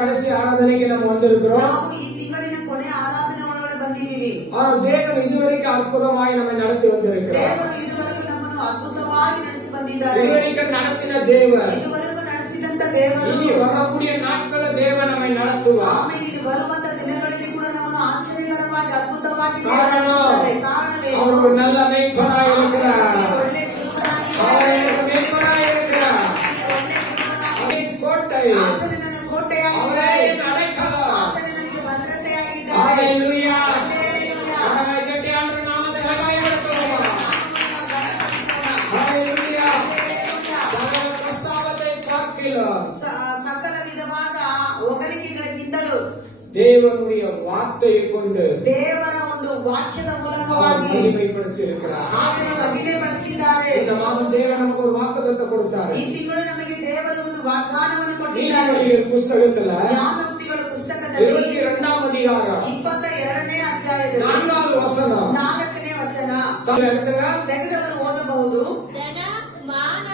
கடைசி ஆராதனைக்கு நம்ம வந்திருக்கிறோம். ನಾವು ಈ ತಿಂಗಳಿನ ಕೊನೆಯ ಆರಾಧನೆ ಒಳಗಡೆ ಬಂದಿದ್ದೀವಿ. தேவன் இதுவரைக்கும் அற்புதமாய் நம்மை நடத்தி வந்திருக்கிறார். ದೇವರು ಇದುವರೆಗೂ ನಮ್ಮನ್ನು ಅದ್ಭುತವಾಗಿ ನಡೆಸಿ ಬಂದಿದ್ದಾರೆ. இதுவரைக்கும் நடத்தின தேவன் ಇದುವರೆಗೂ ನಡೆಸಿದಂತ ದೇವರು இனி வரக்கூடிய நாட்கள தேவன் நம்மை நடத்துவார். ಆಮೇಲೆ ಇದು ಬರುವಂತ ದಿನಗಳಲ್ಲಿ ಕೂಡ ನಮ್ಮನ್ನು ಆಶ್ಚರ್ಯಕರವಾಗಿ ಅದ್ಭುತವಾಗಿ நடத்துவார். ಕಾರಣವೇನು? அவர் ஒரு நல்ல மேய்ப்பராய் இருக்கிறார். ಒಳ್ಳೆ ಗುರುಗಳಾಗಿ அவர் எனக்கு மேய்ப்பராய் இருக்கிறார். அவரின் கோட்டை, ಆತನೇ ನನ್ನ ಕೋಟೆಯಾಗಿದ್ದಾನೆ. அவரೇ என் அடைக்கலம். ಆತನೇ ನನಗೆ ಭದ್ರತೆಯಾಗಿದ್ದಾನೆ. ஹalleluya. ಹಲ್ಲೆಲೂಯಾ. கட்டியாண்டு நாமத்தை மகிமைப்படுத்துவோம். ஹalleluya. சகல பிரஸ்தாபத்தை பார்க்கிறோம். ಸಕಲ ವಿಧವಾದ ಹೊಗಳಿಕೆಗಳಿಗಿಂತಲೂ தேவனுடைய வார்த்தையை கொண்டு ದೇವರ ಒಂದು ವಾಕ್ಯದ ಮೂಲಕವಾಗಿ மகிமைப்படுத்தி இருக்கிறார். ಆತನು ಮಹಿಮೆಪಡಿಸಿದ್ದಾರೆ. இந்த மாதம் தேவன் நமக்கு ஒரு வாக்குத்தத்தத்தை கொடுத்தார். ಈ ತಿಂಗಳು ನಮಗೆ ದೇವರು ಒಂದು ವಾಗ್ದಾನವನ್ನು ಕೊಟ್ಟಿದ್ದಾರೆ. நீதிமொழிகள் புஸ்தகத்துல ಜ್ಞಾನೋಕ್ತಿಗಳ ಪುಸ್ತಕದಲ್ಲಿ 22ாம் அதிகாரம் 22ನೇ ಅಧ್ಯಾಯದಲ್ಲಿ 4வது வசனம் 4ನೇ ವಚನ எடுத்துங்க. ತೆಗೆದವರು ಓದಬಹುದು. ಧನ ಮಾನ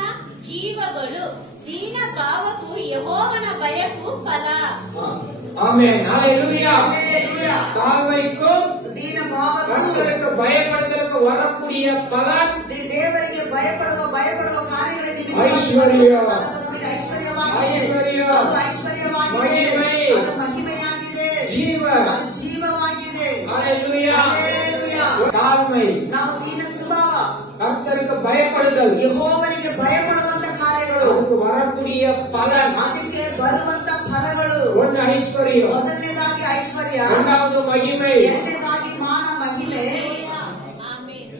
ಜೀವಗಳು ದೀನ ಭಾವಕ್ಕೂ ಯೆಹೋವನ ಭಯಕ್ಕೂ ಫಲ. ஆமென். ஹalleluya. ಹಲ್ಲೆಲೂಯಾ. தாழ்மைக்கும் ದೀನ ಭಾವಕ್ಕೂ கர்த்தருக்கு பயப்படுதலுக்கு வரக்கூடிய பலன் ದೇವರಿಗೆ ಭಯಪಡುವ ಕಾರ್ಯಗಳ ನಿಮಿತ್ತ ಐಶ್ವರ್ಯ. ಅದು ನಮಗೆ ಐಶ್ವರ್ಯವಾಗಿದೆ. ಐಶ್ವರ್ಯ. ಅದು ಐಶ್ವರ್ಯವಾಗಿದೆ. ಮಹಿಮೆ. ಅದು ಮಹಿಮೆಯಾಗಿದೆ. ಜೀವ. ಅದು ಜೀವವಾಗಿದೆ. ஹalleluya. ಹಲ್ಲೆಲೂಯಾ. தாழ்மை, ನಾವು ದೀನ ಸ್ವಭಾವ, கர்த்தருக்கு பயப்படுதல், ಯೆಹೋವನಿಗೆ ಭಯಪಡುವಂತ ಕಾರ್ಯಗಳು, அதுக்கு வரக்கூடிய பலன் ಅದಕ್ಕೆ ಬರುವಂತ ಫಲಗಳು. ஒன்னு ஐஸ்வர்யம், ಮೊದಲನೇದಾಗಿ ಐಶ್ವರ್ಯ, இரண்டாவது மகிமை, ಎರಡನೇದಾಗಿ ಮಾನ ಮಹಿಮೆ, ಆಮೆನ್.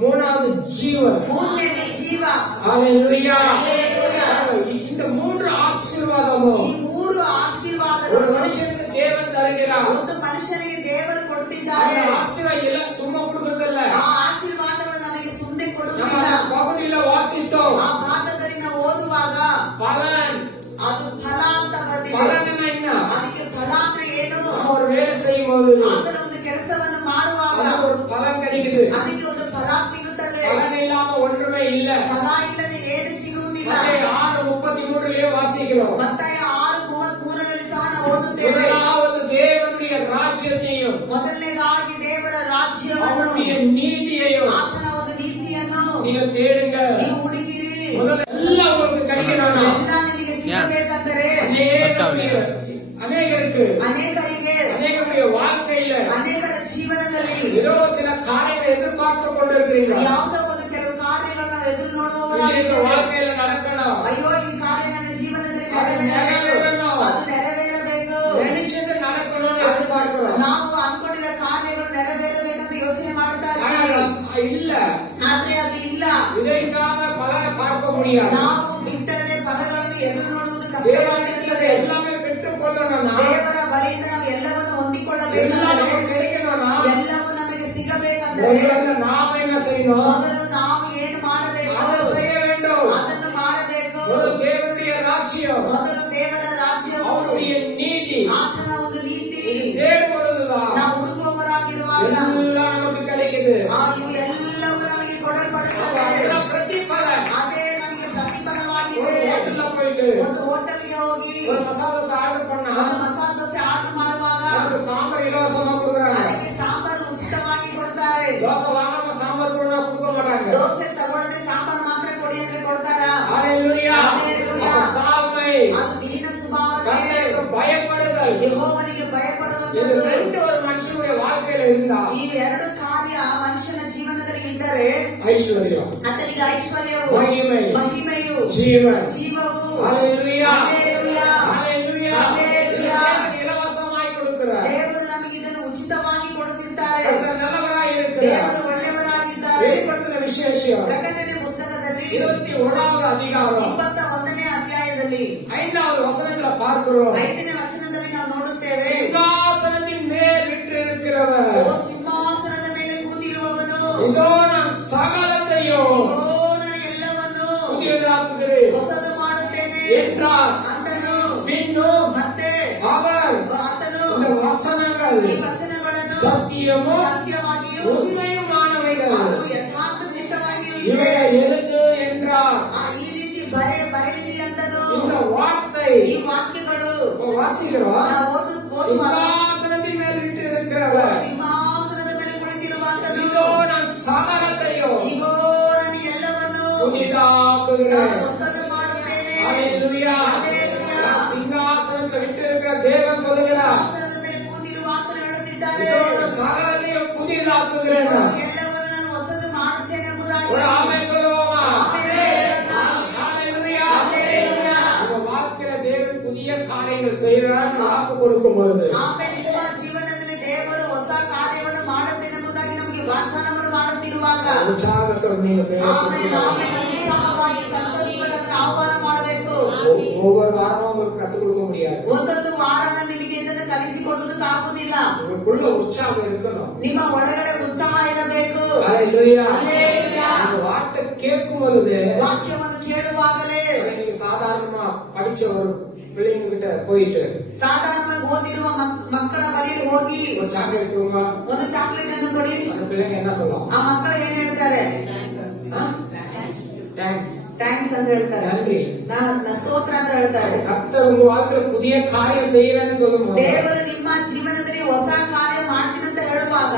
மூணாவது ஜீவன். ಮೂರನೇದು ಜೀವ. ஹalleluya. ஹல்லேலூயா. இந்த மூன்று ஆசீர்வாதமும் ಈ ಮೂರು ஒரு ಆಶೀರ್ವಾದಗಳು மனுஷனுக்கு தேவன் தருகிறார். ಒಂದು ಮನುಷ್ಯನಿಗೆ ದೇವರು அந்த ಕೊಟ್ಟಿದ್ದಾರೆ. ஆசீர்வாதம் எல்லாம் சும்மா கொடுக்கறதில்ல. ಆ ಆಶೀರ್ವಾದಗಳು ನಮಗೆ ಸುಮ್ಮನೆ நம்ம ಕೊಡುವುದಿಲ್ಲ. பகுதியில வாசித்தோம். ಆ ಭಾಗದಲ್ಲಿ ನಾವು ಓದುವಾಗ பலன், ಅದು ಫಲ ಅಂತ ಬರ್ತಿದೆ. பலன் என்ன? ಅದಕ್ಕೆ ಫಲ ಅಂದ್ರೆ ಏನು? நம்ம ஒரு வேலை செய்யும் போது ಆತನ ಒಂದು ಕೆಲಸವನ್ನು ಮಾಡುವಾಗ அதுக்கு ஒரு பலன் கிடைக்குது. ಅದಕ್ಕೆ ಒಂದು ಫಲ ಸಿಗುತ್ತದೆ. பலன் இல்லாம ஒன்றுமே இல்ல. ಫಲ ಇಲ್ಲದೆ ಏನು ಸಿಗುವುದಿಲ್ಲ. மத்தேயு 6:33 வாசிக்கிறோம். ಮತ್ತಾಯ 6:33 ಸಹ ನಾವು ಓದುತ್ತೇವೆ. முதலாவது தேவனுடைய ராஜ்யத்தையும் ಮೊದಲನೇದಾಗಿ ದೇವರ ರಾಜ್ಯವನ್ನು, அவருடைய நீதியையும் ಆತನ ಒಂದು ನೀತಿಯನ್ನು நீங்க தேடுங்க. ನೀವು ಹುಡುಗಿರಿ. முதல்ல எல்லாம் உங்களுக்கு கிடைக்கணும். ಎಲ್ಲ ನಿಮಗೆ ಸಿಗಬೇಕಂದರೆ அநேகருக்கு ಅನೇಕರಿಗೆ வாழ்க்கையில ಅನೇಕರ ಜೀವನದಲ್ಲಿ ஏதோ சில காரியங்களை எதிர்பார்த்து கொண்டிருக்கிறீங்க. ಯಾವುದೋ ಒಂದು ಕೆಲವು ಕಾರ್ಯಗಳನ್ನ ಎದುರು இந்த ನೋಡುವವರಾಗಿದ್ದೇವೆ. வாழ்க்கையில நடக்கணும். ಅಯ್ಯೋ ಈ ಕಾರ್ಯ ನನ್ನ ಜೀವನದಲ್ಲಿ ಅದು ನೆರವೇರಬೇಕು. ಅದು ನೆರವೇರಬೇಕು. நினைச்சது நடக்கணும்னு எதிர்பார்க்கிறோம். ನಾವು ಅನ್ಕೊಂಡಿರೋ ಕಾರ್ಯಗಳು ನೆರವೇರಬೇಕಂತ ಯೋಚನೆ ಮಾಡ್ತಾ ஆனா ಇದ್ದೀವಿ. இல்ல, ಆದ್ರೆ ಅದು ಇಲ್ಲ. இதற்காக பலனை பார்க்க முடியாது. ನಾವು ಬಿಟ್ಟರೆ ಫಲಗಳನ್ನು ಎದುರು ನೋಡುವುದು தேவனிடத்தில் ಕಷ್ಟವಾಗಿರುತ್ತದೆ. எல்லாமே பெற்றுக் கொள்ளணும்னா, ದೇವರ ಬಳಿಯಿಂದ ನಾವು ಎಲ್ಲವನ್ನು எல்லாம் ಹೊಂದಿಕೊಳ್ಳಬೇಕಂದ್ರೆ, நமக்கு கிடைக்கணும்னா ಎಲ್ಲವೂ ನಮಗೆ ಸಿಗಬೇಕಂದರೆ முதல்ல நாம என்ன செய்யணும்? ಮೊದಲು ನಾವು ಏನು ಮಾಡಬೇಕು? அதை செய்ய வேண்டும். ಅದನ್ನು ಮಾಡಬೇಕು. முதல் தேவனுடைய ராஜ்யம், ಮೊದಲು ದೇವರ ರಾಜ್ಯವು, அவருடைய நீதி ಆತನ ಒಂದು ನೀತಿ தேடுவதுதான் ನಾವು ಹುಡುಕುವವರಾಗಿರುವಾಗ எல்லாம் நமக்கு கிடைக்குது. ಇವು ಎಲ್ಲವೂ ನಮಗೆ ಕೊಡಲ್ಪಡುತ್ತದೆ. அதெல்லாம் பிரதிபலன். ಅದೇ ನಮಗೆ ஒரு ಪ್ರತಿಫಲವಾಗಿದೆ. ஹோட்டல்ல போயிட்டு ಒಂದು ಹೋಟೆಲ್ಗೆ ಹೋಗಿ ஒரு மசாலா தோசை ஆர்டர் பண்ணா ಒಂದು ಮಸಾಲೆ ದೋಸೆ ಆರ್ಡರ್ ಮಾಡುವಾಗ அதுக்கு சாம்பார் இலவசமா கொடுக்குறாங்க. ಅದಕ್ಕೆ ಸಾಂಬಾರು ಉಚಿತವಾಗಿ ಕೊಡ್ತಾರೆ. தோசை வாங்காம சாம்பார் கூட கொடுக்க மாட்டாங்க. ದೋಸೆ ತಗೊಳ್ಳದೆ ಸಾಂಬಾರು ಮಾತ್ರ ಕೊಡಿ ಅಂದ್ರೆ ಕೊಡ್ತಾರ? ஹalleluya. ஹalleluya. தாழ்மை, ಅದು ದೀನ ಸ್ವಭಾವಕ್ಕೆ, கர்த்தருக்கு பயப்படுதல், ಯೆಹೋವನಿಗೆ இது ಭಯಪಡುವಂತದ್ದು. ரெண்டு ஒரு மனுஷனுடைய வாழ்க்கையில இருந்தா ಈ ಎರಡು ಕಾರ್ಯ ಮನುಷ್ಯನ ಜೀವನದಲ್ಲಿ ಇದ್ದರೆ ஐஸ்வர்யம், ಆತನಿಗೆ ಐಶ್ವರ್ಯವು, மகிமை, ಮಹಿಮೆಯು, ஜீவன். ಜೀವವು. ஹalleluya. ஹalleluya. ஹalleluya. ஹalleluya. தேவன் இலவசமாய் கொடுக்கிறார். ದೇವರು ನಮಗೆ ಇದನ್ನು ಉಚಿತವಾಗಿ ಕೊಡುತ್ತಿದ್ದಾರೆ. கர்த்தர் நல்லவராய் இருக்கிறார். ದೇವರು ಒಳ್ಳೆಯವರಾಗಿದ್ದಾರೆ. வெளிப்படுத்தின விசேஷம் ಪ್ರಕಟಣೆ ಪುಸ್ತಕದಲ್ಲಿ 21வது அதிகாரம் 21ನೇ ಅಧ್ಯಾಯದಲ್ಲಿ 5வது வசனத்துல பார்க்கிறோம். 5ನೇ ವಚನದಲ್ಲಿ ನಾವು ನೋಡುತ್ತೇವೆ, சிங்காசனத்தின் மேல் விற்றிருக்கிறவர், ಓ ಸಿಂಹಾಸನದ ಮೇಲೆ ಕೂತಿರುವವನು, இதோ நான் சகலத்தையும் ಓ ನಾನು ಎಲ್ಲವನ್ನು புதியதாக்குகிறேன் ಹೊಸದು ಮಾಡುತ್ತೇನೆ என்றார். ಅಂತನು. பின்னும் ಮತ್ತೆ அவர் ಆತನು இந்த வசனங்கள் ಈ ವಚನಗಳನ್ನು சத்தியமும் ಸತ್ಯವಾಗಿಯೂ உண்மையுமானவைகள் ಅದು ಯಥಾರ್ಥ ಚಿತ್ತವಾಗಿಯೂ ಇದೆ. இவைகளை எழுது என்றார். ಈ ರೀತಿ ಬರೆಯಿರಿ ಅಂತನು. இந்த வார்த்தை ಈ ವಾಕ್ಯಗಳು வாசிக்கிறோம், ನಾವು ಓದುವಾಗ சிங்காசனத்தின் மேல் விட்டு இருக்கிறவர், ಸಿಂಹಾಸನದ ಮೇಲೆ ಕುಳಿತಿರುವಾತನು, இதோ நான் சகலத்தையும் ಇಗೋ ನಾನು ಎಲ್ಲವನ್ನು புதிதாக்குகிறேன். ನಾನು ಹೊಸದು ಮಾಡುತ್ತೇನೆ. ஹalleluya. ஹalleluya. நான் சிங்காசனத்தில் விட்டு இருக்கிற தேவன் சொல்லுகிறார், ಸಿಂಹಾಸನದ ಮೇಲೆ ಕೂತಿರುವ ಆತನು ಹೇಳುತ್ತಿದ್ದಾನೆ, இதோ நான் சகலத்தையும் புதிதாக்குகிறேன். ಎಲ್ಲವನ್ನು ನಾನು ಹೊಸದು ಮಾಡುತ್ತೇನೆ ಎಂಬುದಾಗಿ. ஒரு ஆமென் சொல்லுவோமா? ஆமென். ஹalleluya. ஹalleluya. உங்க வாழ்க்கையில தேவன் புதிய காரியங்கள் செய்கிறார் வாக்கு கொடுக்கும் பொழுது, ಆಮೇಲೆ ನಿಮ್ಮ ಜೀವನದಲ್ಲಿ ದೇವರು ಹೊಸ ಕಾರ್ಯವನ್ನು ಮಾಡುತ್ತೇನೆ ಎಂಬುದಾಗಿ ನಮಗೆ ವಾಗ್ದಾನವನ್ನು ಮಾಡುತ್ತಿರುವಾಗ உற்சாகத்தோடு நீங்க ಆಮೇಲೆ ಉತ್ಸಾಹವಾಗಿ ಸಂತೋಷವಾಗಿ ಆಹ್ವಾನ ಮಾಡಬೇಕು. ஒவ்வொரு வாரமும் உங்களுக்கு கத்துக் கொடுக்க முடியாது. ಒಂದೊಂದು ವಾರ ನಿಮಗೆ ಇದನ್ನು ಕಲಿಸಿಕೊಡುವುದಕ್ಕೆ ಆಗುದಿಲ್ಲ. உங்களுக்குள்ள உற்சாகம் இருக்கணும். ನಿಮ್ಮ ಒಳಗಡೆ ಉತ್ಸಾಹ ಇರಬೇಕು. ஹalleluya. ஹalleluya. இந்த வார்த்தை கேட்கும் பொழுது ವಾಕ್ಯವನ್ನು ಕೇಳುವಾಗಲೇ நீங்க சாதாரணமா படிச்ச ஒரு பிள்ளைங்க கிட்ட போயிட்டு ಸಾಧಾರಣವಾಗಿ ಓದಿರುವ ಮಕ್ಕಳ ಬಳಿಯಲ್ಲಿ ಹೋಗಿ ஒரு சாக்லேட் கொடுங்க, ಒಂದು ಚಾಕ್ಲೇಟ್ ಅನ್ನು ಕೊಡಿ. அந்த பிள்ளைங்க என்ன சொல்லும்? ಆ ಮಕ್ಕಳು ಏನ್ ಹೇಳ್ತಾರೆ? தேங்க்ஸ், ಥ್ಯಾಂಕ್ಸ್ ಅಂತ ಹೇಳ್ತಾರೆ, நன்றி. ಸ್ತೋತ್ರ ಅಂತ ಹೇಳ್ತಾರೆ. கர்த்தர் உங்க வாழ்க்கையில புதிய காரியம் செய்யறேன்னு சொல்லும்போது ದೇವರು ನಿಮ್ಮ ಜೀವನದಲ್ಲಿ ಹೊಸ ಕಾರ್ಯ ಮಾಡ್ತೀನಿ ಅಂತ ಹೇಳುವಾಗ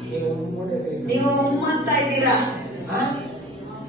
நீங்க உண்மையோட இருக்கீங்க. ನೀವು ಉಮ್ಮಂತ ಇದ್ದೀರಾ.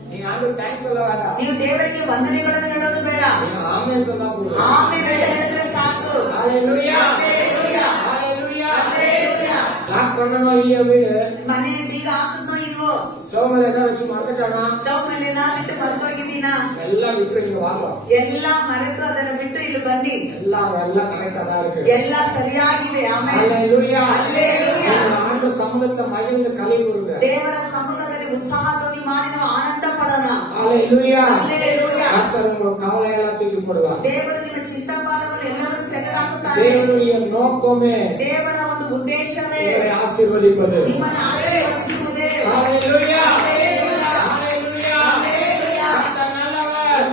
நீங்க ஆண்டு தேங்க்ஸ் சொல்ல வேண்டாம், ನೀವು ದೇವರಿಗೆ ವಂದನೆಗಳನ್ನು ಹೇಳೋದು ಬೇಡ. நீங்க ஆமென் சொன்னா போதும். ಆಮೇಲೆ ಹೇಳಿದ್ರೆ ಸಾಕು. ஹalleluya. ஹalleluya. ஹalleluya. ஹalleluya. லாக் பண்ணணும் இல்லையா வீடு? ಮನೆ ಬೀಗ ಹಾಕಿದ್ನೋ ಇಲ್ವೋ? ஸ்டவ் மேல என்ன வச்சு மறந்துட்டானா? ಸ್ಟವ್ ಮೇಲೆ ಏನಾಗಿಟ್ಟು ಮರ್ತೋಗಿದ್ದೀನಾ? எல்லாம் விட்டு இங்க வாங்க, ಎಲ್ಲ ಮರೆತು ಅದನ್ನು ಬಿಟ್ಟು ಇಲ್ಲಿ ಬನ್ನಿ. எல்லாம் கரெக்டா தான் இருக்கு. ಎಲ್ಲ ಸರಿಯಾಗಿದೆ. ಆಮೇಲೆ ஹalleluya. ஹalleluya. ஆண்டு சமூகத்துல மகிழ்ந்து களி கூறுங்க. ದೇವರ ಸಮ್ಮುಖದಲ್ಲಿ ಉತ್ಸಾಹಧ್ವನಿ ಮಾಡಿ ನಾವು ಆನಂದ ಪಡೋಣ. ஹalleluya. ஹalleluya. கர்த்தர் உங்க கவலையெல்லாம் தூக்கி போடுவார். ದೇವರು ನಿಮ್ಮ ಚಿಂತಾಭಾರವನ್ನು ಎಲ್ಲವನ್ನು ತೆಗೆದುಹಾಕುತ್ತಾನೆ. தேவனுடைய நோக்கமே ದೇವರ ಒಂದು ಉದ್ದೇಶವೇ உங்களை ஆசீர்வதிப்பது. ನಿಮ್ಮನ್ನು ಆಶೀರ್ವದಿಸುವುದೇ. ஹalleluya. ஹalleluya. ஹalleluya. ஹalleluya. கர்த்தர் நல்லவர்.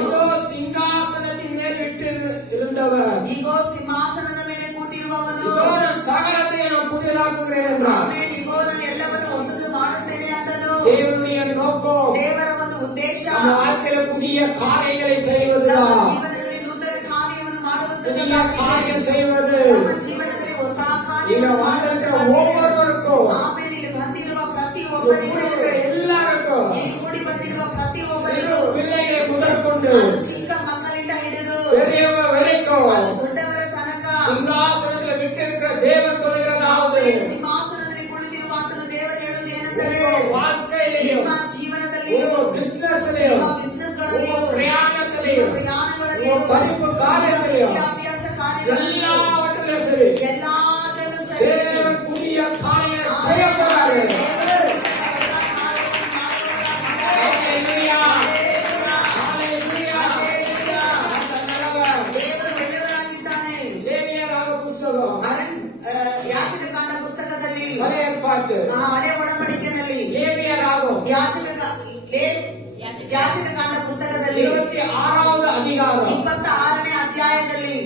இதோ சிங்காசனத்தின் மேல் விட்டு இருந்தவர், ಈಗೋ ಸಿಂಹಾಸನದ ಮೇಲೆ ಕೂತಿರುವವನು, இதோ நான் சகலத்தையும் நான் புதிதாக்குகிறேன் என்றார். ಆಮೇಲೆ ಈಗೋ ನಾನು ಎಲ್ಲವನ್ನು ಹೊಸದು ಮಾಡುತ್ತೇನೆ ಅಂತನು. தேவனுடைய நோக்கம் ದೇವರ ಒಂದು ಉದ್ದೇಶ நம்ம வாழ்க்கையில புதிய காரியங்களை ನಮ್ಮ செய்வதுதான். ಜೀವನದಲ್ಲಿ ನೂತನ ಕಾರ್ಯವನ್ನು ಮಾಡುವಂತದ್ದು. புதிய காரியம் செய்வது ನಮ್ಮ ಜೀವನದಲ್ಲಿ ಹೊಸ இங்க ಕಾರ್ಯವನ್ನು வாழ்ந்திருக்கிற ಮಾಡುವಂತದ್ದು. ஒவ்வொருவருக்கும், ಆಮೇಲೆ ಇಲ್ಲಿ ಬಂದಿರುವ கூடி ಪ್ರತಿಯೊಬ್ಬರಿಗೂ, இருக்கிற எல்லாருக்கும், ಇಲ್ಲಿ ಕೂಡಿ ಬಂದಿರುವ சிறு ಪ್ರತಿಯೊಬ್ಬರಿಗೂ, பிள்ளைகளை முதற்கொண்டு ಅದು ಚಿಕ್ಕ ಮಕ್ಕಳಿಂದ ಹಿಡಿದು பெரியவர் வரைக்கும் ಅದು ದೊಡ್ಡವರ ತನಕ சிங்காசனத்துல விட்டு இருக்கிற தேவன் சொல்கிறதாவது, ಸಿಂಹಾಸನದಲ್ಲಿ ಕುಳಿತಿರುವ ಆತನು ದೇವರು ಹೇಳುವುದು ಏನೆಂದರೆ, உங்க வாழ்க்கையிலையும் ನಿಮ್ಮ ಜೀವನದಲ್ಲಿಯೂ, உங்க பிசினஸ்லயும் ನಿಮ್ಮ ಬಿಸಿನೆಸ್ಗಳಲ್ಲಿಯೂ, உங்க பிரயாணத்திலையும் ಪ್ರಯಾಣಗಳಲ್ಲಿಯೂ, உங்க படிப்பு காரியத்திலையும் ವಿದ್ಯಾಭ್ಯಾಸ ಕಾರ್ಯಗಳಲ್ಲಿಯೂ எல்லாவற்றிலும் சரி ಎಲ್ಲಾದ್ರಲ್ಲೂ ಸರಿ தேவன் புதிய காரியம் செய்ய போறாரு. ஹalleluya. ஹalleluya. ದೇವರು ಒಳ್ಳೆಯವರಾಗಿದ್ದಾನೆ. லேவியராக புஸ்தகம் ಯಾಚಕ ಕಾಂಡ ಪುಸ್ತಕದಲ್ಲಿ, பழைய ஏற்பாட்டு ಹಳೆ ಒಡಂಬಡಿಕೆಯಲ್ಲಿ, லேவியராகும் ಯಾಚಕ ಕಾಂಡ ಪುಸ್ತಕದಲ್ಲಿ 26வது அதிகாரம் 26ನೇ ಅಧ್ಯಾಯದಲ್ಲಿ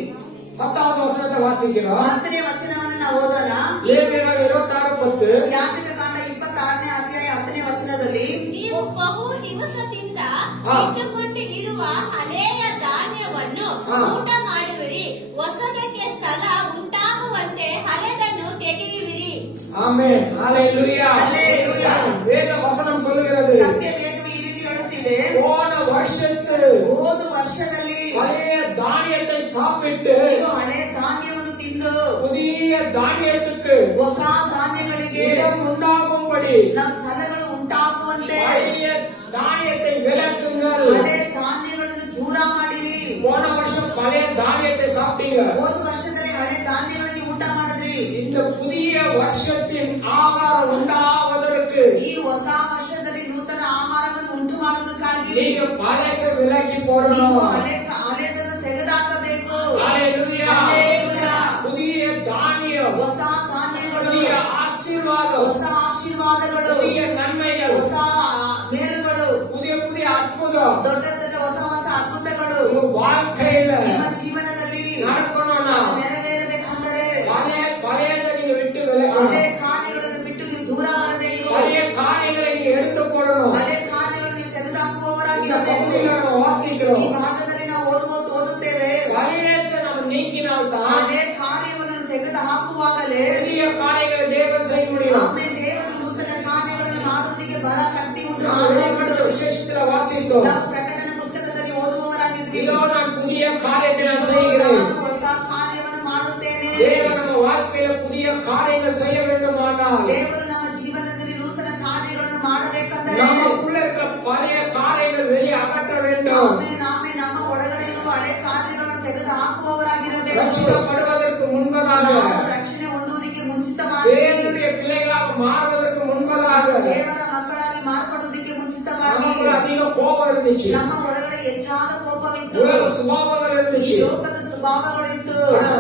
10வது வசனத்தை வாசிக்கிறோம். 10ನೇ ವಚನವನ್ನು ನಾವು ಓದೋಣ. ಲೇವಿಯರಾಗ 26:10. ಯಾಚಕ ಕಾಂಡ 26ನೇ ಅಧ್ಯಾಯ 10ನೇ ವಚನದಲ್ಲಿ, ನೀವು ಬಹು ದಿವಸದಿಂದ ಇಟ್ಟುಕೊಂಡು ಇರುವ ಹಳೆಯ ಧಾನ್ಯವನ್ನು ಊಟ ಮಾಡುವಿರಿ, ಹೊಸದಕ್ಕೆ ಸ್ಥಳ ಉಂಟಾಗುವಂತೆ ಹಳೆದನ್ನು ತೆಗೆಯುವಿರಿ. ஆமென். ஹalleluya. ஹalleluya. வேத வசனம் சொல்லுகிறது, ಸತ್ಯವೇದವು ಈ ರೀತಿ ಹೇಳುತ್ತಿದೆ, போன வருஷத்து ಹೋದ ವರ್ಷದಲ್ಲಿ பழைய தானியத்தை சாப்பிட்டு ಇದು ಹಳೆ ಧಾನ್ಯವನ್ನು ತಿಂದು புதிய தானியத்துக்கு ಹೊಸ ಧಾನ್ಯಗಳಿಗೆ இடம் உண்டாகும்படி ನಾವು ಸ್ಥಳಗಳು ಉಂಟಾಗುವಂತೆ பழைய தானியத்தை விலக்குங்கள். ಹಳೆ ಧಾನ್ಯಗಳನ್ನು ದೂರ ಮಾಡಿರಿ. போன வருஷம் பழைய தானியத்தை சாப்பிட்டீங்க, ಹೋದ ವರ್ಷದಲ್ಲಿ ಹಳೆ ಧಾನ್ಯಗಳನ್ನು ಊಟ ಮಾಡಿದ್ರಿ. இந்த புதிய வருஷத்தின் ஆகாரம் உண்டாவதற்கு ಈ ಹೊಸ ವರ್ಷದಲ್ಲಿ ನೂತನ ಆಹಾರವನ್ನು ಉಂಟು ಮಾಡುವುದಕ್ಕಾಗಿ நீங்க பழச விலக்கி ನೀವು போடணும். ಹಳೆಯದನ್ನು ತೆಗೆದುಹಾಕಬೇಕು. ஹalleluya. ஹalleluya. புதிய தானியம், ಹೊಸ ಧಾನ್ಯಗಳು, புதிய ஆசீர்வாதம், ಹೊಸ ಆಶೀರ್ವಾದಗಳು, புதிய நன்மைகள், ಹೊಸ ಮೇಲುಗಳು, புதிய புதிய அற்புதம் ದೊಡ್ಡ ದೊಡ್ಡ ಹೊಸ ಹೊಸ ಅದ್ಭುತಗಳು உங்க வாழ்க்கையில ನಿಮ್ಮ ಜೀವನದಲ್ಲಿ நடக்கணும்னா ನೆರವೇರಬೇಕಂದರೆ பழையதை நீங்க விட்டு ಹಳೆ விலகணும். ಕಾರ್ಯಗಳನ್ನು ಬಿಟ್ಟು ನೀವು ದೂರ ಮಾಡಬೇಕು. பழைய காரியங்களை நீங்க எடுத்து போடணும். ಹಳೆ ಕಾರ್ಯಗಳನ್ನು ನೀವು இந்த ತೆಗೆದುಹಾಕುವವರಾಗಿರಬೇಕು. பகுதியில நம்ம வாசிக்கிறோம், ಈ ಭಾಗದಲ್ಲಿ ನಾವು ಓದುತ್ತೇವೆ. பழைய நம்ம வாசித்தோம். ನಾವು ಪ್ರಕಟಣೆ ಪುಸ್ತಕದಲ್ಲಿ ಓದುವವರಾಗಿದ್ವಿ. இதோ நான் புதிய காரியத்தை நான் செய்கிறேன். ನಾನು ಹೊಸ ಕಾರ್ಯವನ್ನು ಮಾಡುತ್ತೇನೆ. தேவன் நம்ம வாழ்க்கையில புதிய காரியங்கள் செய்ய வேண்டுமானால் ದೇವರು ನಮ್ಮ ಜೀವನದಲ್ಲಿ ನೂತನ ಕಾರ್ಯಗಳನ್ನು ಮಾಡಬೇಕಂದರೆ நமக்குள்ள இருக்கிற பழைய காரியங்கள் வெளியே அகற்ற வேண்டும். ನಾವೇ ನಮ್ಮ ಒಳಗಡೆ ಇರುವ ಹಳೆ ಕಾರ್ಯಗಳನ್ನು ತೆಗೆದು ಹಾಕುವವರಾಗಿರಬೇಕು. ரட்சிக்கப்படுவதற்கு முன்பதாக ನಾವು ರಕ್ಷಣೆ ಹೊಂದುವುದಕ್ಕೆ ಮುಂಚಿತವಾಗಿ தேவனுடைய பிள்ளைகளாக மாறுவதற்கு முன்பதாக ದೇವರ ಮಕ್ಕಳಾಗಿ ಮಾರ್ಪಡುವುದಕ್ಕೆ ಮುಂಚಿತವಾಗಿ நமக்குள்ள அதிக கோபம் இருந்துச்சு. ನಮ್ಮ ಒಳಗಡೆ ಹೆಚ್ಚಾದ ಕೋಪವಿತ್ತು. உலக சுபாவங்கள் ಈ இருந்துச்சு. ಲೋಕದ ಸ್ವಭಾವಗಳಿತ್ತು. ஆனா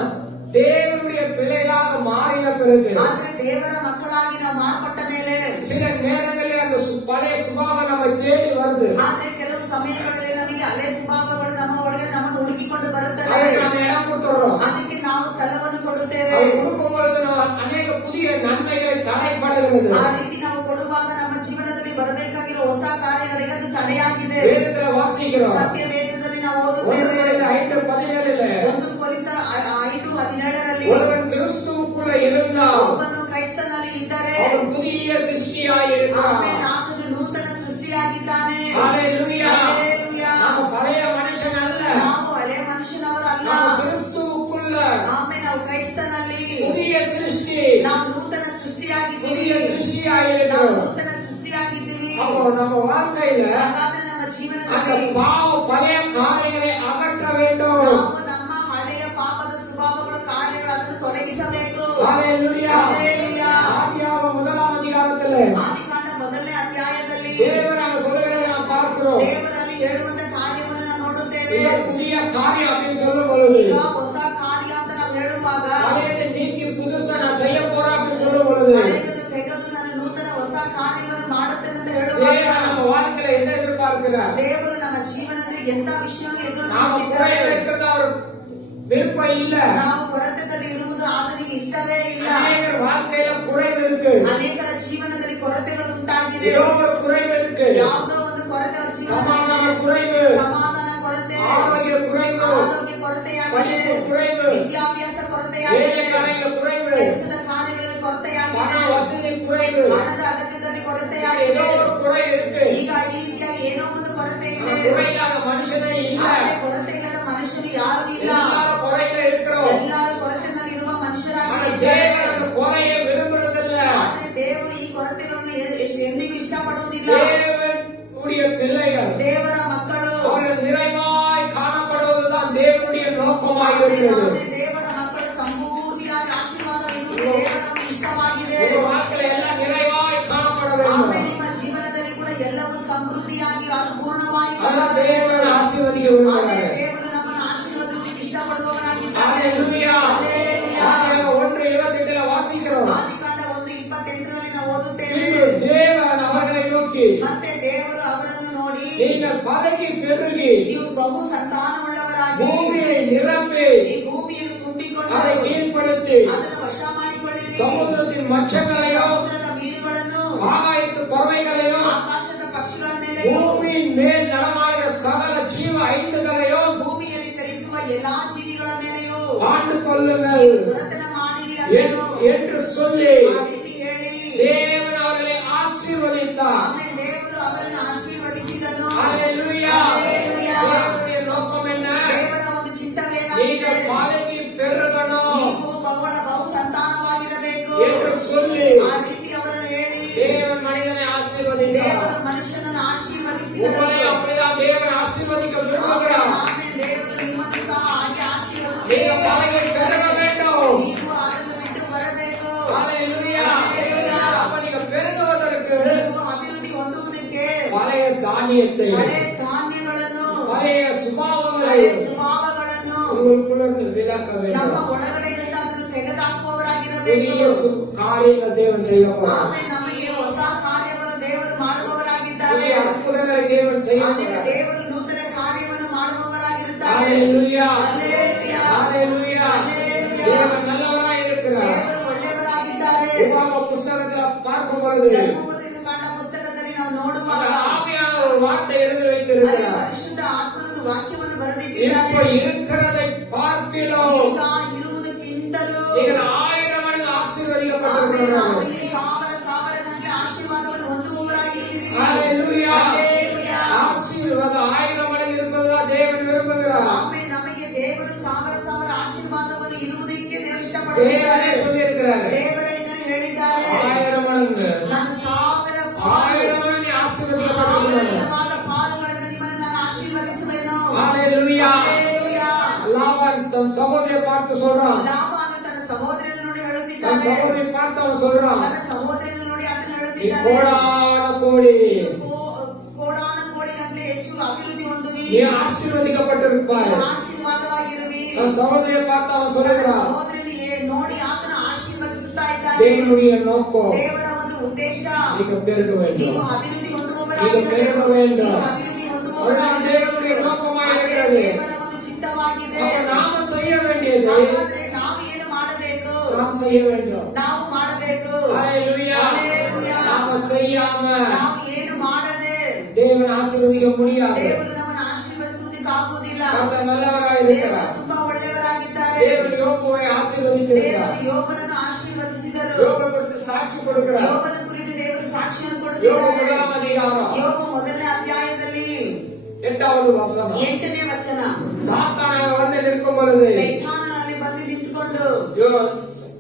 தேவனுடைய பிள்ளைகளாக மாறின பிறகு ಆದ್ರೆ ದೇವರ ಮಕ್ಕಳಾಗಿ ನಾವು ಮಾರ್ಪಟ್ಟ ಮೇಲೆ சில நேரங்களில் அந்த பழைய சுபாவம் நம்ம தேடி வருது. ಆದ್ರೆ ಕೆಲವು ಸಮಯಗಳಲ್ಲಿ ನಮಗೆ ಹಳೆ ಸ್ವಭಾವಗಳು ನಮ್ಮ ಒಳಗೆ ನಮ್ಮನ್ನು ಹುಡುಕಿಕೊಂಡು ಬರುತ್ತವೆ. அதை நாம் இடம் கொடுத்துறோம். ಅದಕ್ಕೆ ನಾವು ಸ್ಥಳವನ್ನು ಕೊಡುತ್ತೇವೆ. அதை கொடுக்கும்போது ನಾವು ಅನೇಕ புதிய நன்மைகளை தடைப்படுகிறது. ಆ ರೀತಿ ನಾವು ಕೊಡುವಾಗ ನಮ್ಮ ಜೀವನದಲ್ಲಿ ಬರಬೇಕಾಗಿರೋ ಹೊಸ ಕಾರ್ಯಗಳಿಗೆ ಅದು ತಡೆಯಾಗಿದೆ. வேதத்துல வாசிக்கிறோம். ಸತ್ಯ ವೇದದಲ್ಲಿ ನಾವು ಓದುತ್ತೇವೆ. 1 ಕೊರಿಂಥ 5:17 ஒருவன் கிறிஸ்துவுக்குள்ள இருந்தால் ಒಬ್ಬನು ಕ್ರೈಸ್ತನಲ್ಲಿ ಇದ್ದರೆ அவன் புதிய சிருஷ்டியாயிருக்கிறான். ಆಮೇಲೆ ಆತನು ನೂತನ ಸೃಷ್ಟಿಯಾಗಿದ್ದಾನೆ. ஹalleluya. ಹಲ್ಲೆಲೂಯಾ. நம்ம பழைய மனுஷன் அல்ல. ನಾವು ಹಳೆ ಮನುಷ್ಯನವರಲ್ಲ. நம்ம கிறிஸ்துவுக்குள்ள ಆಮೇಲೆ ನಾವು ಕ್ರೈಸ್ತನಲ್ಲಿ புதிய சிருஷ்டி. ನಾವು ನೂತನ ಸೃಷ್ಟಿಯಾಗಿದ್ದೀವಿ. புதிய ನಾವು சிருஷ்டியாயிருக்கிறோம். ನೂತನ ಸೃಷ್ಟಿಯಾಗಿದ್ದೀವಿ. அப்போ நம்ம வாழ்க்கையில ಹಾಗಾದ್ರೆ ನಮ್ಮ அந்த ಜೀವನದಲ್ಲಿ பழைய காரியங்களை அகற்ற வேண்டும். ನಾವು ನಮ್ಮ ಹಳೆಯ ಪಾಪದ ಸ್ವಭಾವಗಳ ಕಾರ್ಯಗಳನ್ನು ತೊಲಗಿಸಬೇಕು. ஹalleluya. ಹಲ್ಲೆಲೂಯಾ. ஆதியாகமம் 1 அதிகாரத்துல ಆದಿಕಾಂಡ 1ನೇ ಅಧ್ಯಾಯದಲ್ಲಿ தேவனாக சொல்லுகிறதை நாம் பார்க்கிறோம். ದೇವರಲ್ಲಿ ಹೇಳುವಂತ ಕಾರ್ಯವನ್ನು ನಾವು ನೋಡುತ್ತೇವೆ. இது புதிய காரியம் அப்படின்னு சொல்லும் பொழுது ಈಗ ಹೊಸ ಕಾರ್ಯ ಅಂತ ನಾವು ಹೇಳುವಾಗ பழையதை நீக்கி புதுசா நான் செய்ய போறேன் அப்படின்னு சொல்லும் பொழுது ಹಳೆಯದನ್ನು ತೆಗೆದು ನಾನು ನೂತನ ಹೊಸ ಕಾರ್ಯವನ್ನು ಮಾಡುತ್ತೇನೆ ಅಂತ ಹೇಳುವಾಗ தேவன் நம்ம வாழ்க்கையில என்ன எதிர்பார்க்கிறார்? ದೇವರು ನಮ್ಮ ಜೀವನದಲ್ಲಿ ಎಂತ ವಿಷಯವನ್ನು ಎದುರು நாம ನೋಡುತ್ತಿದ್ದಾರೆ. குறைய இருக்கிறது அவர் விருப்பம் இல்ல. ನಾವು ಕೊರತೆಯಲ್ಲಿ ಇರುವುದು ಆತನಿಗೆ ಇಷ್ಟವೇ ಇಲ್ಲ. அநேகர் வாழ்க்கையில குறைவு இருக்கு. ಅನೇಕರ ಜೀವನದಲ್ಲಿ ಕೊರತೆಗಳು ಉಂಟಾಗಿದೆ. ஏதோ ஒரு குறைவு இருக்கு. ಯಾವುದೋ ಒಂದು ಕೊರತೆ ಅವರ சமாதான ಜೀವನದಲ್ಲಿ குறைவு, ಸಮಾಧಾನ ಕೊರತೆ, ஆரோக்கிய குறைவு, ಆರೋಗ್ಯ ಕೊರತೆಯಾಗಿದೆ, படிப்பு குறைவு, ವಿದ್ಯಾಭ್ಯಾಸ வேலை ಕೊರತೆಯಾಗಿದೆ, காரியங்கள் குறைவு, ಕೆಲಸದ ಕಾರ್ಯಗಳಲ್ಲಿ பண ಕೊರತೆಯಾಗಿದೆ, வசதி குறைவு, ಹಣದ ಅಗತ್ಯದಲ್ಲಿ ஏதோ ಕೊರತೆಯಾಗಿದೆ. ஒரு குறை இருக்கு. ಈಗ ಈ ರೀತಿಯಾಗಿ ಏನೋ ಒಂದು ಕೊರತೆ ಇದೆ. குறையில்லாத மனுஷனே இல்ல. ಆದರೆ ಕೊರತೆ ಇಲ್ಲದ ಮನುಷ್ಯರು ಯಾರು ಇಲ್ಲ. எல்லாரும் குறையில இருக்கிறோம். ಎಲ್ಲರೂ ಕೊರತೆನಲ್ಲಿ ಇರುವ ஆனா ಮನುಷ್ಯರಾಗಿ தேவன் அந்த குறையை விரும்புறதில்ல. ಆದರೆ ದೇವರು ಈ ಕೊರತೆಗಳನ್ನು ಎಂದಿಗೂ ಇಷ್ಟಪಡುವುದಿಲ್ಲ. தேவனுடைய பிள்ளைகள் ದೇವರ ಮಕ್ಕಳು அவர்கள் நிறைவாய் காணப்படுவதுதான் தேவனுடைய நோக்கமாக இருக்கிறது. ದೇವರ ಮಕ್ಕಳು ಸಂಪೂರ್ತಿಯಾಗಿ ಆಶೀರ್ವಾದವಿರುವುದು ದೇವರನ್ನು ಇಷ್ಟವಾಗಿದೆ. உங்க வாழ்க்கையில எல்லாம் நிறைவாய் காணப்பட ಆಮೇಲೆ வேண்டும். ನಿಮ್ಮ ಜೀವನದಲ್ಲಿ ಕೂಡ ಎಲ್ಲವೂ ಸಮೃದ್ಧಿಯಾಗಿ ಅನುಪೂರ್ಣವಾಗಿ அதான் தேவன் ஆசீர்வதிக்க விரும்புகிறார். ದೇವರು ನಮ್ಮನ್ನು ಆಶೀರ್ವಾದಕ್ಕೆ ಇಷ್ಟಪಡುವವನಾಗಿದ್ದಾನೆ. ஹalleluya. ஆதியாகமம் 1:28 வாசிக்கிறோம். ಆದಿಕಾಂಡ 1:28 ನಾವು ಓದುತ್ತೇವೆ. பின்பு தேவன் அவர்களை நோக்கி ಮತ್ತೆ ದೇವರು ಅವರನ್ನು ನೋಡಿ நீங்கள் பதகி பெருகி ನೀವು ಬಹು ಸಂತಾನವುಳ್ಳವರಾಗಿ பூமியை நிரப்பி ಈ ಭೂಮಿಯನ್ನು ತುಂಬಿಕೊಂಡು அதை கீழ்ப்படுத்தி ಅದನ್ನು ವಶ ಮಾಡಿಕೊಳ್ಳಿರಿ. சமுத்திரத்தின் மச்சங்களையும் ಸಮುದ್ರದ ಮೀನುಗಳನ್ನು ஆகாயத்து பறவைகளையும் ಆಕಾಶದ ಪಕ್ಷಿಗಳ ಮೇಲೆ பூமியின் மேல் நடமாடுகிற சகல ஜீவ ஐந்துகளையும் ಭೂಮಿಯಲ್ಲಿ ಚಲಿಸುವ ಎಲ್ಲಾ ಜೀವಿಗಳ ಮೇಲೆಯೂ ஆண்டு கொள்ளுங்கள் ದೊರೆತನ ಮಾಡಿರಿ என்று சொல்லி ಆ ರೀತಿ ಹೇಳಿ தேவன் அவர்களை ஆசீர்வதித்தார். ಆಮೇಲೆ ದೇವರು ಅವರನ್ನು ಆಶೀರ್ವದಿಸಿದನು. ஹalleluya. ஹalleluya. தேவனுடைய நோக்கம் என்ன? ದೇವರ ಒಂದು ಚಿಂತನೆಯಾಗಿದೆ. நீங்கள் பலகி பெருகணும் ನೀವು ಬಹು ಸಂತಾನವಾಗಿರಬೇಕು என்று சொல்லி ಆ ರೀತಿ ಅವರನ್ನು ಹೇಳಿ தேவன் மனிதனை ஆசீர்வதித்தார். ದೇವರು ಮನುಷ್ಯನನ್ನು ಆಶೀರ್ವದಿಸಿದನು. உங்களை அப்படிதான் தேவன் ஆசீர்வதிக்க விரும்புகிறார். ಆಮೇಲೆ ದೇವರು ನಿಮ್ಮನ್ನು ಸಹ ಹಾಗೆ நீங்க ಆಶೀರ್ವದಿಸಿದನು. பலகை பெருக வேண்டும். ನೀವು ಅದನ್ನು ಬಿಟ್ಟು ಬರಬೇಕು. ஹalleluya. அப்ப நீங்க பெருகுவதற்கு ನೀವು ಅಭಿವೃದ್ಧಿ ಹೊಂದುವುದಕ್ಕೆ பழைய தானியத்தை ಹಳೆ ಧಾನ್ಯಗಳನ್ನು பழைய சுபாவங்களை ಹಳೆ ಸ್ವಭಾವಗಳನ್ನು உங்களுக்குள்ள விலக்க ನಮ್ಮ வேண்டும். ಒಳಗಡೆ ಇருந்து ಅದನ್ನು ತೆಗೆದುಹಾಕುವವರಾಗಿರಬೇಕು. பெரிய காரியங்கள் தேவன் செய்ய போறார். ಆಮೇಲೆ ನಮಗೆ ಹೊಸ ಕಾರ್ಯವನ್ನು ದೇವರು ಮಾಡುವವರಾಗಿದ್ದಾರೆ. பெரிய அற்புதங்களை தேவன் செய்ய ಆಮೇಲೆ போறார். ದೇವರು ನೂತನ ಕಾರ್ಯವನ್ನು ಮಾಡುವವರಾಗಿರುತ್ತಾರೆ. ஹalleluya. ಹಲ್ಲೆಲೂಯಾ. ஹalleluya. ஹalleluya. தேவன் நல்லவராய் இருக்கிறார். ದೇವರು ಒಳ್ಳೆಯವರಾಗಿದ್ದಾರೆ. உபாகம புஸ்தகத்துல பார்க்கும் பொழுது ಧರ್ಮೋಪದೇಶಕಾಂಡ ಪುಸ್ತಕದಲ್ಲಿ ನಾವು ನೋಡುವಾಗ ஆவியான ஒரு வார்த்தை எழுதி ಅಲ್ಲಿ வைத்திருக்கிறார். ಪರಿಶುದ್ಧ ಆತ್ಮನದು ವಾಕ್ಯವನ್ನು இப்ப ಬರೆದಿಟ್ಟಿದ್ದಾರೆ. இருக்கிறதை பார்க்கிலும் ಈಗ ಇರುವುದಕ್ಕಿಂತಲೂ நீங்கள் 1000 மடங்கு ಆಮೇಲೆ ஆசீர்வதிக்கப்பட்டிருக்கிறீர்கள். ಅವರಿಗೆ ಸಾವಿರ ಗಂಟೆ ಆಶೀರ್ವಾದವನ್ನು ಹೊಂದುವವರಾಗಿದ್ದೀರಿ. ஹalleluya. ಹಲ್ಲೆಲೂಯಾ. தன் சகோதரியை பார்த்து சொல்றான். ಲಾಬಾನು ತನ್ನ ಸಹೋದರನನ್ನು ನೋಡಿ தன் ಹೇಳುತ್ತಿದ್ದಾನೆ. சகோதரியை பார்த்து அவன் சொல்றான், ತನ್ನ ಸಹೋದರನನ್ನು ನೋಡಿ ಆತನು நீ ಹೇಳುತ್ತಿದ್ದಾನೆ, கோடான கோடி, ಕೋಡಾನ ಕೋಡಿಗಟ್ಟಲೆ ಹೆಚ್ಚು ಅಭಿವೃದ್ಧಿ ಹೊಂದುವಿ, நீ ஆசீர்வதிக்கப்பட்டிருப்பாய். ಆಶೀರ್ವಾದವಾಗಿರುವಿ. தன் சகோதரியை பார்த்து அவன் சொல்லுகிறான், ಸಹೋದರನಿಗೆ ನೋಡಿ ಆತನ ಆಶೀರ್ವದಿಸುತ್ತಾ ಇದ್ದಾನೆ. தேவனுடைய நோக்கம் ದೇವರ ಒಂದು ಉದ್ದೇಶ நீங்க பெருக வேண்டும். ನೀವು ಅಭಿವೃದ್ಧಿ ಹೊಂದುವವರಾಗಿರಬೇಕು. நீங்க பெருக வேண்டும். ನೀವು ಅಭಿವೃದ್ಧಿ அதுதான் தேவனுடைய ಹೊಂದುವವರಾಗಿರಬೇಕು. நோக்கமாக ಅದೇ இருக்கிறது. ದೇವರ ಒಂದು ಚಿತ್ತವಾಗಿದೆ. அப்ப நாம செய்ய வேண்டியது ಹಾಗಾದ್ರೆ ನಾವು ಏನು ಮಾಡಬೇಕು? நாம் செய்ய வேண்டும். ನಾವು ಮಾಡಬೇಕು. ஹalleluya. ஹalleluya. நாம செய்யாம ನಾವು ಏನು ಮಾಡದೆ தேவன் ஆசீர்வதிக்க முடியாது. ದೇವರು ನಮ್ಮನ್ನು ಆಶೀರ್ವದಿಸುವುದಕ್ಕಾಗುವುದಿಲ್ಲ. கர்த்தர் நல்லவராக ದೇವರು இருக்கிறார். ತುಂಬಾ ಒಳ್ಳೆಯವರಾಗಿದ್ದಾರೆ. தேவன் யோபுவை ஆசீர்வதிக்கிறார். ದೇವರು ಯೋಬನನ್ನು ಆಶೀರ್ವದಿಸಿದರು. யோபு குறித்து சாட்சி கொடுக்கிறார். ಯೋಬನ ಕುರಿತು ದೇವರು ಸಾಕ್ಷಿಯನ್ನು யோபு ಕೊಡುತ್ತಿದ್ದಾರೆ. முதலாம் அதிகாரம் ಯೋಬ ಮೊದಲನೇ ಅಧ್ಯಾಯದಲ್ಲಿ 8வது வசனம். 8ನೇ ವಚನ. சாத்தானாக வந்து நிற்கும் பொழுது ಸೈತಾನನಲ್ಲಿ ಬಂದು ನಿಂತುಕೊಂಡು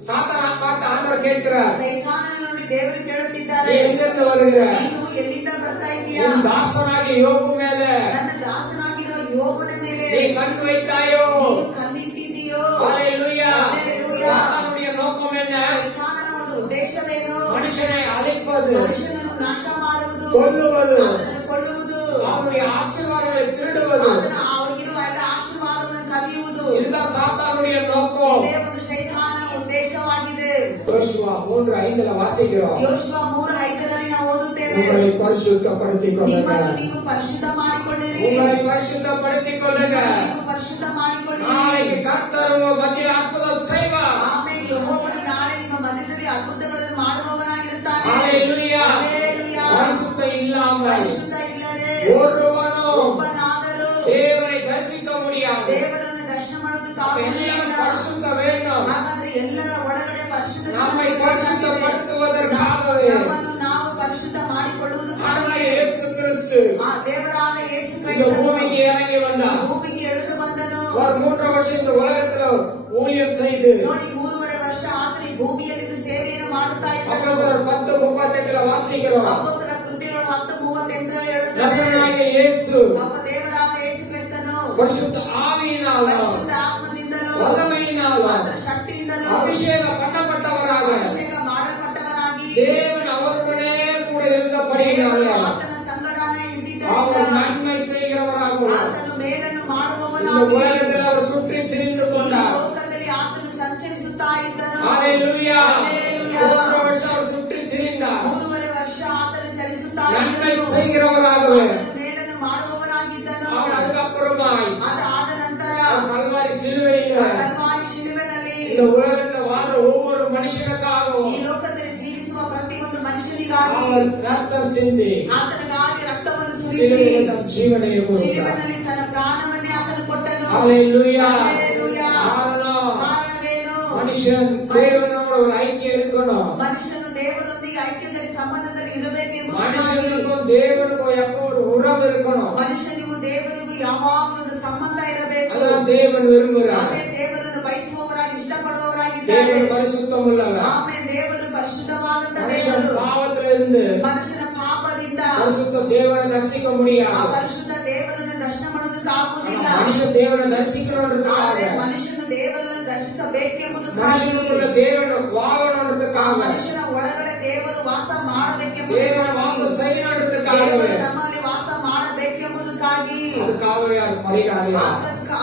சாத்தானா பார்த்து ஆண்டவர் கேட்கிறார், ಸೈತಾನನ ನೋಡಿ ದೇವರು நீ ಕೇಳುತ್ತಿದ್ದಾರೆ, எங்கிருந்து வருகிற? ನೀನು ಎಲ್ಲಿಂದ ಬರ್ತಾ ಇದೀಯಾ? உன் தாசனாகிய யோபு மேலே ನನ್ನ ದಾಸನಾಗಿರುವ ಯೋಬನ ಮೇಲೆ நீ கண் வைத்தாயோ? ನೀನು ಕಣ್ಣಿಟ್ಟಿದೆಯೋ? ஹalleluya. ஹalleluya. சாத்தானுடைய நோக்கம் என்ன? ಸೈತಾನನ ಒಂದು ಉದ್ದೇಶವೇನು? மனுஷனை அழிப்பது, ಮನುಷ್ಯನನ್ನು ನಾಶ ಮಾಡುವುದು, கொல்லுவது, ಅದನ್ನು ಕೊಳ್ಳುವುದು, அவனுடைய ஆசீர்வாதங்களை திருடுவது. ಅದನ್ನು ಅವರಿಗಿರುವ ಎಲ್ಲ ಆಶೀರ್ವಾದವನ್ನು ಕದಿಯುವುದು. இதுதான் சாத்தானுடைய நோக்கம். ಇದೇ ಒಂದು ಶೈತಾನನ ಉದ್ದೇಶವಾಗಿದೆ. யோசுவா 3:5 வாசிக்கிறோம். ಯೋಶುವ 3:5 ನಾವು ಓದುತ್ತೇವೆ, உங்களை பரிசுத்தப்படுத்திக் கொள்ளுங்க. ನಿಮ್ಮನ್ನು ನೀವು ಪರಿಶುದ್ಧ ಮಾಡಿಕೊಳ್ಳಿರಿ, உங்களை பரிசுத்தப்படுத்திக் கொள்ளுங்க. ನಿಮ್ಮನ್ನು ನೀವು ಪರಿಶುದ್ಧ ಮಾಡಿಕೊಳ್ಳಿರಿ. நாளைக்கு கர்த்தர் உங்க மத்தியில் அற்புதம் செய்வார். ಆಮೇಲೆ ಯೆಹೋವನು ನಾಳೆ ನಿಮ್ಮ ಮಧ್ಯದಲ್ಲಿ ಅದ್ಭುತಗಳನ್ನು ಮಾಡುವವನಾಗಿರುತ್ತಾನೆ. ஹalleluya. ಹಲ್ಲೆಲೂಯಾ. பரிசுத்தம் இல்லாமல் ಪರಿಶುದ್ಧ ಇಲ್ಲದೆ ஒருவனும் ಒಬ್ಬನಾದರೂ தேவனை தரிசிக்க முடியாது. ದೇವರನ್ನು ದರ್ಶನ எல்லாம் ಮಾಡೋದಕ್ಕಾಗುವುದಿಲ್ಲ. பரிசுத்த வேண்டும். ಹಾಗಾದ್ರೆ ಎಲ್ಲರ ಒಳಗಡೆ ಪರಿಶುದ್ಧತೆ நம்மை ಇರಬೇಕಾಗಿದೆ. பரிசுத்தப்படுத்துவதற்காகவே ನಮ್ಮನ್ನು ನಾವು ಪರಿಶುದ್ಧ ಮಾಡಿಕೊಳ್ಳುವುದಕ್ಕಾಗಿ ஆண்டவர் இயேசு கிறிஸ்து ಆ ದೇವರಾದ ಯೇಸು இந்த ಕ್ರಿಸ್ತನು பூமிக்கு இறங்கி ಈ வந்தார். ಭೂಮಿಗೆ ಇಳಿದು ಬಂದನು. அவர் 3 வருஷம் இந்த உலகத்துல ஊழியம் செய்து ನೋಡಿ 3.5 ವರ್ಷ ಆತನು ಈ ಭೂಮಿಯಲ್ಲಿ ಇದು ಸೇವೆಯನ್ನು ಮಾಡುತ್ತಾ ಇದ್ದನು. அப்போஸ்தலர் 10:38 வாசிக்கிறோம். ಅಪೊಸ್ತಲರ ಕೃತ್ಯಗಳು 10:38 ಹೇಳುತ್ತದೆ, நசரேயனாகிய இயேசு ನಮ್ಮ ದೇವರಾದ ಯೇಸು ಕ್ರಿಸ್ತನು பரிசுத்த ஆவியினாலும் ಪರಿಶುದ್ಧ ಆತ್ಮದಿಂದಲೂ வல்லமையினாலும் ಆತನ ಶಕ್ತಿಯಿಂದಲೂ அபிஷேகம் பண்ணப்பட்டவராக ಅಭಿಷೇಕ ಮಾಡಲ್ಪಟ್ಟವನಾಗಿ தேவன் அவருடனே கூட இருந்தபடியினாலே ಆತನ ಸಂಗಡನೆ அவர் ಇದ್ದಿದ್ದರಿಂದ நன்மை செய்கிறவராகவும் ಆತನು ಮೇಲನ್ನು இந்த ಮಾಡುವವನಾಗಿ உலகத்தில் அவர் சுற்றி திரிந்து ಈ கொண்டார். ಲೋಕದಲ್ಲಿ ಆತನು ಸಂಚರಿಸುತ್ತಾ ಇದ್ದನು. ஹalleluya. ஹalleluya. 3 வருஷம் அவர் சுற்றி திரிந்தார். 3.5 ವರ್ಷ ಆತನು ಚಲಿಸುತ್ತಾ நன்மை ಇದ್ದನು. செய்கிறவராகவே ಆತನು ಮೇಲನ್ನು ಮಾಡುವವನಾಗಿದ್ದನು. அவர் அதுக்கப்புறமாய் ಅದಾದ ನಂತರ கல்வாரி சிலுவையில் ಕಲ್ವಾರಿ ಶಿಲುಬೆನಲ್ಲಿ இந்த உலகத்தில் வாழ்ற ஒவ்வொரு மனுஷனுக்காகவும் ಈ ಲೋಕದಲ್ಲಿ ಜೀವಿಸುವ ಪ್ರತಿಯೊಂದು ಮನುಷ್ಯನಿಗಾಗಿ அவர் ரத்தம் சிந்தி ಆತನಿಗಾಗಿ ರಕ್ತವನ್ನು ಸುರಿಸಿ சிலுவையில் தம் ஜீவனையும் கொடுத்தார். ಶಿಲುಬೆನಲ್ಲಿ ತನ್ನ ಪ್ರಾಣವನ್ನೇ ಆತನು ಕೊಟ್ಟನು. ஹalleluya. ஹalleluya. காரணம் ಕಾರಣವೇನು? மனுஷன் தேவனோட ஒரு ஐக்கியம் இருக்கணும். ಮನುಷ್ಯನು ದೇವರೊಂದಿಗೆ ಐಕ್ಯದಲ್ಲಿ ಸಂಬಂಧದಲ್ಲಿ ಇರಬೇಕೆಂಬುದಾಗಿ மனுஷனுக்கும் தேவனுக்கும் எப்போ ஒரு உறவு இருக்கணும். ಮನುಷ್ಯನಿಗೂ ದೇವರಿಗೂ ಯಾವಾಗಲೂ ಒಂದು ಸಂಬಂಧ ಇರಬೇಕು. அதான் தேவன் விரும்புகிறார். ಅದೇ ದೇವರನ್ನು ಬಯಸುವವರಾಗಿ ಇಷ್ಟಪಡುವವರಾಗಿದ್ದಾರೆ. தேவன் பரிசுத்தம் உள்ளவர். ಆಮೇಲೆ ದೇವರು ಪರಿಶುದ್ಧವಾದಂತ மனுஷன் ದೇವರು. பாவத்திலிருந்து ಮನುಷ್ಯನ ಪಾಪದಿಂದ பரிசுத்த தேவனை தரிசிக்க ಆ முடியாது. ಪರಿಶುದ್ಧ ದೇವರನ್ನು ದರ್ಶನ ಮಾಡೋದಕ್ಕಾಗುವುದಿಲ್ಲ. மனுஷன் தேவனை தரிசிக்கணுன்றதுக்காக ಆದರೆ ಮನುಷ್ಯನು ದೇವರನ್ನು ದರ್ಶಿಸಬೇಕೆಂಬುದಕ್ಕಾಗಿ மனுஷனுக்குள்ள தேவனை ಆ வாழணுன்றதுக்காக ಮನುಷ್ಯನ ಒಳಗಡೆ ದೇವರು ವಾಸ தேவனை ಮಾಡಬೇಕೆಂಬುದಕ್ಕಾಗಿ வாசம் செய்யணுன்றதுக்காகவே ದೇವರು ನಮ್ಮಲ್ಲಿ ವಾಸ ಮಾಡಬೇಕೆಂಬುದಕ್ಕಾಗಿ அதுக்காகவே அது பரிகாரியா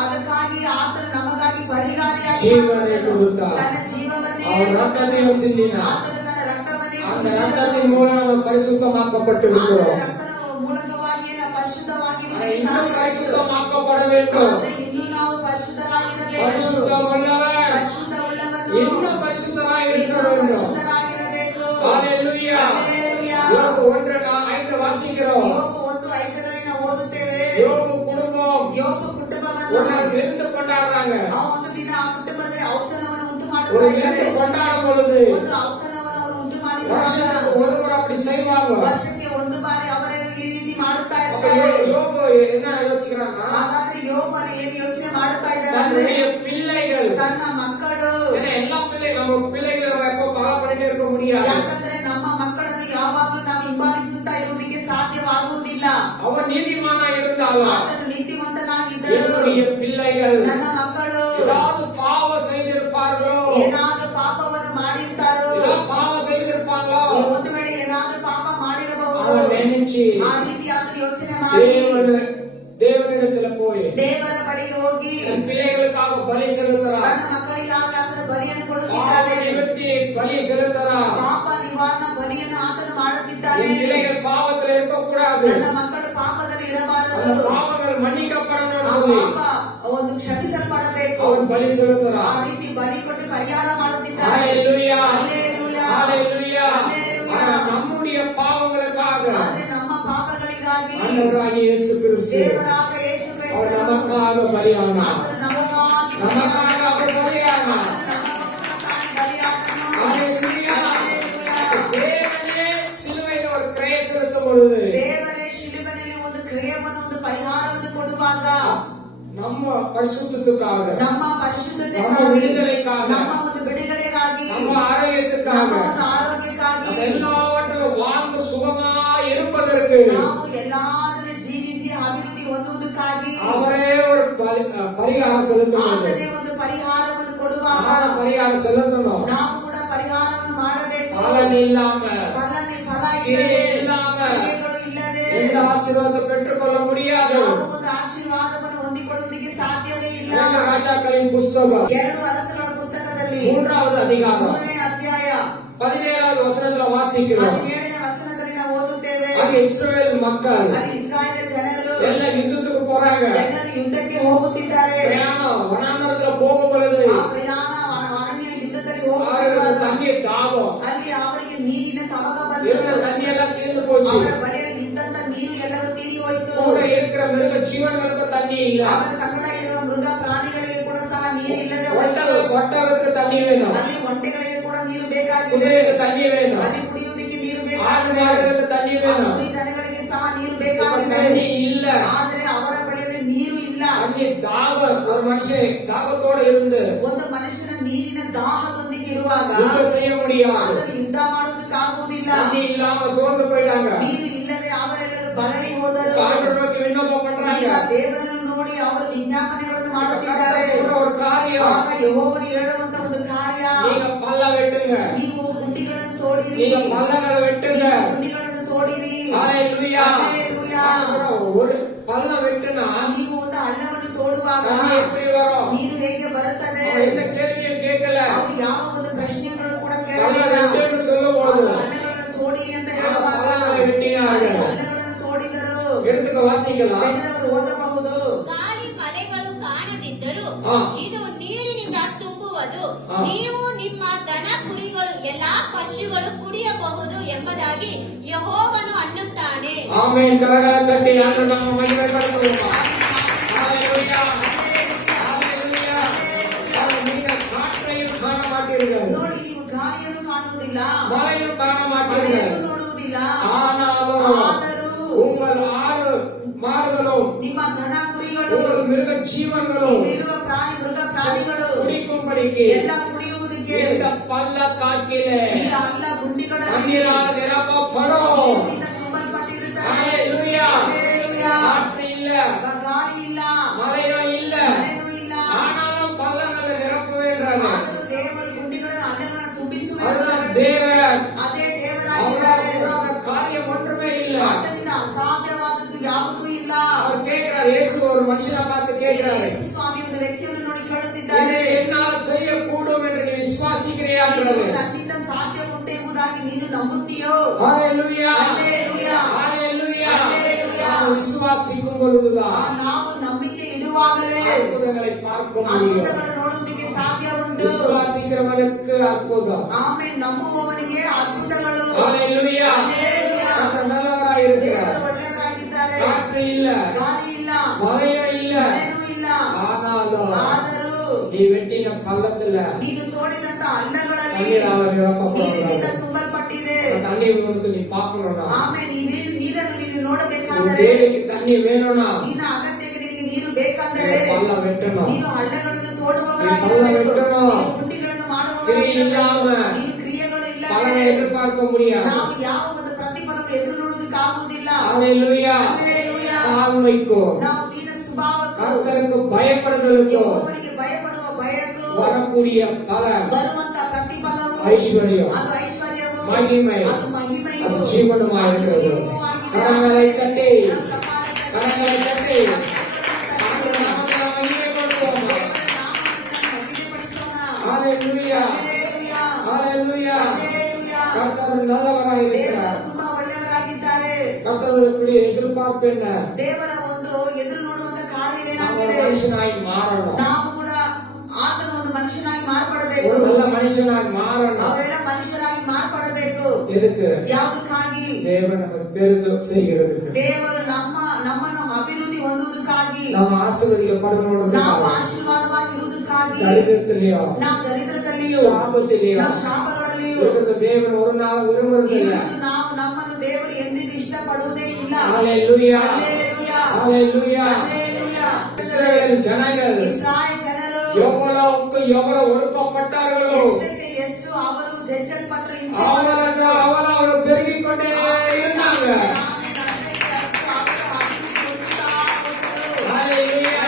ಅದಕ್ಕಾಗಿ ಆತನು ನಮಗಾಗಿ ಪರಿಹಾರಿಯಾಗಿ ஜீவனை கொடுத்தார். ತನ್ನ ಜೀವವನ್ನೇ அவர் ரத்தத்தையும் சிந்தினார். ಆತನು ತನ್ನ ರಕ್ತವನ್ನೇ அந்த ಸುರಿಸಿದನು. ரத்தத்தின் மூலம் நம்ம பரிசுத்தமாக்கப்பட்டு ಆತನ இருக்கிறோம். ರಕ್ತದ ಮೂಲಕವಾಗಿ ನಾವು ಪರಿಶುದ್ಧವಾಗಿ அதை இன்னும் பரிசுத்தமாக்கப்பட வேண்டும். ಆದ್ರೆ ಇನ್ನೂ ನಾವು ಪರಿಶುದ್ಧರಾಗಿರಬೇಕು. பரிசுத்தம் உள்ளவர் ಪರಿಶುದ್ಧವುಳ್ಳವನು இன்னும் பரிசுத்தராய் இருக்க ಇನ್ನೂ வேண்டும். ಪರಿಶುದ್ಧರಾಗಿರಬೇಕು. ஹalleluya. ಹಲ್ಲೆಲೂಯಾ. யோபு 1:5 வாசிக்கிறோம். ಯೋಬು 1:5 ನಾವು ಓದುತ್ತೇವೆ. யோபு குடும்பம் ಯೋಬು ಕುಟುಂಬವನ್ನು ஒரு நாள் விருந்து கொண்டாடுறாங்க. ಆ ಒಂದು ದಿನ ಆ ಕುಟುಂಬದಲ್ಲಿ ಔತಣವನ್ನು ಉಂಟು ஒரு ಮಾಡುತ್ತಾರೆ. விருந்து கொண்டாடும் பொழுது ಒಂದು ಔತಣವನ್ನು ಅವರು ಉಂಟು ಮಾಡಿದಾಗ வருஷத்துக்கு ஒரு முறை அப்படி செய்வாங்க. ವರ್ಷಕ್ಕೆ ಒಂದು ಬಾರಿ ಅವರೆಲ್ಲ ಈ ರೀತಿ ಮಾಡುತ್ತಾ அப்ப ಇರ್ತಾರೆ. யோபு என்ன யோசிக்கிறாங்கன்னா ಹಾಗಾದ್ರೆ ಯೋಬನು ಏನು ಯೋಚನೆ ಮಾಡುತ್ತಾ ಇದ್ದಾರೆ ಅಂದ್ರೆ தன்னுடைய பிள்ளைகள், ತನ್ನ ಮಕ್ಕಳು, ஏன்னா எல்லா நம்ம பிள்ளைகளை நம்ம எப்போ பாவ பண்ணிட்டே இருக்க முடியாது. ಯಾಕಂದ್ರೆ ನಮ್ಮ ಮಕ್ಕಳನ್ನು ಯಾವಾಗಲೂ ನಾವು ಹಿಂಬಾಲಿಸುತ್ತಾ ಇರುವುದಕ್ಕೆ ಸಾಧ್ಯವಾಗುವುದಿಲ್ಲ. அவன் நீதிமானா இருந்தாலும் ಆತನು ನೀತಿವಂತನಾಗಿದ್ದರು. என்னுடைய பிள்ளைகள் ನನ್ನ ಮಕ್ಕಳು எல்லா பார்த்து ದೇವರ ಬಳಿಗೆ ಹೋಗಿ என் பிள்ளைகளுக்காக பலி செலுத்துறார். ತನ್ನ ಮಕ್ಕಳಿಗಾಗಿ ಆತನು ಬಲಿಯನ್ನು பாவ ಕೊಡುತ್ತಿದ್ದಾನೆ. நிவர்த்தி பலி செலுத்துறார். ಪಾಪ ನಿವಾರಣಾ ಬಲಿಯನ್ನು ಆತನು ಮಾಡುತ್ತಿದ್ದಾನೆ. என் பிள்ளைகள் பாவத்தில் இருக்கக்கூடாது, ನನ್ನ ಮಕ್ಕಳು ಪಾಪದಲ್ಲಿ ಇರಬಾರದು, அந்த பாவங்கள் மன்னிக்கப்படணும்னு ಆ சொல்லி ಪಾಪ ಒಂದು ಕ್ಷಮಿಸಲ್ಪಡಬೇಕು. அவர் பலி ಆ செலுத்துறார். ರೀತಿ ಬಲಿ ಕೊಟ್ಟು ಪರಿಹಾರ ಮಾಡುತ್ತಿದ್ದಾನೆ. ஹalleluya, ಹಲ್ಲೆಲೂಯಾ, ஹalleluya. ஹalleluya. நம்முடைய பாவங்களுக்காக ಆದ್ರೆ ನಮ್ಮ ಪಾಪಗಳಿಗಾಗಿ ஆண்டவராகிய இயேசு கிறிஸ்து ದೇವರಾದ ಯೇಸು அவர் ಕ್ರಿಸ್ತನು நமக்காக பலியானார். ಆತನು ನಮಗಾಗಿ நமக்காக அவர் பலியானார். ಬಲಿಯಾದನು. ஹalleluya. ಹಲ್ಲೆಲೂಯಾ. தேவனே சிலுவையில் ஒரு கிரியை செலுத்தும் பொழுது ದೇವರೇ ಶಿಲುಬೆಯಲ್ಲಿ ಒಂದು ಕ್ರಿಯೆಯನ್ನು ಒಂದು ಪರಿಹಾರವನ್ನು ಕೊಡುವಾಗ நம்ம பரிசுத்தத்துக்காக, ನಮ್ಮ நம்ம ಪರಿಶುದ್ಧತೆಗಾಗಿ, விடுதலைக்காக, ನಮ್ಮ ಒಂದು ಬಿಡುಗಡೆಗಾಗಿ, நம்ம ನಮ್ಮ ஆரோக்கியத்துக்காக, ಒಂದು ಆರೋಗ್ಯಕ್ಕಾಗಿ நம்ம எல்லாவற்றிலும் வாழ்ந்து சுகமா இருப்பதற்கு ನಾವು ಎಲ್ಲಾದರೂ ಜೀವಿಸಿ ಅಭಿವೃದ್ಧಿ ಹೊಂದುವುದಕ್ಕಾಗಿ அவரே ஒரு பரிகாரம் செலுத்தணும். ಆತನೇ ಒಂದು ಪರಿಹಾರವನ್ನು ಕೊಡುವಾಗ பரிகாரம் செலுத்தணும். ನಾವು ಕೂಡ ಪರಿಹಾರವನ್ನು ಮಾಡಬೇಕು. பலன் இல்லாம, ಫಲ கிரியை ಇಲ್ಲದೆ, இல்லாம ಕ್ರಿಯೆಗಳು ಇಲ್ಲದೆ எந்த ஆசீர்வாதத்தை பெற்றுக்கொள்ள முடியாது. ಯಾವ ಒಂದು ಆಶೀರ್ವಾದವನ್ನು ಹೊಂದಿಕೊಳ್ಳುವುದಕ್ಕೆ ಸಾಧ್ಯವೇ ಇಲ್ಲ. இரண்டு ராஜாக்களின் புஸ்தகம் 2 ಅರಸಗಳ ಪುಸ್ತಕದಲ್ಲಿ 3வது அதிகாரம் 3ನೇ ಅಧ್ಯಾಯ 17வது வசனத்துல வாசிக்கிறோம். 17ನೇ ವಚನದಲ್ಲಿ ನಾವು ಓದುತ್ತೇವೆ. அங்க இஸ்ரவேல் மக்கள் ಅಲ್ಲಿ ಇಸ್ರಾಯೇಲ್ ಜನರು ಎಲ್ಲ ಯುದ್ಧத்துக்கு போறாங்க. ಎಲ್ಲರೂ ಯುದ್ಧಕ್ಕೆ ಹೋಗುತ್ತಿದ್ದಾರೆ. பிரயாணம் வனாந்தரத்துல போகும் பொழுது ಆ ಪ್ರಯಾಣ ಅರಣ್ಯ ಯುದ್ಧದಲ್ಲಿ அவர்களுக்கு ಹೋಗುತ್ತಿರುವಾಗ தண்ணீர் தாகம், ಅಲ್ಲಿ ಅವರಿಗೆ ನೀರಿನ ತಮಗ ಬಂತು. இருக்கிற தண்ணி எல்லாம் தீர்ந்து போச்சு. ಅವರ ಬಳಿಯಲ್ಲಿ ಇದ್ದಂತ ನೀರು ಎಲ್ಲವೂ ತೀರಿ ಹೋಯಿತು. கூட இருக்கிற மிருக ஜீவன்களுக்கு தண்ணி இல்ல. ಅವರ ಸಂಗಡ ಇರುವ ಮೃಗ ಪ್ರಾಣಿಗಳಿಗೆ ಕೂಡ ಸಹ ನೀರು ಇಲ್ಲದೆ ಹೋಯಿತು. ஒட்டகத்துக்கு தண்ணி வேணும், ಅಲ್ಲಿ ಒಂಟೆಗಳಿಗೆ ಕೂಡ ನೀರು ಬೇಕಾಗಿದೆ. குதிரைக்கு தண்ணி வேணும், ಅಲ್ಲಿ ಕುಡಿಯುವುದಕ್ಕೆ ನೀರು ஆடு ಬೇಕಾಗಿದೆ. மாடுகளுக்கு தண்ணி வேணும். ಕುರಿ ದನಗಳಿಗೆ ಸಹ ನೀರು இப்ப ಬೇಕಾಗಿದೆ. தண்ணி இல்ல. ಆದ್ರೆ ಅವರ ಬಳಿಯಲ್ಲಿ ನೀರು ಇಲ್ಲ. தண்ணி தாகம், ஒரு மனுஷன் தாகத்தோட இருந்து ಒಂದು ಮನುಷ್ಯನ ನೀರಿನ ದಾಹದೊಂದಿಗೆ ಇರುವಾಗ யுத்தம் செய்ய முடியாது. ಅದನ್ನು ಯುದ್ಧ ಮಾಡುವುದಕ್ಕಾಗುವುದಿಲ್ಲ. தண்ணி இல்லாம சோர்ந்து போயிட்டாங்க. ನೀರು ಇಲ್ಲದೆ ಅವರೆಲ್ಲರೂ ಬರಡಿ ಹೋದರು. ஆண்டவரை நோக்கி விண்ணப்பம் பண்றாங்க. ಈಗ ದೇವರನ್ನು ನೋಡಿ ಅವರು ವಿಜ್ಞಾಪನೆಗಳನ್ನು ಮಾಡುತ್ತಿದ್ದಾರೆ. கர்த்தர் சொல்ற ஒரு காரியம், ಆಗ ಯೆಹೋವನು ಹೇಳುವಂತ ಒಂದು ಕಾರ್ಯ, நீங்க பல்ல வெட்டுங்க, ನೀವು ಗುಂಡಿಗಳನ್ನು ತೋಡಿರಿ, நீங்க பல்லங்களை வெட்டுங்க. ನೀವು ಗುಂಡಿಗಳನ್ನು ತೋಡಿರಿ. ஹalleluya. ஹalleluya. ஒரு பல்ல வெட்டுனா ನೀವು ಒಂದು ಹಳ್ಳವನ್ನು ತೋಡುವಾಗ தண்ணி எப்படி வரும்? ನೀರು ಹೇಗೆ ಬರುತ್ತದೆ? அவன் எந்த கேள்வியும் கேட்கல. ಅವರು ಯಾವ ಒಂದು ಪ್ರಶ್ನೆಗಳು ಕೂಡ பல்ல ಕೇಳಲಿಲ್ಲ. வெட்டுன்னு சொல்லும் போது ಅವರು ಹಳ್ಳಗಳನ್ನು ತೋಡಿರಿ ಅಂತ ಹೇಳುವಾಗ பல்லங்களை வெட்டினாங்க. ಅದೇ ಹಳ್ಳಗಳನ್ನು ತೋಡಿದರು. எடுத்துக்க வாசிக்கலாம். ಬೇರೆಯವರು ಓದಬಹುದು. ಗಾಳಿ ಮಳೆಗಳು ಕಾಣದಿದ್ದರೂ ಹಾ. ಇದು ನೀರಿನಿಂದ ತುಂಬುವುದು. ಹಾ. ನೀವು ನಿಮ್ಮ ದನ ಕುರಿಗಳು ಎಲ್ಲಾ ಪಶುಗಳು ಕುಡಿಯಬಹುದು ಎಂಬುದಾಗಿ ಯೆಹೋವನು ಅನ್ನುತ್ತಾನೆ. ஆமென். கரங்களை தட்டி ஆண்டவரை நாம மகிமைப்படுத்துவோம். ஹalleluya. ஹalleluya. நீங்க காற்றையும் காண மாட்டீர்கள், ನೋಡಿ, ನೀವು ಗಾಳಿಯನ್ನು ಕಾಣುವುದಿಲ್ಲ, மழையும் காண ಮಳೆಯನ್ನು மாட்டீர்கள். ನೋಡುವುದಿಲ್ಲ. ஆனாலும் ಆದರೂ உங்கள் ஆடு மாடுகளும் ನಿಮ್ಮ ದನ ಕುರಿಗಳು, உங்கள் மிருக ஜீவன்களும் ಇರುವ ಪ್ರಾಣಿ ಮೃಗ ಪ್ರಾಣಿಗಳು குடிக்கும்படிக்கு ಎಲ್ಲ ಕುಡಿಯುವುದಕ್ಕೆ இந்த பள்ளத்தாக்கிலே ಈ ಹಳ್ಳ ಗುಂಡಿಗಳಲ್ಲಿ தண்ணீரால் நிரப்பப்படும். ನೀರಿನಿಂದ ತುಂಬಲ್ಪಟ್ಟಿರುತ್ತದೆ. ஹalleluya. ஹalleluya. காற்று இல்ல, ಗಾಳಿ ಇಲ್ಲ, மழையும் இல்ல, ಮಳೆಯೂ ಇಲ್ಲ. ஆனாலும் பள்ளங்களை நிரப்புவேன்றாங்க. ಆದರೂ ದೇವರು ಗುಂಡಿಗಳನ್ನು ಹಳ್ಳಗಳನ್ನು ತುಂಬಿಸುವ அதுதான் தேவன். ಅದೇ அவரால் ದೇವರಾಗಿದ್ದಾರೆ. கூடாத காரியம் ஒன்றுமே இல்ல. ಆತನಿಂದ ಅಸಾಧ್ಯವಾದದ್ದು ಯಾವುದೂ ಇಲ್ಲ. அவர் கேட்கிறார், இயேசு ஒரு மனுஷனை பார்த்து கேட்கிறாரு, ಯೇಸು ಸ್ವಾಮಿ ಒಂದು ವ್ಯಕ್ತಿಯನ್ನು ನೋಡಿ இதை ಕೇಳುತ್ತಿದ್ದಾರೆ. என்னால் செய்யக்கூடும் என்று நீ விசுவாசிக்கிறியா? ಇದು ನನ್ನಿಂದ ಸಾಧ್ಯ ಉಂಟೆಂಬುದಾಗಿ ನೀನು ನಂಬುತ್ತೀಯೋ? ஹalleluya. ஹalleluya. ஹalleluya. ஹalleluya. நாம் விசுவாசிக்கும் பொழுதுதான் ನಾವು ನಂಬಿಕೆ ಇಡುವಾಗಲೇ அற்புதங்களை பார்க்க முடியும். ಅದ್ಭುತಗಳನ್ನು ನೋಡುವುದಕ್ಕೆ ಸಾಧ್ಯ ಉಂಟು. விசுவாசிக்கிறவனுக்கு அற்புதம். ಆಮೇಲೆ ನಂಬುವವನಿಗೆ ಅದ್ಭುತಗಳು. ஹalleluya. ஹalleluya. கர்த்தர் நல்லவராய் இருக்கிறார். ದೇವರು ಒಳ್ಳೆಯವರಾಗಿದ್ದಾರೆ. காற்று இல்ல, ಗಾಳಿ ಇಲ್ಲ, மழையும் இல்ல, ಮಳೆನೂ ಇಲ್ಲ. ஆனாலும் ಆದರೂ நீ வெட்டின பள்ளத்துல ನೀನು ತೋಡಿದಂತ ಹಳ್ಳಗಳಲ್ಲಿ தண்ணீரால நிரப்பப்படுறாங்க. ನೀರಿನಿಂದ ತುಂಬಲ್ಪಟ್ಟಿದೆ. தண்ணீர் உனக்கு நீ பார்க்கணும்னா, ಆಮೇಲೆ ನೀರನ್ನು ನೀನು உன் ನೋಡಬೇಕಾದರೆ, தேவைக்கு தண்ணி வேணும்னா ನಿನ್ನ ಅಗತ್ಯಕ್ಕೆ ನಿನಗೆ ನೀರು ಬೇಕಾದರೆ பள்ளம் வெட்டணும். ನೀನು ಹಳ್ಳಗಳನ್ನು ನೀನು ತೋಡುವವರಾಗಿರಬೇಕು. ಹಳ್ಳ ನೀನು ಗುಂಡಿಗಳನ್ನು கிரியை இல்லாம ಮಾಡುವವರಾಗಿರಬೇಕು. ನೀನು ಕ್ರಿಯೆಗಳು பலனை ಇಲ್ಲ. எதிர்பார்க்க முடியாது. ನಾವು ಯಾವ ಒಂದು ಪ್ರತಿಫಲವನ್ನು ಎದುರು ನೋಡುವುದಕ್ಕಾಗುವುದಿಲ್ಲ. ஹalleluya. ஹalleluya. தாழ்மைக்கும் ನಾವು ದೀನ ಸ್ವಭಾವಕ್ಕೂ கர்த்தருக்கு பயப்படுதலுக்கும் ಯೆಹೋವನಿಗೆ ಭಯಪಡುವ ಭಯಕ್ಕೂ வரக்கூடிய பலன் ಬರುವಂತ ಪ್ರತಿಫಲವು ஐஸ்வர்யம், ಅದು ಐಶ್ವರ್ಯವು, மகிமை, ಅದು ಮಹಿಮೆಯು, அது ஜீவனுமாயிருக்கிறது. ಜೀವವಾಗಿದೆ. கரங்களை தட்டி, ನಮ್ಮ ಕಪಾಲದಲ್ಲಿ கரங்களை தட்டி, எதுக்கு? ಯಾವುದಕ್ಕಾಗಿ? தேவன் நம்ம பெருக செய்கிறதுக்கு, ದೇವರು ನಮ್ಮನ್ನು ಅಭಿವೃದ್ಧಿ ಹೊಂದುವುದಕ್ಕಾಗಿ, நம்ம ஆசீர்வதிக்கப்படுவதற்கு, ನಾವು ಆಶೀರ್ವಾದವಾಗಿರುವುದಕ್ಕಾಗಿ, தரித்திரத்திலேயோ ನಾವು ದರಿದ್ರದಲ್ಲಿಯೂ ಶಾಪத்திலேயೋ ನಾವು ಶಾಪಗಳಲ್ಲಿಯೂ இருக்கிற தேவன் ஒரு நாள் விரும்புறதில்ல. ಇರುವುದು ನಾವು ನಮ್ಮನ್ನು ದೇವರು ಎಂದಿಗೂ ಇಷ್ಟಪಡುವುದೇ ಇಲ್ಲ. ஹalleluya, ಹಲ್ಲೆಲೂಯಾ, ஹalleluya. ಹಲ್ಲೆಲೂಯಾ. இஸ்ரவேல் ஜனங்கள் ಇಸ್ರಾಯೇಲ್ ಜನರು எவ்வளவு ஒடுக்கப்பட்டார்களோ ಎಷ್ಟು ಅವರು ಜಜ್ಜಲ್ಪಟ್ಟರು, அவள பெருகிக்கொண்டே இருந்தாங்க. ஹalleluya.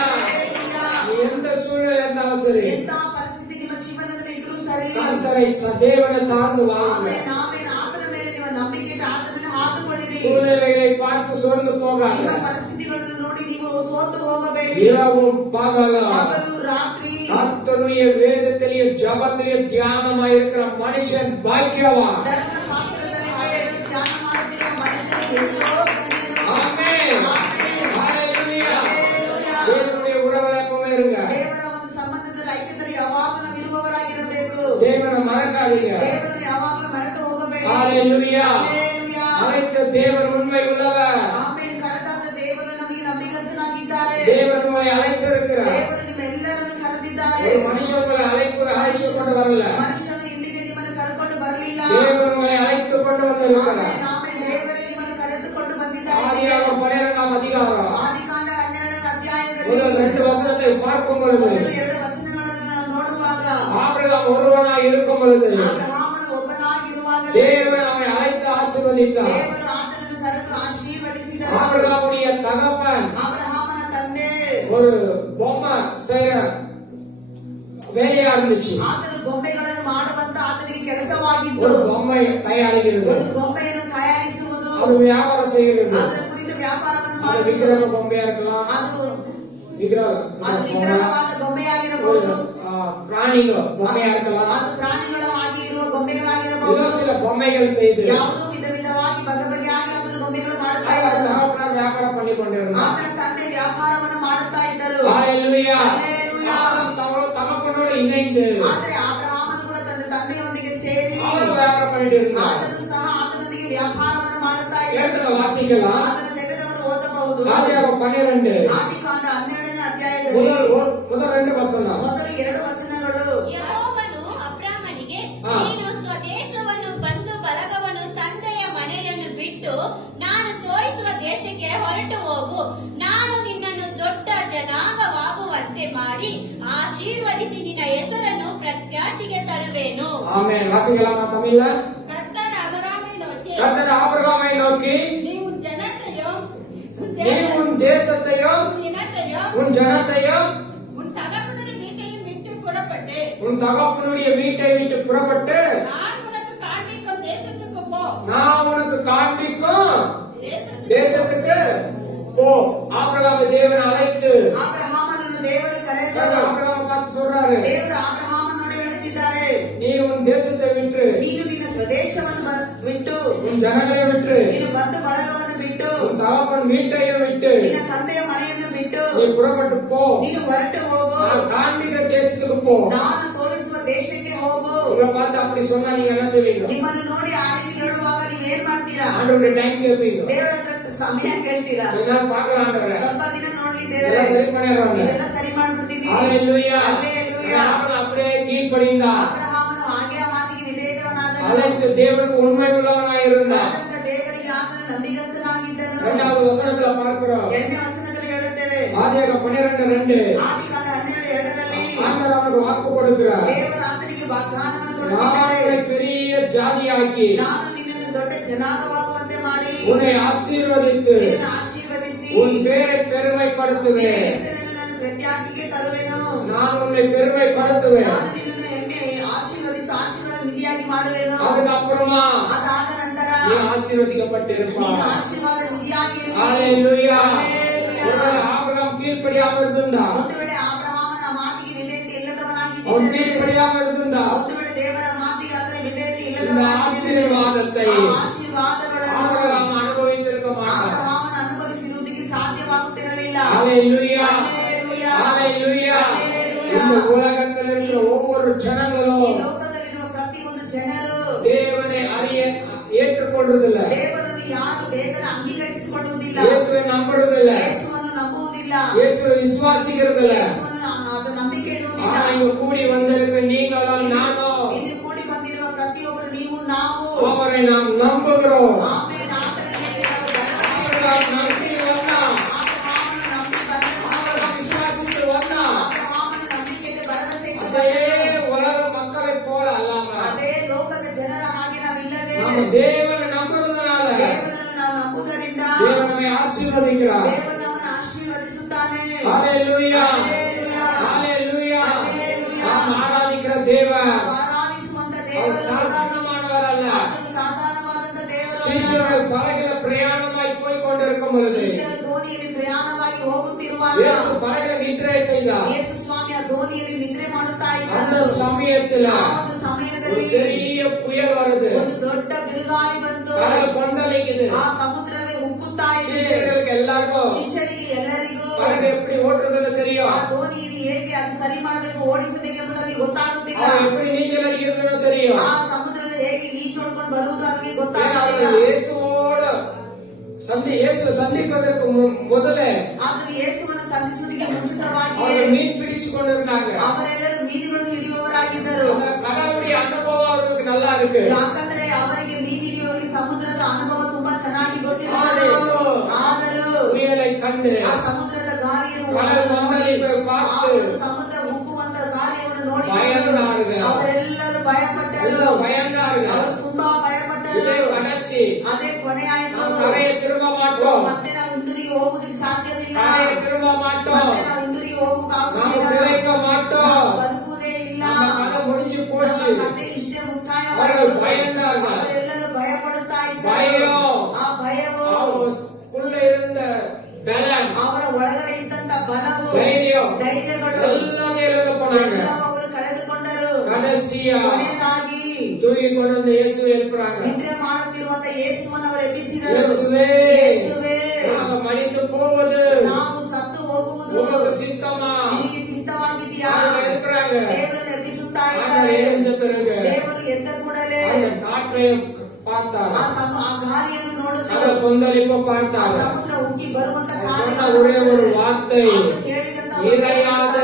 எந்த சூழ்நிலை இருந்தாலும் சரி, ಎಂತ ಪರಿಸ್ಥಿತಿ ನಿಮ್ಮ ಜೀವನದಲ್ಲಿ ಇದ್ರೂ ಸರಿ, கர்த்தரை தேவனை சார்ந்து வாழுங்க. ನಾವೇನು ಆತನ ಮೇಲೆ ನಿಮ್ಮ ನಂಬಿಕೆ ಇಟ್ಟು ಆತನನ್ನು ಹಾದುಕೊಳ್ಳಿರಿ. சூழ்நிலைகளை பார்த்து சோர்ந்து போகாத. ನಿಮ್ಮ ಪರಿಸ್ಥಿತಿಗಳನ್ನು ನೋಡಿ ನೀವು ಸೋತು ಹೋಗಬೇಡಿ. இரவும் பகலும் ಹಗಲು ರಾತ್ರಿ கர்த்தருடைய வேதத்திலேயே ஜபத்திலேயே தியானமாயிருக்கிற மனுஷன் பாக்கியவான். ಧರ್ಮಶಾಸ್ತ್ರದಲ್ಲಿ ಹಾಗೆಯೇ ಧ್ಯಾನ ಮಾಡುತ್ತಿರುವ ಮನುಷ್ಯನಿಗೆ ಎಷ್ಟೋ ಧನ್ಯರು. ஆமென். ಆಮೆನ್. ஹalleluya. ಹಲ್ಲೆಲೂಯಾ. தேவனுடைய உறவுல எப்பவுமே இருங்க. ದೇವರ ಒಂದು ಸಂಬಂಧದಲ್ಲಿ ಐಕ್ಯದಲ್ಲಿ ಯಾವಾಗಲೂ ನಾವು ಇರುವವರಾಗಿರಬೇಕು. தேவனை மறக்காதீங்க. ದೇವರನ್ನು ಯಾವಾಗಲೂ ಮರೆತು ಹೋಗಬೇಡಿ. ஹalleluya. ಹಲ್ಲೆಲೂಯಾ. அழைத்த தேவன் உண்மை உள்ளவர். ಆಮೇಲೆ ಕರೆದಾದ ದೇವರು ನಮಗೆ ನಂಬಿಗಸ್ತನಾಗಿದ್ದಾರೆ. தேவன் உங்களை அழைத்திருக்கிறார். ದೇವರು ನಿಮ್ಮೆಲ್ಲರನ್ನು ಕರೆದಿದ್ದಾರೆ. ஒரு மனுஷன் உங்களை அழைத்து கொண்டு வரல. ಮನುಷ್ಯನು ಇಲ್ಲಿಗೆ ನಿಮ್ಮನ್ನು ಕರೆದುಕೊಂಡು ಬರಲಿಲ್ಲ. தேவன் உங்களை அழைத்து கொண்டு வந்திருக்கிறார். ಆಮೇಲೆ ದೇವರೇ ನಿಮ್ಮನ್ನು ಕರೆದುಕೊಂಡು ಬಂದಿದ್ದಾರೆ. ஆதியாகமம் 12ஆம் அதிகாரம் ಆದಿಕಾಂಡ 12ನೇ ಅಧ್ಯಾಯದಲ್ಲಿ முதல் 2 வசனத்தை பார்க்கும் பொழுது, ಮೊದಲು 2 ವಚನಗಳನ್ನು ನಾವು ನೋಡುವಾಗ, ஆபிரகாம் ஒருவனாய் இருக்கும் பொழுது ಅಬ್ರಹಾಮನು ಒಬ್ಬನಾಗಿರುವಾಗ தேவன் அவனை அழைத்து ஆசீர்வதித்தார். ದೇವರು ಆತನನ್ನು ಕರೆದು ಆಶೀರ್ವದಿಸಿದರು. ஆபிரகாமுடைய தகப்பன் ಅಬ್ರಹಾಮನ ತಂದೆ ஒரு பொம்மை செய்ய வேலையா இருந்துச்சு. ಆತನು ಗೊಂಬೆಗಳನ್ನು ಮಾಡುವಂತ ಆತನಿಗೆ ಕೆಲಸವಾಗಿತ್ತು. ஒரு பொம்மை தயாரிக்கிறது, ಒಂದು ಗೊಂಬೆಯನ್ನು ತಯಾರಿಸುವುದು, அது வியாபாரம் செய்கிறது. ಅದರ ಕುರಿತು ವ್ಯಾಪಾರವನ್ನು அது ಮಾಡುವುದು. விக்கிரக பொம்மையா இருக்கலாம், ಅದು விக்கிரகம் ವಿಗ್ರಹವಾದ ಗೊಂಬೆಯಾಗಿರಬಹುದು, பிராணிங்க பொம்மையா இருக்கலாம். ಅದು ಪ್ರಾಣಿಗಳ ಹಾಗೆ ಇರುವ இதோ ಗೊಂಬೆಗಳಾಗಿರಬಹುದು. சில பொம்மைகள் செய்து ಯಾವುದೋ ವಿಧವಾಗಿ ಬಗೆಬಗೆಯಾಗಿ ಅದನ್ನು ಗೊಂಬೆಗಳು ಮಾಡುತ್ತಾ ಇದ್ದರು. தகப்பனார் வியாபாரம் பண்ணி கொண்டிருந்தார். ಆತನ ತಂದೆ ವ್ಯಾಪಾರವನ್ನು ಮಾಡುತ್ತಾ ಇದ್ದರು. ஹalleluya. ಹಲ್ಲೆಲೂಯಾ. தகப்பனோடு இணைந்து ಆದರೆ ಅಬ್ರಹಾಮನು ಕೂಡ ತನ್ನ ತಂದೆಯೊಂದಿಗೆ ಸೇರಿ அவர் வியாபாரம் பண்ணிட்டு இருந்தார். ಆತನು ಸಹ ಆತನೊಂದಿಗೆ ವ್ಯಾಪಾರವನ್ನು ಮಾಡುತ್ತಾ ಇದ್ದರು. எடுத்து வாசிக்கலாம். ಅದನ್ನು ತೆಗೆದವರು ಓದಬಹುದು. ஆதியாகமம் 12 ಆದಿಕಾಂಡ 12ನೇ ಅಧ್ಯಾಯದಲ್ಲಿ முதல் 2 வசனம். ಮೊದಲು 2 ವಚನಗಳು. ಯೆಹೋವನು ಅಬ್ರಾಮನಿಗೆ, ನೀನು ಸ್ವದೇಶವನ್ನು ಬಂಧು ಬಳಗವನ್ನು ತಂದೆಯ ಮನೆಯನ್ನು ಬಿಟ್ಟು ನಾನು ತೋರಿಸುವ ದೇಶಕ್ಕೆ ಹೊರಟು ಹೋಗು. ನಾನು ನಿನ್ನನ್ನು ದೊಡ್ಡ ಜನಾಂಗವಾಗುವಂತೆ ಮಾಡಿ ಆಶೀರ್ವದಿಸಿ ನಿನ್ನ ಹೆಸರನ್ನು ಪ್ರಖ್ಯಾತಿಗೆ ತರುವೆನು. ஆமென். வாசிக்கலாமா தமிழ்ல? கர்த்தர் அபிராமை நோக்கி, கர்த்தர் ஆபிரகாமை நோக்கி, நீ உன் ஜனத்தையும் நீ உன் தேசத்தையும் உன் இனத்தையும் உன் ஜனத்தையும் உன் தகப்பனுடைய வீட்டையும் விட்டு புறப்பட்டு உன் தகப்பனுடைய வீட்டை விட்டு புறப்பட்டு நான் உனக்கு காண்பிக்கும் தேசத்துக்கு போ. நான் உனக்கு காண்பிக்கும் தேசத்துக்கு தேசத்துக்கு போ. ஆபிரகாமை தேவன் அழைத்து ಅಬ್ರಹಾಮನನ್ನು ದೇವರು ಕರೆದು ஆபிரகாமை பார்த்து சொல்றாரு, ದೇವರು ಅಬ್ರಹಾಮನೊಡೆ ಹೇಳುತ್ತಿದ್ದಾರೆ, நீ உன் தேசத்தை விட்டு, ನೀನು ನಿನ್ನ ಸ್ವದೇಶವನ್ನು ಬಿಟ್ಟು, உன் ஜனங்களை விட்டு, ನಿನ್ನ ಬಂಧು ಬಳಗವನ್ನು ಬಿಟ್ಟು, உன் தகப்பன் வீட்டையும் விட்டு ನಿನ್ನ ತಂದೆಯ ಮನೆಯನ್ನು ಬಿಟ್ಟು நீ புறப்பட்டு போ. ನೀನು ಹೊರಟು ಹೋಗು. நான் காண்பிக்கிற தேசத்துக்கு போ. ನಾನು ತೋರಿಸುವ ದೇಶಕ್ಕೆ ಹೋಗು. உங்களை பார்த்து அப்படி சொன்னா நீங்க என்ன செய்வீங்க? ನಿಮ್ಮನ್ನು ನೋಡಿ ಆ ರೀತಿ ಹೇಳುವಾಗ ನೀವು ಏನ್ ಮಾಡ್ತೀರಾ? ஆண்டவருடைய டைம் கேட்பீங்க. ದೇವರ ಹತ್ರ ಸಮಯ ಕೇಳ್ತೀರಾ? இதெல்லாம் பார்க்கலாம் ஆண்டவரே. ಸ್ವಲ್ಪ ದಿನ ನೋಡ್ಲಿ ದೇವರೇ, இதெல்லாம் சரி பண்ணிடுறாங்க. ಇದೆಲ್ಲ ಸರಿ ಮಾಡ್ಬಿಡ್ತೀನಿ. ஹalleluya. ಹಲ್ಲೆಲೂಯಾ. ஆபிரகாம் அப்படியே கீழ்ப்படிந்தான். ಅಬ್ರಹಾಮನು ಹಾಗೆ ಆ ಮಾತಿಗೆ ವಿಧೇಯನಾದನು. அழைத்து தேவனுக்கு உண்மை உள்ளவனாய் இருந்தான். ಆತನ ದೇವರಿಗೆ ಆತನು ನಂಬಿಗಸ್ತನಾಗಿದ್ದನು. 2வது வசனத்துல பார்க்கிறோம். 2ನೇ ವಚನದಲ್ಲಿ ಹೇಳುತ್ತೇವೆ, ஆதியாகமம் 12:2 ಆದಿಕಾಂಡ 12:2ರಲ್ಲಿ ஆண்டவர் அவனுக்கு வாக்கு கொடுக்கிறார். ದೇವರು ಆತನಿಗೆ ವಾಗ್ದಾನವನ್ನು நான் ಕೊಡುತ್ತಿದ್ದಾರೆ. உன்னை பெரிய ஜாதியாக்கி ನಾನು ನಿನ್ನನ್ನು ದೊಡ್ಡ ಜನಾಂಗವಾಗುವಂತೆ ಮಾಡಿ உன்னை ஆசீர்வதித்து ನಿನ್ನನ್ನು ಆಶೀರ್ವದಿಸಿ உன் பேரை பெருமைப்படுத்துவேன். ನಿನ್ನ ಹೆಸರನ್ನು ನಾನು ಪ್ರಖ್ಯಾತಿಗೆ ತರುವೆನು. நான் உன்னை பெருமைப்படுத்துவேன். ನಾನು ನಿನ್ನನ್ನು ಹೆಮ್ಮೆ ಆಶೀರ್ವದಿಸಿ ಆಶೀರ್ವಾದ ನಿಧಿಯಾಗಿ ಮಾಡುವೆನು. அதுக்கப்புறமா ಅದಾದ ನಂತರ நீ ஆசீர்வதிக்கப்பட்டிருப்பாய். ನೀನು ಆಶೀರ್ವಾದ ನಿಧಿಯಾಗಿ ஹalleluya. ஒருவேளை ஆபிரகாம் கீழ்ப்படியாம இருந்தா, ಒಂದು ವೇಳೆ ಅಬ್ರಹಾಮನ ಮಾತಿಗೆ ವಿಧೇಯತೆ அவன் ಇಲ್ಲದವನಾಗಿದ್ದರೆ, கீழ்ப்படியாம இருந்தா, ಒಂದು ವೇಳೆ ದೇವರ ಮಾತಿಗೆ ಆತನ ವಿಧೇಯತೆ இந்த ಇಲ್ಲದವನಾಗಿದ್ದರೆ, ஆசீர்வாதத்தை ಆ ಆಶೀರ್ವಾದಗಳನ್ನು ஆபிரகாம் அனுபவித்திருக்க மாட்டான். ಅಬ್ರಹಾಮನ ಅನುಭವಿಸಿರುವುದಕ್ಕೆ ಸಾಧ್ಯವಾಗುತ್ತಿರಲಿಲ್ಲ. ஹalleluya. ಹಲ್ಲೆಲೂಯಾ. ஹalleluya. ஹல்லேலூயா. இந்த உலகத்தில் இருக்கிற ஒவ்வொரு ಈ ஜனங்களும் ಲೋಕದಲ್ಲಿರುವ ಪ್ರತಿಯೊಂದು ಜನರು தேவனை அறிய ஏற்றுக்கொள்ள ಇಲ್ಲ. இயேசு விசுவாசிக்கிறதில்ல. ಯೇಸುವನ್ನು ಅದು ನಂಬಿಕೆ ಇರುವುದಿಲ್ಲ. ஆனா இங்க கூடி வந்திருக்கிற நீங்களும் நானும் ಇಲ್ಲಿ ಕೂಡಿ ಬಂದಿರುವ ಪ್ರತಿಯೊಬ್ಬರು ನೀವು ನಾವು அவரை நாம் நம்புகிறோம். ಆಮೇಲೆ ಆತನಿಗೆ ನಾವು அவரை நம்பி வந்தோம். ಅಬ್ರಹಾಮನು ನಂಬಿ ಬಂದನು. அவரை விசுவாசித்து வந்தோம். ಅಬ್ರಹಾಮನು ನಂಬಿಕೆಗೆ ಭರವಸೆ ಇಟ್ಟು அதே ಬಂದನು. உலக மக்களை போல அல்லாம ಅದೇ ಲೋಕದ ಜನರ ಹಾಗೆ ನಾವಿಲ್ಲದೆ நம்ம தேவனை நம்புறதுனால ದೇವರನ್ನು ನಾವು ನಂಬುವುದರಿಂದ தேவன் நம்மை ஆசீர்வதிக்கிறார். ದೇವರು ನಮ್ಮನ್ನು ಆಶೀರ್ವದಿಸುತ್ತಾನೆ. ஹalleluya, ಹಲ್ಲೆಲೂಯಾ. ஹalleluya. ஹalleluya. நாம் ஆராதிக்கிற தேவன் ನಾವು ಆರಾಧಿಸುವಂತ அவர் ದೇವರು சாதாரணமானவர் அல்ல. ಆತನು ಸಾಧಾರಣವಾದಂತ ದೇವರು ಅಲ್ಲ. சீஷர்கள் படகுல பிரயாணமாய் போய் கொண்டிருக்கும் பொழுது ಶಿಷ್ಯರು ದೋಣಿಯಲ್ಲಿ ಪ್ರಯಾಣವಾಗಿ ಹೋಗುತ್ತಿರುವಾಗ இயேசு படகுல நித்திரை செய்தார். ಯೇಸು ಸ್ವಾಮಿ ಆ ದೋಣಿಯಲ್ಲಿ ನಿದ್ರೆ ಮಾಡುತ್ತಾ அந்த ಇದ್ದರು. சமயத்துல ಆ ಒಂದು ஒரு ಸಮಯದಲ್ಲಿ பெரிய புயல் வருது. ಒಂದು ದೊಡ್ಡ ಬಿರುಗಾಳಿ ಬಂತು. கடல் கொந்தளிக்குது. ಆ ಸಮುದ್ರವೇ ಉಕ್ಕುತ್ತಾ ಇದೆ. சீஷர்களுக்கு எல்லாருக்கும் ಶಿಷ್ಯರಿಗೆ ಎಲ್ಲರಿಗೂ படகு எப்படி ஓட்டுறதுன்னு ಆ தெரியும். ದೋಣಿಯಲ್ಲಿ ಹೇಗೆ ಅದು ಸರಿ ಮಾಡಬೇಕು ಓಡಿಸಬೇಕು ಎಂಬುದಕ್ಕೆ ಗೊತ್ತಾಗುತ್ತಿಲ್ಲ. அவன் எப்படி நீச்சல் அடிக்கிறதுன்னு தெரியும். ಆ ಸಮುದ್ರದ ಹೇಗೆ ಈಜೋಡ್ಕೊಂಡು ಬರುವುದು ಅವರಿಗೆ ஏன்னா ಗೊತ್ತಾಗುತ್ತಿಲ್ಲ. அவர் இயேசுவோடு இயேசு சந்திப்பதற்கு முதல்ல ಆದ್ರೆ ಯೇಸುವನ್ನು ಸಂಧಿಸುವುದಕ್ಕೆ ಮುಂಚಿತವಾಗಿ அவர் மீன் பிடிச்சு கொண்டிருந்தாங்க. ಅವರೆಲ್ಲರೂ ಮೀನುಗಳನ್ನು ಹಿಡಿಯುವವರಾಗಿದ್ದರು. அந்த கடலுடைய அனுபவம் அவர்களுக்கு நல்லா இருக்கு. ಯಾಕಂದ್ರೆ ಅವರಿಗೆ ಮೀನು ಹಿಡಿಯುವವರಿಗೆ ಸಮುದ್ರದ ಅನುಭವ ತುಂಬಾ ಚೆನ್ನಾಗಿ ಗೊತ್ತಿರುತ್ತದೆ. ಆದರೂ புயலை கண்டு ಆ ಸಮುದ್ರದ ಗಾಳಿಯನ್ನು கடல் கொந்தளிப்பை ಆ பார்த்து ಒಂದು ಸಮುದ್ರ ಉಕ್ಕುವಂತ ಗಾಳಿಯನ್ನು ನೋಡಿ பயந்தார்கள். ಅವರೆಲ್ಲರೂ ಭಯಪಟ್ಟರು. எல்லாம் பயந்தார்கள். ಅವರು ತುಂಬಾ ಭಯಪಟ್ಟರು. இதே கடைசி ಅದೇ ಕೊನೆ ಆಯ್ತು. நாம் கரையை திரும்ப மாட்டோம். ಮತ್ತೆ ನಾವು ಹಿಂದಿರುಗಿ ಹೋಗುದಕ್ಕೆ ಸಾಧ್ಯವಿಲ್ಲ. கரையை திரும்ப மாட்டோம். ಮತ್ತೆ ನಾವು ಹಿಂದಿರುಗಿ நாம் ಹೋಗಕ್ಕಾಗುವುದಿಲ್ಲ. பிழைக்க மாட்டோம். ನಾವು ಬದುಕುವುದೇ ಇಲ್ಲ. நம்ம கதை முடிஞ்சு போச்சு. ನಮ್ಮ ಕಥೆ ಇಷ್ಟೇ ಮುಕ್ತಾಯವಾಯಿತು. அவர்கள் பயந்தார்கள். ಅವರೆಲ್ಲರೂ ಭಯಪಡುತ್ತಾ ಇದ್ದರು. பயம் ಆ ಭಯವು அவருக்குள்ள இருந்த பலம் ಅವರ ಒಳಗಡೆ ಇದ್ದಂತ ಬಲವು தைரியம் ಧೈರ್ಯಗಳು எல்லாமே இழந்து போனாங்க. ಎಲ್ಲವೂ ಅವರು ಕಳೆದುಕೊಂಡರು. கடைசியா ಕೊನೆಯದಾಗಿ தூக்கி கொண்டு வந்து இயேசு எழுப்புறாங்க. ನಿದ್ರೆ ಮಾಡುತ್ತಿರುವಂತ ಯೇಸುವನ್ನು ಅವರು ಎಬ್ಬಿಸಿದರು. இயேசுவே ಯೇಸುವೇ, நாங்க மடித்து போவது ನಾವು ಸತ್ತು ಹೋಗುವುದು உங்களுக்கு சித்தமா? ನಿನಗೆ ಚಿತ್ತವಾಗಿದೆಯಾ? அவங்க எழுப்புறாங்க. ದೇವರನ್ನು ಎಬ್ಬಿಸುತ್ತಾ ஆனா ಇದ್ದಾರೆ. எழுந்த பிறகு ದೇವರು ಎದ್ದ ಕೂಡಲೇ அந்த காற்றை பார்த்தாங்க. ಆ ಗಾಳಿಯನ್ನು ನೋಡಿದ್ರು. அந்த கொந்தளிப்பை ಆ பார்த்தாங்க. ಸಮುದ್ರ ಉಕ್ಕಿ ಬರುವಂತ சொன்ன ஒரே ஒரு வார்த்தை ಹೇಳಿದಂತ இறையாத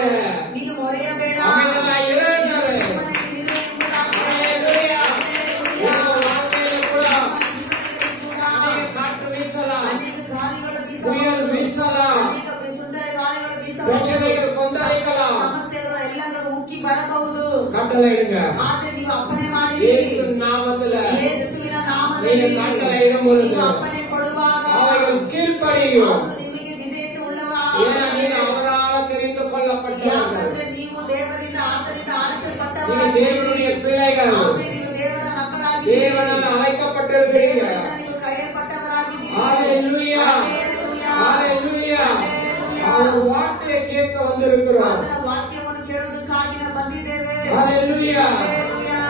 ನೀನು ಮೊರೆಯಬೇಡ. அமைதலாய் இறைந்தாரு. ಮನೆಯಲ್ಲಿ ಇರು ಎಂಬುದಾಗಿ. ஹalleluya. ಹಲ್ಲೆಲೂಯಾ. உங்க வாழ்க்கையில கூட ಜೀವನದಲ್ಲಿ ಕೂಡ அநேக காற்று வீசலாம். ಅನೇಕ ಗಾಳಿಗಳು புயல் ಬೀಸಬಹುದು. வீசலாம். ಅನೇಕ ಸುಂದರ ಗಾಳಿಗಳು ಬೀಸಬಹುದು. பிரச்சனைகள் கொந்தளிக்கலாம். ಸಮಸ್ಯೆಗಳು ಎಲ್ಲಗಳು ಉಕ್ಕಿ ಬರಬಹುದು. கட்டளையிடுங்க. ಆದ್ರೆ ನೀವು ಅಪ್ಪಣೆ ಮಾಡಿ இயேசு நாமத்துல ಯೇಸುವಿನ ನಾಮದಲ್ಲಿ நீங்க கட்டளையிடும் பொழுது ನೀವು ಅಪ್ಪಣೆ ಕೊಡುವಾಗ அவைகள் கீழ்ப்படியும். ಅದು ನಿಮಗೆ ವಿಧೇಯತೆ ಉಳ್ಳವ. ஏன்னா நீங்க அவரால் தெரிந்து கொள்ளப்பட்டவர்கள். ಯಾಕಂದ್ರೆ ನೀವು ದೇವರಿಂದ ಆತನಿಂದ நீங்க ಆರಿಸಲ್ಪಟ್ಟವರಾಗಿದ್ದೀರಿ. தேவனுடைய பிள்ளைகள். ಆಮೇಲೆ ನೀವು ದೇವರ ಮಕ್ಕಳಾಗಿದ್ದೀರಿ. தேவனால் அழைக்கப்பட்டிருக்கிறீங்க. ದೇವರಿಂದ ನೀವು ಕರೆಯಲ್ಪಟ್ಟವರಾಗಿದ್ದೀರಿ. ஹalleluya. ಹಲ್ಲೆಲೂಯಾ. ஹalleluya. ಹಲ್ಲೆಲೂಯಾ. அவர் வார்த்தையை கேட்க வந்திருக்கிறோம். ಆತನ ವಾಕ್ಯವನ್ನು ಕೇಳುವುದಕ್ಕಾಗಿ ನಾವು ಬಂದಿದ್ದೇವೆ. ஹalleluya. ಹಲ್ಲೆಲೂಯಾ.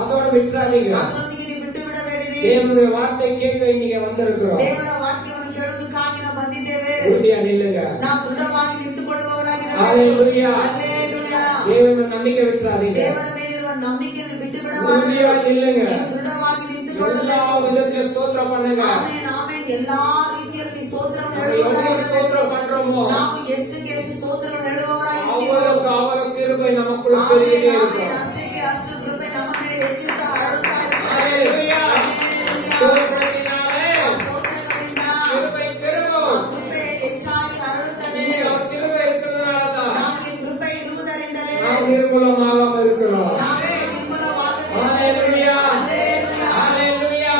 அதோட விட்டுறாதீங்க. ಅದರೊಂದಿಗೆ ನೀವು ಬಿಟ್ಟು ಬಿಡಬೇಡಿರಿ. தேவனுடைய வார்த்தை கேட்க இன்னைக்கு வந்திருக்கிறோம். ದೇವರ ವಾಕ್ಯವನ್ನು ಕೇಳುವುದಕ್ಕಾಗಿ ನಾವು ಬಂದಿದ್ದೇವೆ. உறுதியா நில்லுங்க. ನಾವು ದೃಢವಾಗಿ ನಿಂತುಕೊಳ್ಳುವವರಾಗಿರಬೇಕು. ஹalleluya. ಹಲ್ಲೆಲೂಯಾ. தேவன நம்பிக்கை விட்டுறாதீங்க. ದೇವರ ಮೇಲಿರುವ ನಂಬಿಕೆಯನ್ನು ಬಿಟ್ಟು உறுதியா ಬಿಡಬಾರದು. நில்லுங்க. ನೀವು ದೃಢವಾಗಿ எல்லா ನಿಂತುಕೊಳ್ಳಬೇಕು. விதத்தில ஸ்தோத்திரம் பண்ணுங்க. ಆಮೇನ್ ಆಮೇನ್ ಎಲ್ಲಾ ರೀತಿಯಲ್ಲಿ ಸ್ತೋತ್ರವನ್ನು நம்ம எவ்வளவு ಹೇಳುವವರಾಗಿರಬೇಕು. ஸ்தோத்திரம் பண்றோமோ ನಾವು ಎಷ್ಟಕ್ಕೆ ಎಷ್ಟು ಸ್ತೋತ್ರಗಳನ್ನು ಹೇಳುವವರಾಗಿದ್ದೀವೋ அவ்வளவு கிருபை நமக்குள்ள பெருகி ಆಮೇನ್ இருக்கும். ಅಷ್ಟಕ್ಕೆ ಅಷ್ಟು ಕೃಪೆ ನಮ್ಮ ಮೇಲೆ ಹೆಚ್ಚುತ್ತಾ ಹರಡುತ್ತಾ ಇರುತ್ತದೆ. ஹalleluya. ಹಲ್ಲೆಲೂಯಾ. ஸ்தோத்திரத்தினாலே ಆ ಸ್ತೋತ್ರಗಳಿಂದ கிருபை பெருகும். ಕೃಪೆ ಹೆಚ್ಚಾಗಿ ಹರಡುತ್ತದೆ. நீங்க அவர் கிருபை இருக்கிறதுனாலதான் ನಮಗೆ ಕೃಪೆ ಇರುವುದರಿಂದಲೇ நாம் நிர்மூலமாக இருக்கிறோம். ನಾವೇ ನಿರ್ಮೂಲವಾಗದೆ ஹalleluya. ಹಲ್ಲೆಲೂಯಾ. ஹalleluya.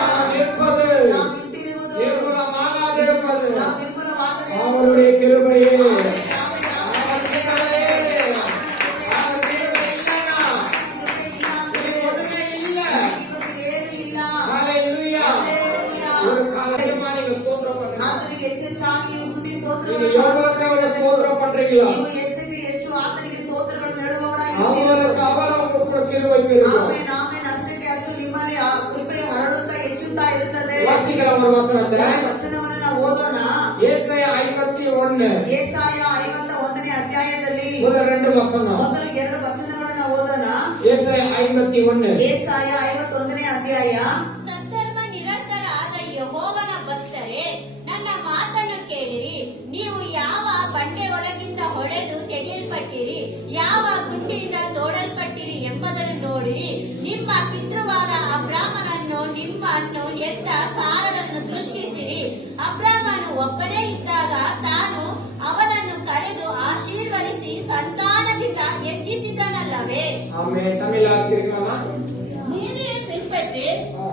நாம் இருப்பது ನಾವು ನಿಂತಿರುವುದು நிர்மூலமாகாதிருப்பது ನಾವು ನಿರ್ಮೂಲವಾಗದೆ ಇರುವುದು. அவருடைய கிருபையே. ನಾವೇ அவர் கிருபையே. அவர் கிருபை இல்லைனா ಕೃಪೆ ಇಲ್ಲ ಅಂದ್ರೆ இது ஒண்ணுமே இல்ல. ಇವತ್ತು ಏನೂ ಇಲ್ಲ. ஹalleluya. ಹಲ್ಲೆಲೂಯಾ. ஒரு காலமா நீங்க ஸ்தோத்திரம் பண்ணுங்க. ಆತನಿಗೆ ಹೆಚ್ಚೆಚ್ಚಾಗಿ ನೀವು ಸ್ತುತಿ நீங்க ಸ್ತೋತ್ರಗಳನ್ನು எவ்வளவு ஸ்தோத்திரம் பண்றீங்களோ ನೀವು ಎಷ್ಟಕ್ಕೆ ಎಷ್ಟು ಆತನಿಗೆ ಸ್ತೋತ್ರಗಳನ್ನು ಹೇಳುವವರಾಗಿದ್ದೀರಿ. அவங்களுக்கு உங்க கூட கிருபை பெருகும். ಆಮೇನ್ ಆಮೇನ್ ಅಷ್ಟಕ್ಕೆ ಅಷ್ಟು ನಿಮ್ಮಲ್ಲಿ ಆ ಕೃಪೆ ಹರಡುತ್ತಾ ಹೆಚ್ಚುತ್ತಾ ಇರುತ್ತದೆ. வாசிக்கலாம் ஒரு வசனத்தை. ಈ ವಚನವನ್ನು ನಾವು ಓದೋಣ. ஏசாயா 51 ಏಸಾಯ 51ನೇ ಅಧ್ಯಾಯದಲ್ಲಿ முதல் 2 வசனம். ಮೊದಲು 2 ವಚನಗಳನ್ನು ಓದೋಣ. ஏசாயா 51 ಏಸಾಯ 51ನೇ ಅಧ್ಯಾಯ. ಸದ್ಧರ್ಮ ನಿರತರಾದ ಯೆಹೋವನ ಭಕ್ತರೇ, ನನ್ನ ಮಾತನ್ನು ಕೇಳಿರಿ. ನೀವು ஆமென். தமிழ் ஆசிரியர்களா? நீதியை பின்பற்றி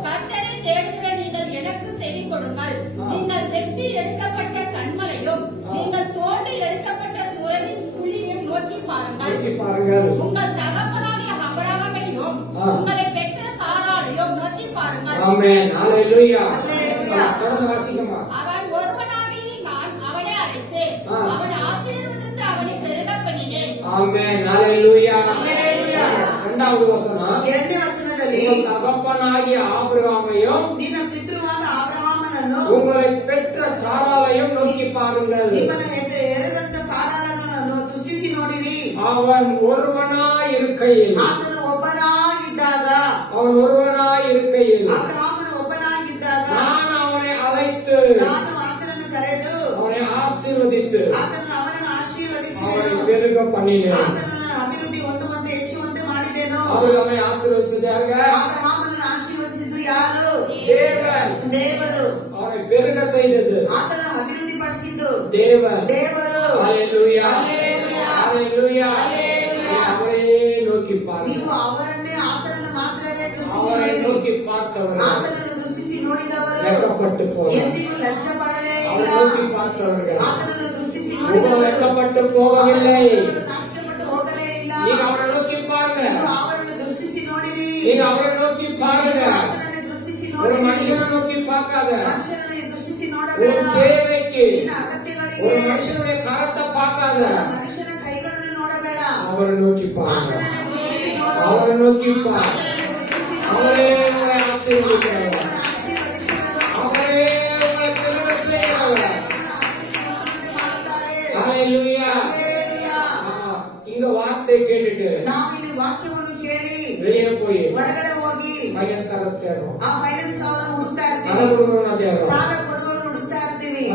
கர்த்தரை தேடுகிற நீங்கள் எனக்கு செவி கொடுங்கள். நீங்கள் வெட்டி எடுக்கப்பட்ட கண்மலையும் நீங்கள் தோண்டி எடுக்கப்பட்ட துறவின் குழியையும் நோக்கி பாருங்கள். உங்கள் தகப்பனாகிய அபிரகாமையும் உங்களை பெற்ற சாராளையும் நோக்கி பாருங்கள். ஆமென். ஹalleluya. ஹalleluya. தொடர்ந்து வாசிக்கமா. அவன் ஒருவனாகி நான் அவனை அழைத்தேன். அவன் ஆசீர்வதித்து அவனை பெருக பண்ணினேன். ஆமென். ஹalleluya. ஹalleluya. இரண்டாவது வசனம். ಎರಡನೇ ವಚನದಲ್ಲಿ உங்கள் தகப்பனாகிய ஆபிரகாமையும் ನಿನ್ನ ಪಿತೃವಾದ ಅಬ್ರಹಾಮನನ್ನು உங்களை பெற்ற சாராளையும் நோக்கி பாருங்கள். ನಿಮ್ಮನ್ನು ಹೆರೆದಂತ ಸಾರಾಳನ್ನು ದೃಷ್ಟಿಸಿ ನೋಡಿರಿ. அவன் ஒருவனாய் இருக்கையில் ಆತನು ಒಬ್ಬನಾಗಿದ್ದಾಗ ಅಬ್ರಹಾಮನು ಒಬ್ಬನಾಗಿದ್ದಾಗ நான் அவனை அழைத்து ನಾನು ಆತನನ್ನು ಕರೆದು அவனை ஆசீர்வதித்து ಅವನನ್ನು அவனை ಆಶೀರ್ವದಿಸಿದೆನು. பெருக பண்ணினேன். ಆತನನ್ನು ಅಭಿವೃದ್ಧಿ ಹೊಂದುವಂತೆ ಹೆಚ್ಚುವಂತೆ ಮಾಡಿದೆನು. அவர்களை ஆசீர்வதிச்சதாக ಅಬ್ರಹಾಮನನ್ನು ಆಶೀರ್ವದಿಸಿದ್ದು ಯಾರು? தேவன். ದೇವರು. அவனை பெருக செய்தது ಆತನ ಅಭಿವೃದ್ಧಿ ಪಡಿಸಿದ್ದು தேவன். ದೇವರು. ஹalleluya. ஹalleluya. ஹalleluya. ஹalleluya. அவரை நோக்கி பாருங்கள். ನೀವು ಅವರನ್ನೇ ಆತನನ್ನು ಮಾತ್ರವೇ ದೃಷ್ಟಿಸಿ அவரை ನೋಡಿರಿ. நோக்கி பார்த்தவர்கள் ಆತನನ್ನು ದೃಷ್ಟಿಸಿ ನೋಡಿದವರು வெட்கப்பட்டு போவார்கள். ಎಂದಿಗೂ ಲಜ್ಜೆ ಪಡಲೇ அவரை ಇಲ್ಲ. நோக்கி பார்த்தவர்கள் ಆತನನ್ನು ದೃಷ್ಟಿಸಿ முகம் ನೋಡಿದವರು வெட்கப்பட்டு போகவில்லை. ನಾಚಿಕೆಪಟ್ಟು ಹೋಗಲೇ ಇಲ್ಲ. நீங்க அவரை நோக்கி பாருங்க. ನೀವು ಅವರನ್ನು ದೃಷ್ಟಿಸಿ ನೋಡಿರಿ. நீங்க அவரை நோக்கி பாருங்க. ಆತನನ್ನು ದೃಷ್ಟಿಸಿ ஒரு ನೋಡಿರಿ. மனுஷனை நோக்கி பார்க்காத. ಮನುಷ್ಯನನ್ನು ದೃಷ್ಟಿಸಿ ஒரு ನೋಡಬೇಡ. தேவைக்கு ನಿನ್ನ ಅಗತ್ಯಗಳಿಗೆ ஒரு மனுஷனுடைய கரத்தை பார்க்காத. ಮನುಷ್ಯನ ಕೈಗಳನ್ನು ನೋಡಬೇಡ. அவரை நோக்கி பாருங்க. ಆತನನ್ನು ದೃಷ್ಟಿಸಿ ನೋಡು. அவரை நோக்கி பாருங்க. ಆತನನ್ನು ದೃಷ್ಟಿಸಿ ನೋಡು. அவரே உங்களை ஆசீர்வதிக்கிறவர். ಆಶೀರ್ವದಿಸಿದವರು. அவரೇ உங்களை பெருக செய்கிறவர். ಮಾಡುತ್ತಾರೆ. ஹalleluya. ಹಲ್ಲೆಲೂಯಾ. இங்க வார்த்தை கேட்டுட்டு ನಾವು ಇಲ್ಲಿ ವಾಕ್ಯವನ್ನು ಕೇಳಿ வெளியே போய் ಹೊರಗಡೆ ಹೋಗಿ ಫೈನಾನ್ಸ್ தேடுறோம். ಆ ಫೈನಾನ್ಸ್ ಅವರನ್ನು ಹುಡುಕ್ತಾ அதை ಇರ್ತೀವಿ. கொடுக்கணும் தேடுறோம். ಸಾಲ ಕೊಡುವವರು ಹುಡುಕ್ತಾ ಇರ್ತೀವಿ.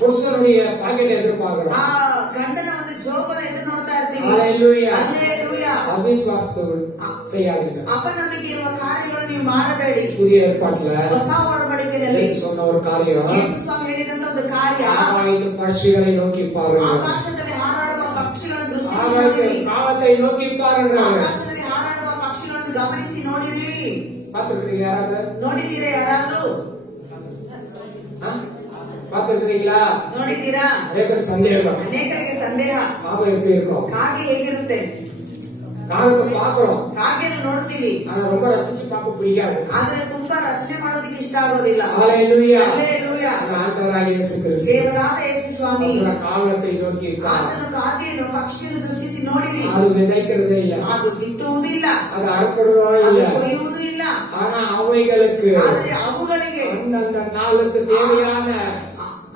புருஷனுடைய பாக்கெட் எதிர்பார்க்கிறோம். ಆ ಗಂಡನ ಒಂದು ಜೋಬನ್ನು ಎದುರು ನೋಡ್ತಾ ಇರ್ತೀವಿ. ஹalleluya. ಹಲ್ಲೆಲೂಯಾ. அவிசுவாசத்தோடு செய்யாதீங்க. ಅಪನಂಬಿಕೆ ಇರುವ ಕಾರ್ಯಗಳನ್ನು ನೀವು ಮಾಡಬೇಡಿ. புதிய ஏற்பாட்டுல ಹೊಸ ಒಡಂಬಡಿಕೆಯಲ್ಲಿ இயேசு சொன்ன ஒரு காரியம், ಯೇಸು ಸ್ವಾಮಿ ಹೇಳಿದಂತ ಒಂದು ಕಾರ್ಯ, ஆகாயத்து பட்சிகளை நோக்கி பாருங்க. ಆಕಾಶದಲ್ಲಿ ಹಾರಾಡುವ ಪಕ್ಷಿಗಳನ್ನು ದೃಷ್ಟಿಸಿ ஆகாயத்து ನೋಡಿರಿ. காலத்தை நோக்கி பாருங்க. ಆಕಾಶದಲ್ಲಿ ಹಾರಾಡುವ ಪಕ್ಷಿಗಳನ್ನು ಗಮನಿಸಿ ನೋಡಿರಿ. பார்த்துருக்கீங்க யாராவது? ನೋಡಿದ್ದೀರಾ ಯಾರಾದ್ರೂ? பார்த்துருக்கீங்களா? ನೋಡಿದ್ದೀರಾ? நிறைய பேர் சந்தேகம். ಅನೇಕರಿಗೆ ಸಂದೇಹ, காகம் எப்படி இருக்கும்? ಕಾಗೆ ಹೇಗಿರುತ್ತೆ? காகத்தை பாக்குறோம், ಕಾಗೆಯನ್ನು ನೋಡ್ತೀವಿ, ஆனா ரொம்ப ரசிச்சு பார்க்க பிடிக்காது. ಆದ್ರೆ ತುಂಬಾ ರಚನೆ ಮಾಡೋದಕ್ಕೆ ಇಷ್ಟ ಆಗೋದಿಲ್ಲ. ஹalleluya. ಹಲ್ಲೆಲೂಯಾ. ஆண்டவராகிய இயேசு கிறிஸ்து ದೇವರಾದ ಯೇಸು ಸ್ವಾಮಿ காலத்தை நோக்கி ಆತನು ಕಾಗೆಯನ್ನು ಪಕ್ಷಿಯನ್ನು ದೃಷ್ಟಿಸಿ ನೋಡಿರಿ. அது விதைக்கிறதே இல்ல, ಅದು ಬಿತ್ತುವುದಿಲ್ಲ, அது அறுக்கிறதோ ಅದು இல்ல. ಕೊಯ್ಯುವುದೂ ಇಲ್ಲ. ஆனா அவைகளுக்கு ಆದರೆ ಅವುಗಳಿಗೆ அந்தந்த நாளுக்கு தேவையான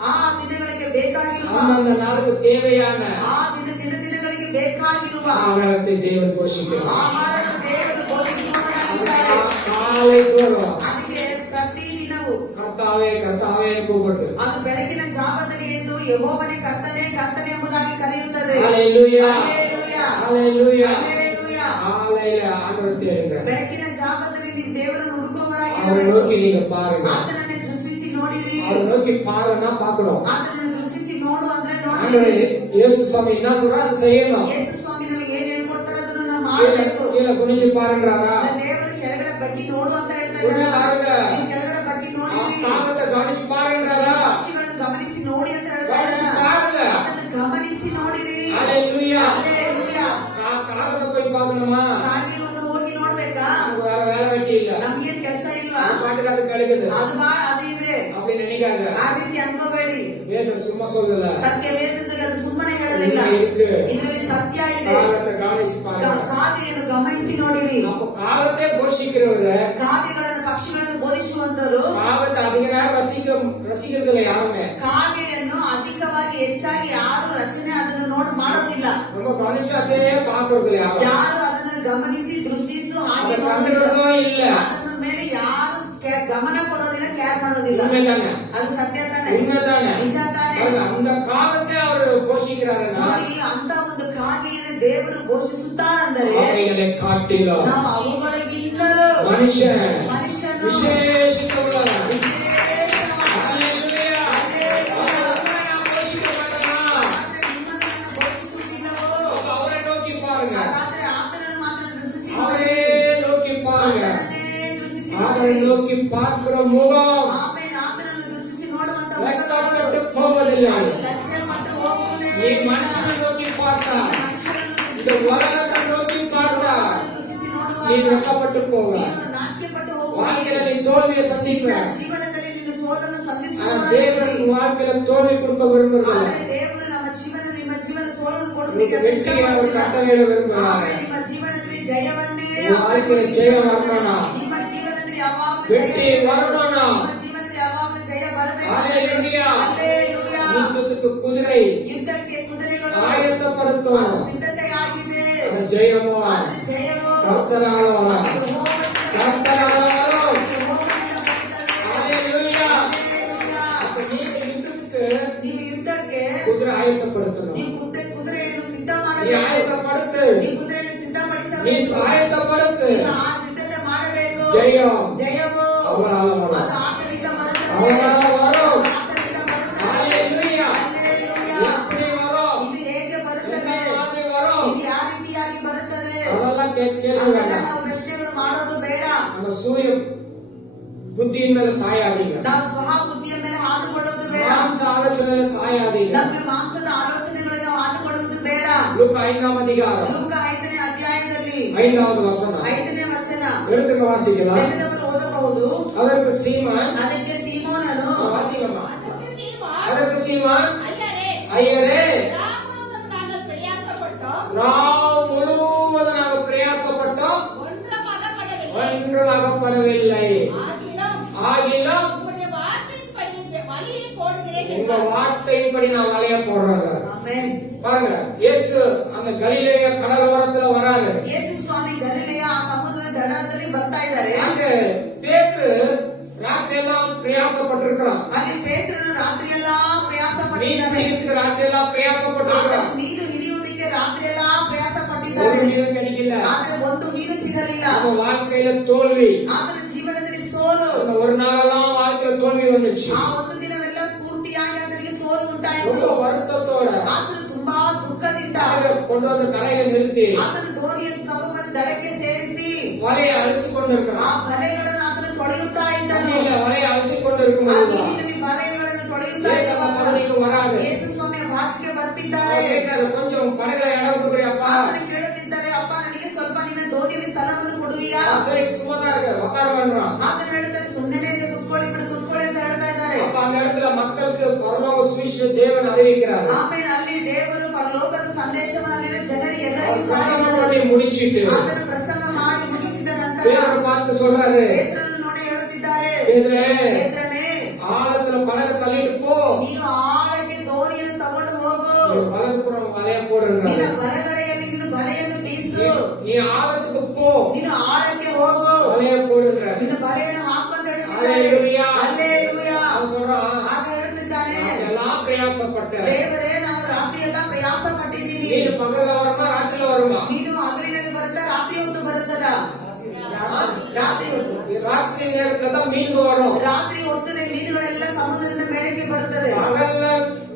ಆ ದಿನಗಳಿಗೆ ಬೇಕಾಗಿರುವ, அந்தந்த நாளுக்கு தேவையான ಆ ದಿನಗಳಿಗೆ ಬೇಕಾಗಿರುವ ஆகாரத்தை தேவன் போஷிக்கிறார். ಆಹಾರವನ್ನು ದೇವರು ಘೋಷಿಸುವವರಾಗಿದ್ದಾರೆ. காலை தோறும் ಅದಕ್ಕೆ ಪ್ರತಿ ದಿನವೂ கர்த்தாவே கர்த்தாவே கூப்பிட்டு ಅದು ಬೆಳಗಿನ ಜಾವದಲ್ಲಿ ಎದ್ದು ಯೆಹೋವನೇ ಕರ್ತನೇ ಕರ್ತನೇ ಎಂಬುದಾಗಿ ಕರೆಯುತ್ತದೆ. ஹalleluya. ಹಲ್ಲೆಲೂಯಾ. ஹalleluya. ಹಲ್ಲೆಲೂಯಾ. காலையில ஆண்டவர் தேடுங்க. ಬೆಳಗಿನ ಜಾವದಲ್ಲಿ ನೀವು ದೇವರನ್ನು அவரை ಹುಡುಕುವವರಾಗಿರಬೇಕು. நோக்கி நீங்க பாருங்க. ಆತನನ್ನು ದೃಷ್ಟಿಸಿ ನೋಡಿರಿ. அவரை நோக்கி பாருன்னா பார்க்கணும். ಆತನನ್ನು ದೃಷ್ಟಿಸಿ ನೋಡು ಅಂದ್ರೆ ஆண்டவர் ನೋಡಿರಿ. இயேசு சாமி என்ன சொல்றா அதை செய்யணும். ಯೇಸು ಸ್ವಾಮಿ ನಮಗೆ ಏನ್ ಹೇಳ್ಕೊಡ್ತಾರೆ ಅದನ್ನು ನಾವು ಮಾಡಬೇಕು. கீழே குனிஞ்சு பாருங்கறாரா? ದೇವರು ಕೆಳಗಡೆ ಬಗ್ಗಿ ನೋಡು ಅಂತ ಹೇಳ್ತಾ குனிஞ்சு ಇದ್ದಾರೆ. பாருங்க. ನೀವು ಕೆಳಗಡೆ ಬಗ್ಗಿ ನೋಡಿರಿ. காகத்தை கவனிச்சு பாருங்கறாரா? ಪಕ್ಷಿಗಳನ್ನು ಗಮನಿಸಿ ನೋಡಿ ಅಂತ ಹೇಳ್ತಾ கவனிச்சு ಇದ್ದಾರೆ. பாருங்க. ಅದನ್ನು ಗಮನಿಸಿ ನೋಡಿರಿ. ஹalleluya. ಹಲ್ಲೆಲೂಯಾ. காகத்தை போய் பார்க்கணுமா? ಕಾರ್ಯವನ್ನು ಹೋಗಿ ನೋಡ್ಬೇಕಾ? நமக்கு வேற வேலை வெட்டி இல்ல, ನಮ್ಗೇನ್ ಕೆಲಸ ಇಲ್ವಾ? அது பாட்டுக்கு அது கிடைக்குது ಅದು ಇದೆ. அப்படி நினைக்காத. ಆ ರೀತಿ ಅನ್ಕೋಬೇಡಿ. வேதம் சும்மா சொல்லல, ಸತ್ಯ ವೇದದಲ್ಲಿ ಅದು ಸುಮ್ಮನೆ ಹೇಳಲಿಲ್ಲ. இருக்கு. ಇದರಲ್ಲಿ ಸತ್ಯ ಇದೆ. காலத்தை கவனிச்சு பாருங்க. ಕಾಗೆಯನ್ನು ಗಮನಿಸಿ ನೋಡಿರಿ. அப்ப காலத்தை போஷிக்கிறவரு ಕಾಗೆಗಳನ್ನು ಪಕ್ಷಿಗಳನ್ನು ಬೋಧಿಸುವಂತರು காலத்தை அதிக நேரம் ரசிக்கிறதுல யாருமே ಕಾಗೆಯನ್ನು ಅಧಿಕವಾಗಿ ಹೆಚ್ಚಾಗಿ ಯಾರು ರಚನೆ ಅದನ್ನು ನೋಡಿ ಮಾಡೋದಿಲ್ಲ. ரொம்ப கவனிச்சு அப்படியே பாக்குறதுல யாரும் ಯಾರು ಅದನ್ನು ಗಮನಿಸಿ ದೃಷ್ಟಿಸು ಹಾಗೆ அதை ಮಾಡೋದಿಲ್ಲ. கண்டுக்கிறதும் இல்ல. ಅದನ್ನ ಮೇಲೆ ಯಾರು ಗಮನ ಕೊಡೋದಿಲ್ಲ, ಕೇರ್ ಮಾಡೋದಿಲ್ಲ. உண்மைதானே? ಅದು ಸತ್ಯ ತಾನೆ? உண்மைதானே? ನಿಜ ತಾನೆ? அது அந்த காலத்தை அவர் போஷிக்கிறாருன்னா ನೋಡಿ, ಅಂತ ಒಂದು ಕಾಗೆಯನ್ನು ದೇವರು ಘೋಷಿಸುತ್ತಾರೆಂದರೆ அவைகளை காட்டிலும் ನಾವು ಅವುಗಳಿಗಿಂತಲೂ மனுஷன் ಮನುಷ್ಯನು விசேஷித்தவன். ವಿಶೇಷವಾಗಿ ஹalleluya. அவரை நான் போஷிக்க மாட்டேனா? ನಿಮ್ಮನ್ನು ಘೋಷಿಸುವುದಿಲ್ಲವೋ? அவரை நோக்கி பாருங்க. ಹಾಗಾದ್ರೆ ಆತನನ್ನು ಮಾತ್ರ ದೃಷ್ಟಿಸಿ பார்க்கிற முகம் ಆಮೇಲೆ ಆತನನ್ನು ದೃಷ್ಟಿಸಿ ನೋಡುವಂತ வெட்கப்பட்டு போவதில்லை. ಲಕ್ಷ್ಯಪಟ್ಟು ಹೋಗುವುದೇ நீ மனுஷனை நோக்கி பார்த்தா, ಮನುಷ್ಯರನ್ನು இந்த உலகத்தை நோக்கி பார்த்தா, ದೃಷ್ಟಿಸಿ நீ ನೋಡುವಾಗ வெட்கப்பட்டு போவ. ನೀನು ನಾಚಿಕೆಪಟ್ಟು ಹೋಗುವ வாழ்க்கையில நீ தோல்வியை சந்திப்ப. ಜೀವನದಲ್ಲಿ ನೀನು ಸೋಲನ್ನು ஆனா ಸಂಧಿಸುವ தேவன் உன் வாழ்க்கையில தோல்வி கொடுக்க விரும்புறதில்லை. ಆದರೆ ದೇವರು ನಿಮ್ಮ ಜೀವನ ಸೋಲನ್ನು உங்களுக்கு ಕೊಡುವುದಕ್ಕೆ வெற்றியை அவர் கட்டளையிட விரும்புகிறார். ಆಮೇಲೆ ನಿಮ್ಮ ಜೀವನದಲ್ಲಿ ಜಯವನ್ನೇ உன் வாழ்க்கையில ஜெயம் வரணும்னா, ನಿಮ್ಮ ಜೀವನದಲ್ಲಿ ಯಾವಾಗಲೂ வெற்றி வரணும்னா, ನಿಮ್ಮ ಜೀವನದಲ್ಲಿ ಯಾವಾಗಲೂ ಜಯ ಬರಬೇಕು. ஹalleluya. ಹಲ್ಲೆಲೂಯಾ. யுத்தத்துக்கு குதிரை ಯುದ್ಧಕ್ಕೆ ಕುದುರೆಗಳು ஆயத்தப்படுத்தும். ಅದು ಸಿದ್ಧತೆಯಾಗಿದೆ. அது ஜெயமோ ಅದು ಜಯವು கர்த்தரால வரும். ಯೆಹೋವನಿಂದ கர்த்தரால வரும். ಯೆಹೋವನಿಂದ ಬರುತ್ತದೆ. ஹalleluya. ಹಲ್ಲೆಲೂಯಾ. அப்ப நீங்க யுத்தத்துக்கு ನೀವು ಯುದ್ಧಕ್ಕೆ குதிரை ஆயத்தப்படுத்தணும். ನೀವು ಕುದುರೆಯನ್ನು ಸಿದ್ಧ நீ ಮಾಡಬೇಕು. ஆயத்தப்படுத்து. ನೀವು ಕುದುರೆಯನ್ನು நீ ಸಿದ್ಧಪಡಿಸಬೇಕು. ஆயத்தப்படுத்து. ನೀವು ಆ ಸಿದ್ಧತೆ ಮಾಡಬೇಕು. ஜெயம் ಜಯವು அவரால வரும். ಅದು ಆತನಿಂದ ಬರುತ್ತದೆ. அவரால வரும். ಆತನಿಂದ ಬರುತ್ತದೆ. ஹalleluya. ಹಲ್ಲೆಲೂಯಾ. எப்படி வரும்? ಇದು ಹೇಗೆ ಬರುತ್ತದೆ? எந்த மாதிரி வரும்? ಇದು ಯಾವ ರೀತಿಯಾಗಿ ಬರುತ್ತದೆ? அதெல்லாம் கேட்க ಅದೆಲ್ಲ வேண்டாம். ನಾವು ಪ್ರಶ್ನೆಗಳು ಮಾಡೋದು ಬೇಡ. நம்ம சூய புத்தியின் மேல சாயாதீங்க. ನಾವು ಸ್ವಹ ಬುದ್ಧಿಯ ಮೇಲೆ ಹಾದುಕೊಳ್ಳುವುದು ಬೇಡ. மாம்ச ஆலோசனையில சாயாதீங்க. ನಮಗೆ ಮಾಂಸದ ಆಲೋಚನೆಗಳನ್ನು ಹಾದುಕೊಳ್ಳುವುದು ಬೇಡ. லூக்கா 5ஆம் அதிகாரம் ಲೂಕ 5ನೇ ಅಧ್ಯಾಯದಲ್ಲಿ 5வது வசனம் 5ನೇ ವಚನ எடுத்துக்க வாசிக்கலாம். ತೆಗೆದವರು ಓದಬಹುದು. அதற்கு சீமான் ಅದಕ್ಕೆ ಸೀಮೋನನು வாசிக்கமா. ಅದಕ್ಕೆ ಸೀಮೋನ್, அதற்கு சீமான் ಅಯ್ಯರೇ, ஐயரே, ರಾಮನನ್ನು ನಾನು ಪ್ರಯಾಸಪಟ್ಟು நாம் முழுவதும் நாங்கள் பிரயாசப்பட்டோம், ஒன்றும் அகப்படவில்லை. ஒன்றும் அகப்படவில்லை. ஆகிலும் உம்முடைய வார்த்தையின்படி வழியை போடுகிறேன் உங்க என்றார். வார்த்தையின்படி நான் வலைய போடுறேன். ಆಮೆನ್. பாருங்க, இயேசு அந்த கலிலேய கடலோரத்துல வராரு. ಯೇಸು ಸ್ವಾಮಿ ಗಲಿಲೆಯ ಆ ಸಮುದ್ರದ ದಡದಲ್ಲಿ ಬರ್ತಾ ಇದ್ದಾರೆ. அங்க பேதுரு ராத்திரி எல்லாம் பிரயாசப்பட்டிருக்கிறான். ಅಲ್ಲಿ ಪೇತ್ರನು ರಾತ್ರಿ ಎಲ್ಲಾ ಪ್ರಯಾಸ மீன் ಪಟ್ಟಿದ್ದಾನೆ. பிடிக்கிறதுக்கு ராத்திரி எல்லாம் பிரயாசப்பட்டிருக்கிறான். ಆತನು ಮೀನು ಹಿಡಿಯುವುದಕ್ಕೆ ರಾತ್ರಿ ಎಲ್ಲಾ ಪ್ರಯಾಸ ஒரு ಪಟ್ಟಿದ್ದಾನೆ. மீனும் கிடைக்கல. ಆದರೆ ಒಂದು ಮೀನು ಸಿಗಲಿಲ್ಲ. அவன் வாழ்க்கையில தோல்வி. ಆತನ ಜೀವನದಲ್ಲಿ ಸೋಲು. அந்த ஒரு நாளெல்லாம் வாழ்க்கையில தோல்வி வந்துச்சு. ಆ ಒಂದು ದಿನವೆಲ್ಲ ಪೂರ್ತಿಯಾಗಿ ಆತನಿಗೆ ಸೋಲು ಉಂಟಾಯಿತು. ரொம்ப வருத்தத்தோட ಆತನು ತುಂಬಾ ದುಃಖದಿಂದ அதை கொண்டு வந்து கரையில நிறுத்தி ಆತನು ದೋಣಿಯನ್ನು ತಗೊಂಡು ದಡಕ್ಕೆ ಸೇರಿಸಿ வலையை அலசி கொண்டு ಆ இருக்கிறான். ಬಲೆಗಳನ್ನು ಆತನು ತೊಳೆಯುತ್ತಾ ಇದ್ದನು. வலையை அலசி கொண்டு ಆ இருக்கும்போது ನೀರಿನಲ್ಲಿ ಬಲೆಗಳನ್ನು ತೊಳೆಯುತ್ತಾ ஏசப்பா ಇರುವಾಗ பகுதிக்கு வராது. ಯೇಸು ಸ್ವಾಮಿಯ ಭಾಗಕ್ಕೆ அவர் ಬರ್ತಿದ್ದಾರೆ. கேட்கிறாரு, கொஞ்சம் படகுல இடம் கொடுக்குறியாப்பா? ಆತನು ಕೇಳುತ್ತಿದ್ದಾರೆ, ಅಪ್ಪ ನನಗೆ ಸ್ವಲ್ಪ ನಿನ್ನ ದೋಣಿಯಲ್ಲಿ ಸ್ಥಳವನ್ನು ಕೊಡುವಿಯಾ? சரி, சும்மாதான் இருக்கு, உட்கார வேண்டாம். ಆತನು ಹೇಳ್ತಾರೆ, ಸುಮ್ಮನೆ ಇದೆ, ಕುತ್ಕೊಳ್ಳಿ ಬಿಡು, ಕುತ್ಕೊಳ್ಳಿ ಅಂತ ಹೇಳ್ತಾ ಇದ್ದಾರೆ. அப்ப அந்த இடத்துல மக்களுக்கு பரலோக சுவிசேஷ தேவன் அறிவிக்கிறாரு. ಆಮೇಲೆ ಅಲ್ಲಿ ದೇವರು ಪರಲೋಕದ ಸಂದೇಶವನ್ನು ಅಲ್ಲಿನ ಜನರಿಗೆ ಎಲ್ಲರಿಗೂ அவர் ಸಾರಿದರು. பிரசங்கம் பண்ணி முடிச்சிட்டு ಆತನು ಪ್ರಸಂಗ ಮಾಡಿ ಮುಗಿಸಿದ ನಂತರ பேதுரு பார்த்து சொல்றாரு, ಪೇತ್ರನನ್ನು ನೋಡಿ ಹೇಳುತ್ತಿದ್ದಾರೆ, பேதுரே, ಪೇತ್ರನೇ, ஆழத்துல படகு தள்ளிட்டு போ, ನೀನು ಆಳಕ್ಕೆ ದೋಣಿಯನ್ನು ತಗೊಂಡು ಹೋಗು. வலதுபுறம் வலைய போடுங்க. ನಿನ್ನ ಬಲಗಡೆಯಲ್ಲಿ ನೀನು ಬಲೆಯನ್ನು ಬೀಸು. நீ ஆழத்துக்கு போ, ನೀನು ಆಳಕ್ಕೆ ಹೋಗು. வலைய போடுங்க. ನಿನ್ನ ಬಲೆಯನ್ನು ಹಾಕು ಅಂತ ಹೇಳುತ್ತಿದ್ದಾರೆ. ஹல்லேலூயா. ಹಲ್ಲೆಲೂಯಾ. அவன் சொல்றான், ಆಗ ಹೇಳುತ್ತಿದ್ದಾನೆ, எல்லாம் பிரயாசப்பட்டேன். ದೇವರೇ, ನಾನು ರಾತ್ರಿ ಎಲ್ಲ ಪ್ರಯಾಸ ಪಟ್ಟಿದ್ದೀನಿ. நீ பகல்ல வருமா ராத்திரில வருமா? ನೀನು ಹಗಲಿನಲ್ಲಿ ಬರುತ್ತಾ, ರಾತ್ರಿ ಹೊತ್ತು ಬರುತ್ತದ? ರಾತ್ರಿ ಹೊತ್ತು. ராத்திரி நேரத்துல தான் மீனுக்கு வரும். ರಾತ್ರಿ ಹೊತ್ತು ಮೀನುಗಳೆಲ್ಲ ಸಮುದ್ರದ ಮೇಳಕ್ಕೆ ಬರುತ್ತದೆ. பகல்ல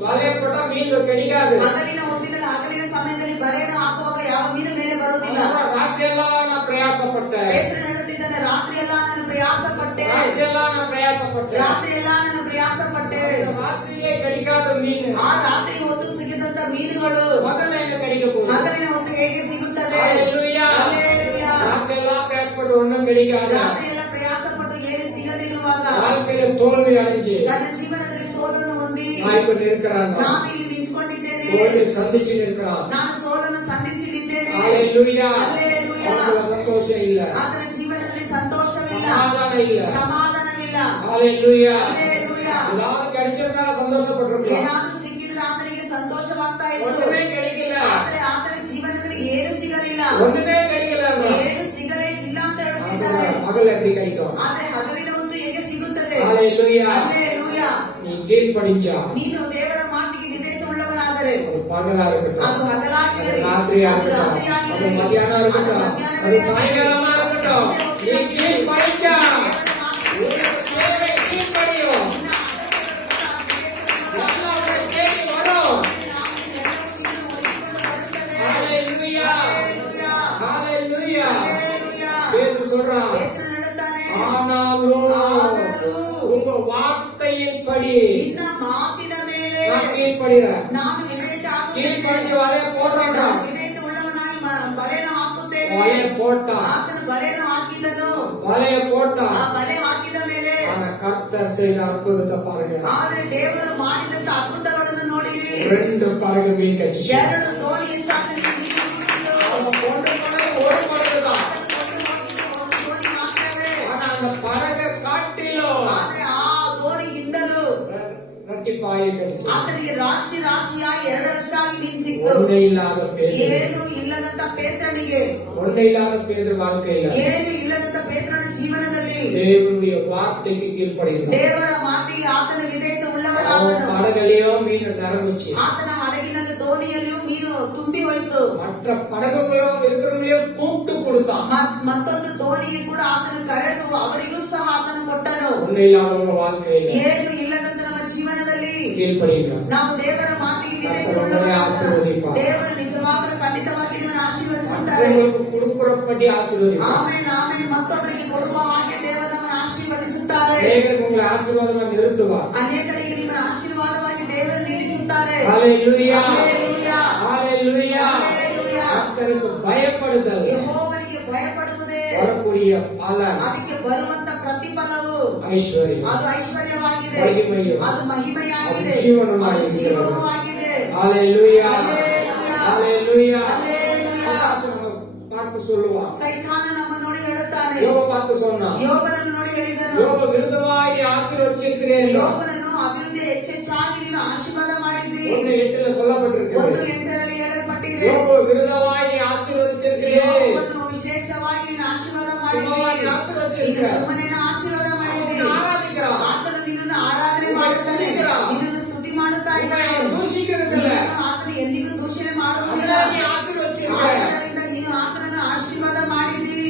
வலைய போட்டா மீன் கிடைக்காது. ಹಗಲಿನ ಹೊತ್ತಿನಲ್ಲಿ ಹಗಲಿನ ಸಮಯದಲ್ಲಿ ಬಲೆಯನ್ನು ಹಾಕುವಾಗ ಯಾವ ಮೀನು ಮೇಲೆ ಬರುವುದಿಲ್ಲ. ராத்திரி எல்லாம் நான் பிரயாசப்பட்டேன். ಪೇತ್ರನು ಹೇಳುತ್ತಿದ್ದಾನೆ, ರಾತ್ರಿ ಎಲ್ಲ ನಾನು ಪ್ರಯಾಸ ಪಟ್ಟೆ. ராத்திரி எல்லாம் நான் பிரயாசப்பட்டேன். ರಾತ್ರಿ ಎಲ್ಲ ನಾನು ಪ್ರಯಾಸ ಪಟ್ಟೆ. ராத்திரியே கிடைக்காத மீன் ಆ ರಾತ್ರಿ ಹೊತ್ತು ಸಿಗಿದಂತ ಮೀನುಗಳು பகல்ல எங்க கிடைக்க போகுது? ಹಗಲಿನ ಹೊತ್ತು ಹೇಗೆ ಸಿಗುತ್ತದೆ? ஹல்லேலூயா. ಹಲ್ಲೆಲೂಯಾ. ராத்திரி எல்லாம் பிரயாசப்பட்டு ஒண்ணும் கிடைக்காது. ರಾತ್ರಿ ಎಲ್ಲ ಪ್ರಯಾಸ ಪಟ್ಟು ಏನು ಸಿಗದಿರುವಾಗ வாழ்க்கையில தோல்வி அடைஞ்சு ನನ್ನ ಜೀವನದಲ್ಲಿ ಸೋಲನ್ನು ಹೊಂದಿ நான் இப்ப நிற்கிறான். ನಾನು ಇಲ್ಲಿ ನಿಂತ್ಕೊಂಡಿದ್ದೇನೆ. தோல்வி சந்திச்சு நிற்கிறான். ನಾನು ಸೋಲನ್ನು ಸಂಧಿಸಲಿದ್ದೇನೆ. ஹல்லேலூயா. ಹಲ್ಲೆಲೂಯಾ. அவனுக்கு சந்தோஷம் இல்ல, ಆತನ ಜೀವನದಲ್ಲಿ ಸಂತೋಷವಿಲ್ಲ, சமாதானம் இல்ல. ಸಮಾಧಾನವಿಲ್ಲ. ஹல்லேலூயா. ಹಲ್ಲೆಲೂಯಾ. ஏதாவது கிடைச்சிருந்தா சந்தோஷப்பட்டிருக்கலாம். ಏನಾದ್ರೂ ಸಿಕ್ಕಿದ್ರೆ ಆತನಿಗೆ ಸಂತೋಷವಾಗ್ತಾ ಇತ್ತು. ஒண்ணுமே கிடைக்கல, ಆದರೆ ಆತನ ಜೀವನದಲ್ಲಿ ಏನು ಸಿಗಲಿಲ್ಲ, ஒண்ணுமே கிடைக்கல. ಏನು ಸಿಗಲೇ ಇಲ್ಲ ಅಂತ ಹೇಳುತ್ತಿದ್ದಾರೆ. பகல் எப்படி கிடைக்கும்? ಆದ್ರೆ ಹಗಲಿನ ಹೊತ್ತು ಹೇಗೆ ಸಿಗುತ್ತದೆ? ஹல்லேலூயா. ಹಲ್ಲೆಲೂಯಾ. நீ கீழ்ப்படிஞ்சா ನೀನು ದೇವರ ಮಾತಿಗೆ ವಿಧೇಯತೆ ಉಳ್ಳವನಾದರೆ அது பகலா இருக்கட்டும், ಅದು ಹಗಲಾಗಿರಲಿ, அது ராத்திரியா ಅದು இருக்கட்டும், அது ರಾತ್ರಿಯಾಗಿರಲಿ, மத்தியானம் ಅದು இருக்கட்டும், ಮಧ್ಯಾಹ್ನ அது சாயங்காலமா இருக்கட்டும், நீ கீழ்ப்படிஞ்சா உனக்கு தேவை கீழ்ப்படியும். நல்லா உன்னை தேடி வரும். ஹல்லேலூயா. ஹல்லேலூயா. பேதுரு சொல்றான், ಪೇತ್ರನು ಹೇಳುತ್ತಾನೆ, ஆனாலும் ನಿನ್ನ ಮಾತಿನ ಮೇಲೆ நான் கீழ்ப்படுகிறேன். ನಾನು ವಿಧೇಯತೆ ಆಗುತ್ತೇನೆ. கீழ்ப்படிஞ்சு வலைய போடுறாங்க. ನಾನು ವಿಧೇಯತೆ ಉಳ್ಳವನಾಗಿ ಬಲೆಯನ್ನು ಹಾಕುತ್ತೇನೆ. வலைய போட்டான். ಆತನು ಬಲೆಯನ್ನು ಹಾಕಿದನು. வலைய போட்டான். ಆ ಬಲೆ ಹಾಕಿದ ಮೇಲೆ ஆனா கர்த்தர் செய்த அற்புதத்தை பாருங்க. ಆದರೆ ದೇವರು ಮಾಡಿದಂತ ಅದ್ಭುತಗಳನ್ನು ನೋಡಿರಿ. 2 படகு மீன் கட்சி. 2 ದೋಣಿಯ ಸಾಲಿನಲ್ಲಿ ನೀರು ನಿಂತಿತು. அவங்க கொண்டு போனது ஒரு படகுதான். ಆತನು ಕೊಂಡು ಹೋಗಿದ್ದು ಒಂದು ದೋಣಿ ಮಾತ್ರವೇ. ஆனா அந்த படகை காட்டிலும் ಆದರೆ ಆ ದೋಣಿಗಿಂತಲೂ இரட்டிப்பாயை கடிச்சு. ಆತನಿಗೆ ರಾಶಿ ರಾಶಿಯಾಗಿ 2ರಷ್ಟಾಗಿ ಮೀನು ಸಿಕ್ತು. ஒன்றே இல்லாத பேதுரு. ಏನು ಇಲ್ಲದಂತ ಪೇತ್ರನಿಗೆ, ஒன்றே இல்லாத பேதுரு வாழ்க்கையில ಏನು ಇಲ್ಲದಂತ ಪೇತ್ರನ ಜೀವನದಲ್ಲಿ தேவனுடைய வார்த்தைக்கு கீழ்ப்படிந்தார். ದೇವರ ಮಾತಿಗೆ ಆತನ ವಿಧೇಯತೆ அவன் ಉಳ್ಳವನಾದನು. படகுலயோ மீன் நிரம்பிச்சு. ಆತನ ಹಡಗಿನಲ್ಲಿ ದೋಣಿಯಲ್ಲಿಯೂ ಮೀನು ತುಂಬಿ ಹೋಯಿತು. மற்ற படகுகளும் இருக்கிறவங்களையும் கூப்பிட்டு கொடுத்தான். ಮತ್ತೊಂದು ದೋಣಿಗೆ ಕೂಡ ಆತನು ಕರೆದು ಅವರಿಗೂ ಸಹ ಆತನು ಕೊಟ್ಟನು. ஒன்றே இல்லாதவங்க வாழ்க்கையில ಏನು ಇಲ್ಲದಂತ ನಮ್ಮ ಜೀವನದಲ್ಲಿ கீழ்ப்படிந்தார். ನಾವು ದೇವರ ಮಾತಿಗೆ ವಿಧೇಯತೆ ಆಶೀರ್ವದಿಪಾರ್. ದೇವರು ನಿಜವಾಗಲೂ ಖಂಡಿತವಾಗಿ ನಿಮ್ಮನ್ನು ಆಶೀರ್ವದಿಸುತ್ತಾರೆ. மற்றவங்களுக்கு கொடுக்கிறபடி ஆசீர்வதிப்பார். ಆಮೇಲೆ ಆಮೇಲೆ ಮತ್ತೊಬ್ಬರಿಗೆ ಕೊಡುವ ಹಾಗೆ ದೇವರು ನಮ್ಮನ್ನು ಆಶೀರ್ವದಿಸುತ್ತಾರೆ. தேவன் உங்களை ஆசீர்வாதமா நிறுத்துவார். ಅನೇಕರಿಗೆ ನಿಮ್ಮ ಆಶೀರ್ವಾದವಾಗಿ ದೇವರು ನಿಲ್ಲಿಸುತ್ತಾರೆ. ஹalleluya. ಹಲ್ಲೆಲೂಯಾ. ஹalleluya. ಹಲ್ಲೆಲೂಯಾ. கர்த்தருக்கு பயப்படுதல் ಯೆಹೋವನಿಗೆ ಭಯಪಡುವುದೇ வரக்கூடிய பலன் ಅದಕ್ಕೆ ಬರುವಂತ ಪ್ರತಿಫಲವು ஐஸ்வர்யம். ಅದು ಐಶ್ವರ್ಯವಾಗಿದೆ. ಮಹಿಮೆಯು. ಅದು ಮಹಿಮೆಯಾಗಿದೆ. ಅದು ಜೀವನವಾಗಿದೆ. ಅದು ಜೀವನವಾಗಿದೆ. ஹalleluya. ಹಲ್ಲೆಲೂಯಾ. ஹalleluya. ಹಲ್ಲೆಲೂಯಾ. பார்த்து சொல்லுவான். ಸೈತಾನ ನಮ್ಮ ನೋಡಿ ಹೇಳುತ್ತಾನೆ. யோப பார்த்து சொன்னான். ಯೋಬನನ್ನು ನೋಡಿ ಹೇಳಿದನು. யோப விருதுவாய் ஆசீர்வதிச்சிருக்கிறேன். ಯೋಬನನ್ನು ಅಭಿವೃದ್ಧಿ ಹೆಚ್ಚೆಚ್ಚಾಗಿ ನೀನು ಆಶೀರ್ವಾದ ಮಾಡಿದ್ದಿ. 1:8 சொல்லப்பட்டிருக்கு. 1:8 ಹೇಳಲ್ಪಟ್ಟಿದೆ. யோப விருதுவாய் ஆசீர்வதிச்சிருக்கிறேன். ಯೋಬನನ್ನು ವಿಶೇಷವಾಗಿ ನೀನು ಆಶೀರ್ವಾದ ಮಾಡಿದ್ದಿ. ನೀನು ಸುಮ್ಮನೆ ಆಶೀರ್ವಾದ ಮಾಡಿದ್ದಿ. ஆராதிக்கிறான். ಆತನು ನಿನ್ನನ್ನು ಆರಾಧನೆ ಮಾಡುತ್ತಾನೆ. ನಿನ್ನನ್ನು ಸ್ತುತಿ ಮಾಡುತ್ತಾ ಇದ್ದಾನೆ. ದೂಷಿக்கிறதில்ல. ಆತನು ಎಂದಿಗೂ ದೂಷಣೆ ಮಾಡುವುದಿಲ್ಲ. நீ ஆசீர்வதிச்சிருக்க. ಆದ್ದರಿಂದ ನೀನು ಆತನನ್ನು ಆಶೀರ್ವಾದ ಮಾಡಿದ್ದಿ.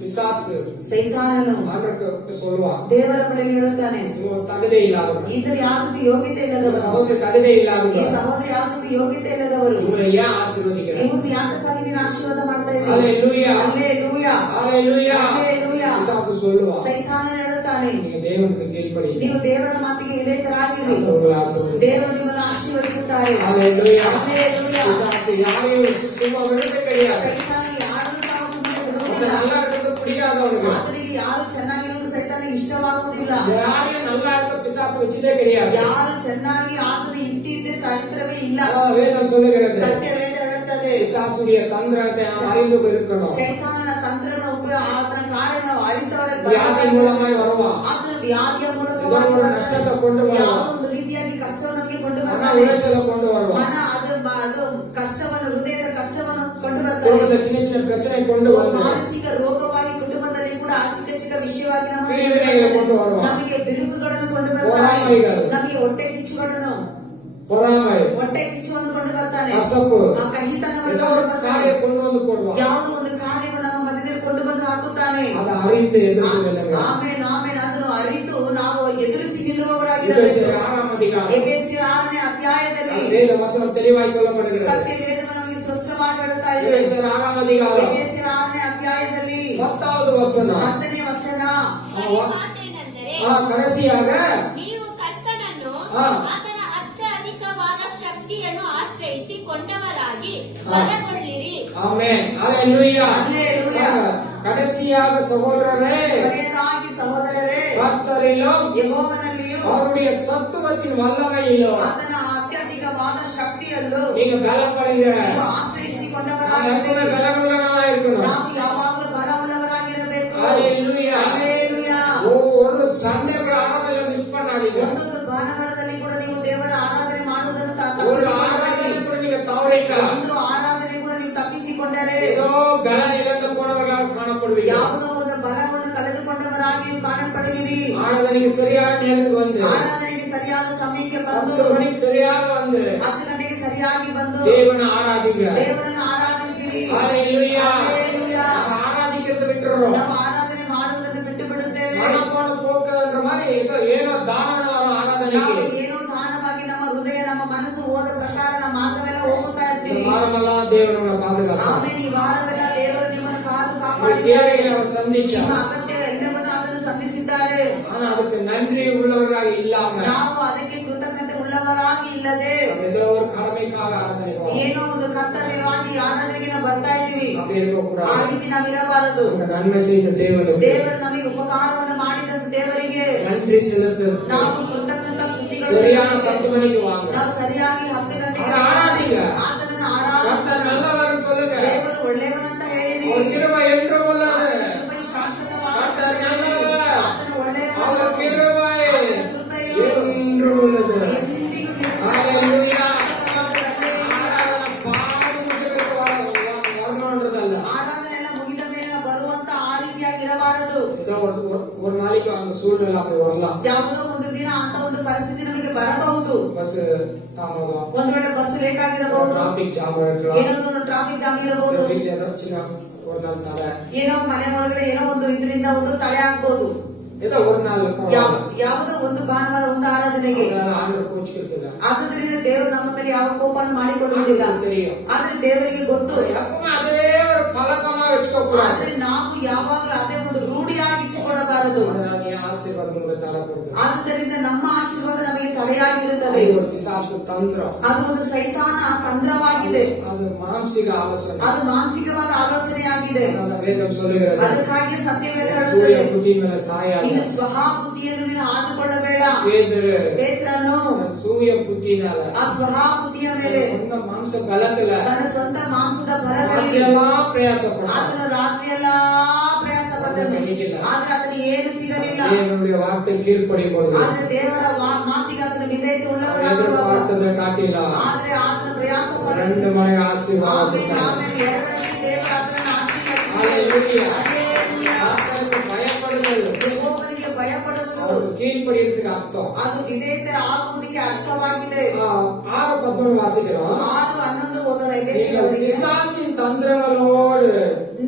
பிசாசு ಸೈತಾನನು ஆண்டவருக்கு சொல்லுவான். ದೇವರ ಬಳಿಗೆ ಹೇಳುತ್ತಾನೆ, இவங்க தகுதி இல்லாதவங்க. ಇತರ ಯಾವುದಕ್ಕೂ ಯೋಗ್ಯತೆ ಇಲ್ಲದವರು. சகோதரி தகுதி ಈ இல்லாதவங்க. ಸಹೋದರ ಯಾವುದಕ್ಕೂ ಯೋಗ್ಯತೆ ಇಲ್ಲದವರು. இவங்களை ஏன் ஆசீர்வதிக்கிறேன்? ಇವರು ಯಾತಕ್ಕಾಗಿ ನೀನು ಆಶೀರ್ವಾದ ಮಾಡ್ತಾ ಇದ್ದೀರಿ? ஹalleluya. ಹಲ್ಲೆಲೂಯಾ. ஹalleluya. ಹಲ್ಲೆಲೂಯಾ. பிசாசு சொல்லுவான். ಸೈತಾನನು ಹೇಳುತ್ತಾನೆ, நீங்க தேவனுக்கு கீழ்ப்படி. ನೀವು ದೇವರ ಮಾತಿಗೆ ವಿಧೇಯರಾಗಿರಿ. உங்களை ஆசீர்வதிக்கிறேன். ದೇವರು ನಿಮ್ಮನ್ನು ಆಶೀರ್ವದಿಸುತ್ತಾರೆ. ஹalleluya. ಹಲ್ಲೆಲೂಯಾ. பிசாசு யாரையும் வச்சு சும்மா விடுறது கிடையாது. ಸೈತಾನನಿಗೆ ಯಾರನ್ನೂ ಸಹ ಸುಮ್ಮನೆ அது ಬಿಡುವುದಿಲ್ಲ. நல்லா இருக்கிறது பிடிக்காதவனுக்கு. ಆತನಿಗೆ ಯಾರು ಚೆನ್ನಾಗಿರುವುದು ಸೈತಾನಿಗೆ ಇಷ್ಟವಾಗುವುದಿಲ್ಲ. யாரையும் நல்லா இருக்க பிசாசு வச்சதே கிடையாது. ಯಾರು ಚೆನ್ನಾಗಿ ಆತನು ಇಟ್ಟಿದ್ದೇ சரித்திரமே ಇಲ್ಲ. வேதம் சொல்லுகிறது. ಸತ್ಯವೇದ ಹೇಳುತ್ತದೆ, பிசாசுடைய தந்திரத்தை நாம் அறிந்து இருக்கணும். ಸೈತಾನನ ತಂತ್ರನ ಆತನ ಕಾರ್ಯ ನಾವು வியாதி மூலமாய் வருவான். ಆತನ ವ್ಯಾಧಿಯ ஏதோ ஒரு நஷ்டத்தை கொண்டு ಮೂಲಕವಾಗಿ வருவான். ಯಾವುದೋ ಒಂದು ರೀತಿಯಾಗಿ ಕಷ್ಟವನ್ನು ನಮಗೆ ಕೊಂಡು மன ಬರ್ತಾನೆ. உளைச்சலை கொண்டு வருவான். ಮನ ಅದು ಕಷ್ಟವನ್ನು, ಹೃದಯದ ಕಷ್ಟವನ್ನು ಕೊಂಡು குடும்பத்துல ಬರ್ತಾನೆ. சின்ன சின்ன பிரச்சனை கொண்டு வந்து ಮಾನಸಿಕ ರೋಗವಾಗಿ ಕುಟುಂಬದಲ್ಲಿ ಕೂಡ ಚಿಕ್ಕ ಚಿಕ್ಕ ವಿಷಯವಾಗಿ பிரிவினைகளை கொண்டு வருவான். ನಮಗೆ ಬಿರುಕುಗಳನ್ನು ಕೊಂಡು பொறாமைகள். ಬರ್ತಾನೆ. ನಮಗೆ ಹೊಟ್ಟೆ ಕಿಚ್ಚುಗಳನ್ನು, பொறாமை, ಹೊಟ್ಟೆ ಕಿಚ್ಚುವನ್ನು ಕೊಂಡು ಬರ್ತಾನೆ. கசப்பு, ಆ ಕಹಿತನವನ್ನು ஏதோ ಕೊಂಡು ஒரு ಬರ್ತಾನೆ. காரியம் கொண்டு வந்து போடுவான். ಯಾವುದೋ ಒಂದು ಕಾರ್ಯವನ್ನು ನಮ್ಮ ಮಧ್ಯದಲ್ಲಿ ಕೊಂಡು ಬಂದು ಹಾಕುತ್ತಾನೆ. அதை அறிந்து எதிர்த்து வெல்லுங்க. ಆಮೇಲೆ ಅದನ್ನು ಅರಿತು ನಾವು ಎದುರಿಸಿ எபேசியர் ನಿಲ್ಲುವವರಾಗಿರಬೇಕು. 6 அதிகாரம் ಎಫೆಸಿಯರ 6ನೇ ಅಧ್ಯಾಯದಲ್ಲಿ வேத வசனம் தெளிவாய் சொல்லப்படுகிறது. ಸತ್ಯ ವೇದವು ನಮಗೆ ಸ್ಪಷ್ಟವಾಗಿ ಹೇಳುತ್ತಾ ಇದೆ. எபேசியர் 6 அதிகாரம் ಎಫೆಸಿಯರ 6ನೇ ಅಧ್ಯಾಯದಲ್ಲಿ 10வது வசனம். 10ನೇ ವಚನ. ಮಾತೇನೆಂದರೆ, கடைசியாக ನೀವು ಕರ್ತನನ್ನು ಆ. ಆತನ ಅತ್ಯಧಿಕವಾದ ಶಕ್ತಿಯನ್ನು ಆಶ್ರಯಿಸಿ ಕೊಂಡವರಾಗಿ ಆ. ಬಲಗೊಳ್ಳಿರಿ. ஆமென். ஹalleluya. ஹல்லேலூயா. கடைசியாக சகோதரரே, ಕೊನೆಯದಾಗಿ ಸಹೋದರರೇ, கர்த்தரிலும் ಯೆಹೋವನಲ್ಲಿಯೂ அவருடைய சத்துவத்தின் வல்லமையிலும் ಆತನ ಅತ್ಯಧಿಕವಾದ ಶಕ್ತಿಯಲ್ಲೂ நீங்க பலப்படுகிற ನೀವು எப்பவுமே ಆಶ್ರಯಿಸಿಕೊಂಡವರಾಗಿದ್ದೀರಿ. பலமுள்ளவனா இருக்கணும். ನಾವು ಯಾವಾಗಲೂ ಬಲವುಳ್ಳವರಾಗಿರಬೇಕು. ஹalleluya. ಹಲ್ಲೆಲೂಯಾ. ஒரு சண்டே கூட ஆராதனை மிஸ் பண்ணாதீங்க. ಒಂದೊಂದು ಭಾನುವಾರದಲ್ಲಿ ಕೂಡ ನೀವು ದೇವರ ಆರಾಧನೆ ಮಾಡುವುದನ್ನು ஒரு ತಪ್ಪಿಸಿಕೊಂಡರೆ, ஆராதனை கூட நீங்க தவறிட்டா ಒಂದು ಆರಾಧನೆ ಕೂಡ ನೀವು ತಪ್ಪಿಸಿಕೊಂಡರೆ ஏதோ பலன் இழந்து போனவர்களாக காணப்படுவீங்க. ಯಾವುದೋ ಒಂದು ಬಲವನ್ನು ಕಳೆದುಕೊಂಡವರಾಗಿ ಕಾಣப்படுವಿರಿ. ஆராதனைக்கு சரியான நேரத்துக்கு வந்து ಆರಾಧನೆಗೆ ಸರಿಯಾದ ಸಮಯಕ್ಕೆ ಬಂದು 10 மணிக்கு சரியாக வந்து 10 ಗಂಟೆಗೆ ಸರಿಯಾಗಿ ಬಂದು தேவனை ஆராதிங்க. ದೇವರನ್ನು ಆರಾಧಿಸಿರಿ. ஹalleluya. ಹಲ್ಲೆಲೂಯಾ. நம்ம ஆராதிக்கிறது விட்டுறோம். ನಾವು ಆರಾಧನೆ ಮಾಡುವುದನ್ನು ಬಿಟ್ಟು ಬಿಡುತ್ತೇವೆ. மனப்போன போக்குன்ற மாதிரி ஏனோ தானம் ನಾವು ஆராதனைக்கு ಏನೋ ದಾನವಾಗಿ ನಮ್ಮ ಹೃದಯ, ನಮ್ಮ ಮನಸ್ಸು ಹೋದ ಪ್ರಕಾರ ನಮ್ಮ ಮಾರ್ಗವೆಲ್ಲ ಹೋಗುತ್ತಾ இந்த ಇರ್ತೀವಿ. வாரமெல்லாம் தேவன் நம்மளை பாதுகாப்பார். ಆಮೇಲೆ ಈ ವಾರವೆಲ್ಲ ದೇವರು ನಿಮ್ಮನ್ನು ಕಾದು உங்கள் ಕಾಪಾಡಿ தேவைகளை அவர் சந்திச்சார். ನಿಮ್ಮ ಅಗತ್ಯ ಎಲ್ಲವನ್ನೂ ಆತನು ಸಂಧಿಸಿದ್ದಾನೆ. ಕರುಣಿಸಿದ್ದಾರೆ. ஆனா அதுக்கு நன்றி உள்ளவர்களாக இல்லாம ನಾವು ಅದಕ್ಕೆ ಕೃತಜ್ಞತೆ ಉಳ್ಳವರಾಗಿ ಇಲ್ಲದೆ ஏதோ ஒரு கடமைக்காக ஆரம்பிக்கிறோம். ಏನೋ ಒಂದು ಕರ್ತವ್ಯವಾಗಿ ಆರಾಧನೆಗೆ ನಾವು ಬರ್ತಾ ಇದೀವಿ. அப்படி இருக்க ಆ கூடாது. ರೀತಿ ನಾವಿರಬಾರದು. அந்த நன்மை செய்த தேவனுக்கு ದೇವರು ನಮಗೆ ಉಪಕಾರವನ್ನು ಮಾಡಿದಂತ ದೇವರಿಗೆ நன்றி செலுத்து. ನಾವು ಕೃತಜ್ಞತಾ ಸ್ತುತಿಗಳನ್ನು சரியான 10 மணிக்கு வாங்க. ನಾವು ಸರಿಯಾಗಿ 10 ಗಂಟೆಗೆ அவரை ஆராதிங்க. ಆತನನ್ನು கர்த்தர் ಆರಾಧಿಸೋಣ. நல்லவர் சொல்லுங்க. ದೇವರು ಒಳ್ಳೆಯವನಂತ ಹೇಳಿರಿ. அவர் கிருபை என்றும் உள்ளது. ಆತನ ಕೃಪೆಯು ಶಾಶ್ವತವಾಗಿದೆ. கர்த்தர் நல்லவர். ಆತನ ಒಳ್ಳೆಯವನು. அவர் கிருபை ಆತನ ಕೃಪೆಯು என்றும் உள்ளது. ಎಂದಿಗೂ ஹalleluya. ಶಾಶ್ವತವಾಗಿದೆ. பாடி முடிக்கிறதுக்கு வரணும்ன்றதல்ல. ಆರಾಧನೆ ಎಲ್ಲ ಮುಗಿದ ಮೇಲೆ ನಾವು ಬರುವಂತ ಆ ರೀತಿಯಾಗಿ ಇರಬಾರದು. ஏதோ ஒரு நாளைக்கு அந்த சூழ்நிலை அப்படி வரலாம். ಯಾವುದೋ ಒಂದು ದಿನ ಅಂತ ಒಂದು ಪರಿಸ್ಥಿತಿ ನಮಗೆ ಬರಬಹುದು. பஸ் தாமதம், ಒಂದ್ ವೇಳೆ ಬಸ್ ಲೇಟ್ ಆಗಿರಬಹುದು, டிராபிக் ஜாம் இருக்கலாம், ಏನೋ ಒಂದು ಟ್ರಾಫಿಕ್ ಜಾಮ್ ಇರಬಹುದು, வீட்டுல ஏதோ சின்ன ஒரு நாள் தலை, ಏನೋ ಮನೆ ಒಳಗಡೆ ಏನೋ ಒಂದು ಇದರಿಂದ ಒಂದು ತಡೆ ಆಗ್ಬಹುದು. ஏதோ ஒரு நாள் ಯಾವುದೋ ಒಂದು ಭಾನುವಾರ ಒಂದು ಆರಾಧನೆಗೆ ஆண்டவர் கோச்சுக்கிட்டு ಆದ್ದರಿಂದ ದೇವರು ನಮ್ಮ ಮೇಲೆ ಯಾವ ಕೋಪವನ್ನು ಮಾಡಿಕೊಳ್ಳುವುದಿಲ್ಲ. தெரியும். ಆದ್ರೆ ದೇವರಿಗೆ ಗೊತ್ತು. எப்பவுமே அதே ஒரு பழக்கமா வச்சுக்க கூடாது. ಆದ್ರೆ ನಾವು ಯಾವಾಗಲೂ ಅದೇ ಒಂದು ರೂಢಿಯಾಗಿ ಇಟ್ಟುಕೊಳ್ಳಬಾರದು. அதனால ஆசீர்வாதம் தரப்படுது. ಆದ್ದರಿಂದ ನಮ್ಮ ಆಶೀರ್ವಾದ ನಮಗೆ ತಡೆಯಾಗಿರುತ್ತದೆ. அது ஒரு பிசாசு தந்திரம். ಅದು ಒಂದು ಸೈತಾನ ತಂತ್ರವಾಗಿದೆ. அது மாம்சிக ஆலோசனை. ಅದು ಮಾನಸಿಕವಾದ ಆಲೋಚನೆಯಾಗಿದೆ. அதனால வேதம் சொல்லுகிறது, ಅದಕ್ಕಾಗಿ ಸತ್ಯವೇದ சூரிய ಹೇಳುತ್ತದೆ, புத்தி மேல சாயாது. ನೀನು ಸ್ವಹ ಬುದ್ಧಿಯನ್ನು ನೀನು ಆದುಕೊಳ್ಳಬೇಡ. பேதுரு ಪೇತ್ರನು சூரிய புத்தினால ಆ ಸ್ವಹ ಬುದ್ಧಿಯ ಮೇಲೆ சொந்த மாம்ச பலத்துல ತನ್ನ ಸ್ವಂತ ಮಾಂಸದ ಭರದಲ್ಲಿ எல்லாம் பிரயாசப்பட்டான். ಆತನ ರಾತ್ರಿಯೆಲ್ಲಾ ಪ್ರಯಾಸ ಪಟ್ಟನು. ಆದ್ರೆ ಆತನ ಏನು ಸಿಗಲಿಲ್ಲ. தேவனுடைய வார்த்தை கீழ்ப்படியும் போது ಆದ್ರೆ ದೇವರ ಮಾತಿಗೆ ಆತನ ವಿಧೇಯತೆ எதிர்பார்த்ததை காட்டில ಆದ್ರೆ ಆತನ ಪ್ರಯಾಸ 2 மடங்கு ஆசீர்வாதம் ಆಮೇಲೆ கொடுத்தார். ಆಮೇಲೆ ಎರಡನೇ ದೇವರ ಆತನನ್ನು ಆಶೀರ್ವದಿಸಿದನು. ஹalleluya. ಹಲ್ಲೆಲೂಯಾ. கர்த்தருக்கு பயப்படுதல் ಯೆಹೋವನಿಗೆ ಭಯಪಡುವುದು அவருக்கு கீழ்ப்படியறதுக்கு அர்த்தம். ಅದು ವಿಧೇಯತೆ ಆಗುವುದಕ್ಕೆ ಅರ್ಥವಾಗಿದೆ. 6:10 வாசிக்கிறோம். 6:11 ಓದೋಣ. நீங்கள் பிசாசின் தந்திரங்களோடு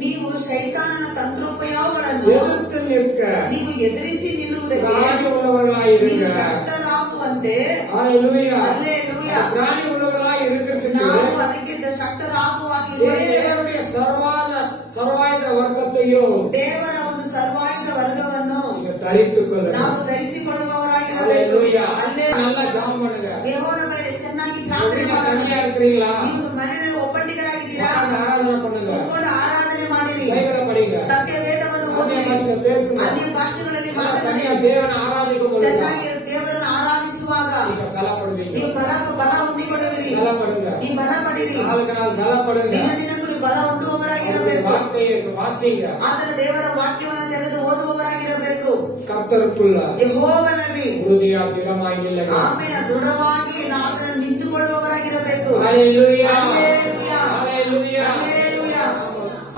ನೀವು ಶೈತಾನನ ತಂತ್ರೋಪಯೋಗಗಳನ್ನು எதிர்த்து நிற்க ನೀವು ಎದುರಿಸಿ ನಿಲ್ಲುವುದಕ್ಕೆ திராணி உள்ளவர்களாயிருங்க. ನೀವು ಶಕ್ತರಾಗುವಂತೆ. ஹalleluya. ಹಲ್ಲೆಲೂಯಾ. திராணி உள்ளவர்களாய் இருக்கிறதுக்கு ನಾವು ಅದಕ್ಕೆ ಶಕ್ತರಾಗುವಾಗಿರುವಂತೆ தேவனுடைய ಸರ್ವಾಯುಧ ವರ್ಗத்தையும் ದೇವರ ಒಂದು ಸರ್ವಾಯುಧ ವರ್ಗವನ್ನು நீங்க தரித்துக் கொள்ளுங்க. ನಾವು ಧರಿಸಿಕೊಳ್ಳುವವರಾಗಿರಬೇಕು. ஹalleluya. ಹಲ್ಲೆಲೂಯಾ. நல்லா ஜெபம் பண்ணுங்க. ಯೆಹೋವನ ಮೇಲೆ ಚೆನ್ನಾಗಿ ಪ್ರಾರ್ಥನೆ நீங்க ಮಾಡಿ. தனியா இருக்கிறீங்களா? ನೀವು ಮನೆಯಲ್ಲಿ ಒಬ್ಬಟ್ಟಿಗರಾಗಿದ್ದೀರಾ? உட்கார்ந்து ஆராதனை பண்ணுங்க. ಕೂತ್ಕೊಂಡು ಆರಾಧನೆ ಮಾಡಿರಿ. பைபிளை படிங்க. ಸತ್ಯವೇದವನ್ನು அந்நிய ಓದಿರಿ. ಭಾಷೆ பேசுங்க. ಅನ್ಯ ಭಾಷೆಗಳಲ್ಲಿ நல்லா ಮಾತನಾಡಿ. தனியா தேவனை ஆராதிக்கும் போது ಚೆನ್ನಾಗಿ ದೇವರನ್ನು ಆರಾಧಿಸುವಾಗ நீங்க பலப்படுவீங்க. ನೀವು ಬಲ ಹೊಂದಿಕೊಳ್ಳುವಿರಿ. பலப்படுங்க. ನೀವು ಬಲ ಪಡಿರಿ. நாளுக்கு நாள் பலப்படுங்க. ದಿನ ದಿನಕ್ಕೂ ನೀವು ಬಲ அவருடைய ಹೊಂದುವವರಾಗಿರಬೇಕು. வார்த்தையை வாசிங்க. ಆತನ ದೇವರ ವಾಕ್ಯವನ್ನು ತೆಗೆದು ಓದುವವರಾಗಿರಬೇಕು. கர்த்தருக்குள்ள ಯೆಹೋವನಲ್ಲಿ உறுதியா திடமாய் நில்லுங்க. ಆಮೇಲೆ ದೃಢವಾಗಿ ಆತನ ನಿಂತುಕೊಳ್ಳುವವರಾಗಿರಬೇಕು. ஹalleluya. ಹಲ್ಲೆಲೂಯಾ. ஹalleluya. ಹಲ್ಲೆಲೂಯಾ.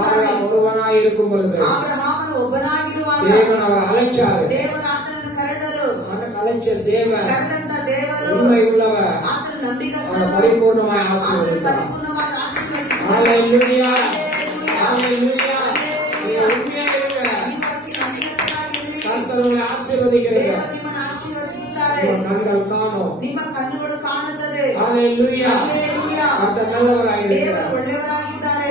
ஆபிரகாம் ஒருவனாய் இருக்கும் பொழுது ಅಬ್ರಹಾಮನು ಒಬ್ಬನಾಗಿರುವಾಗ தேவன் அவர் அழைச்சாரு. ದೇವರು ಆತನನ್ನು ಕರೆದರು. அந்த அழைச்ச தேவன் ಕರೆದಂತ ದೇವರು உண்மை உள்ளவர். ಆತನ அவரை ನಂಬಿಗಸ್ತನು. பரிபூர்ணமாய் ಆತನ ஆசீர்வதித்தார். ಪರಿಪೂರ್ಣವಾಗಿ ಆಶೀರ್ವದಿಸಿದನು. ஹalleluya. ಹಲ್ಲೆಲೂಯಾ. ஹalleluya. நீங்க உண்மையா இருங்க. ನೀವು ಅದಕ್ಕೆ ನಂಬಿಗಸ್ತರಾಗಿರಿ. கர்த்தர் உங்களை ஆசீர்வதிக்கிறார். ದೇವರು ನಿಮ್ಮನ್ನು ಆಶೀರ್ವದಿಸುತ್ತಾರೆ. உங்க கண்கள் காணும். ನಿಮ್ಮ ಕಣ್ಣುಗಳು ಕಾಣುತ್ತದೆ. ஹalleluya. ಹಲ್ಲೆಲೂಯಾ. கர்த்தர் நல்லவராய் ದೇವರು இருக்கிறார். ಒಳ್ಳೆಯವರಾಗಿದ್ದಾರೆ.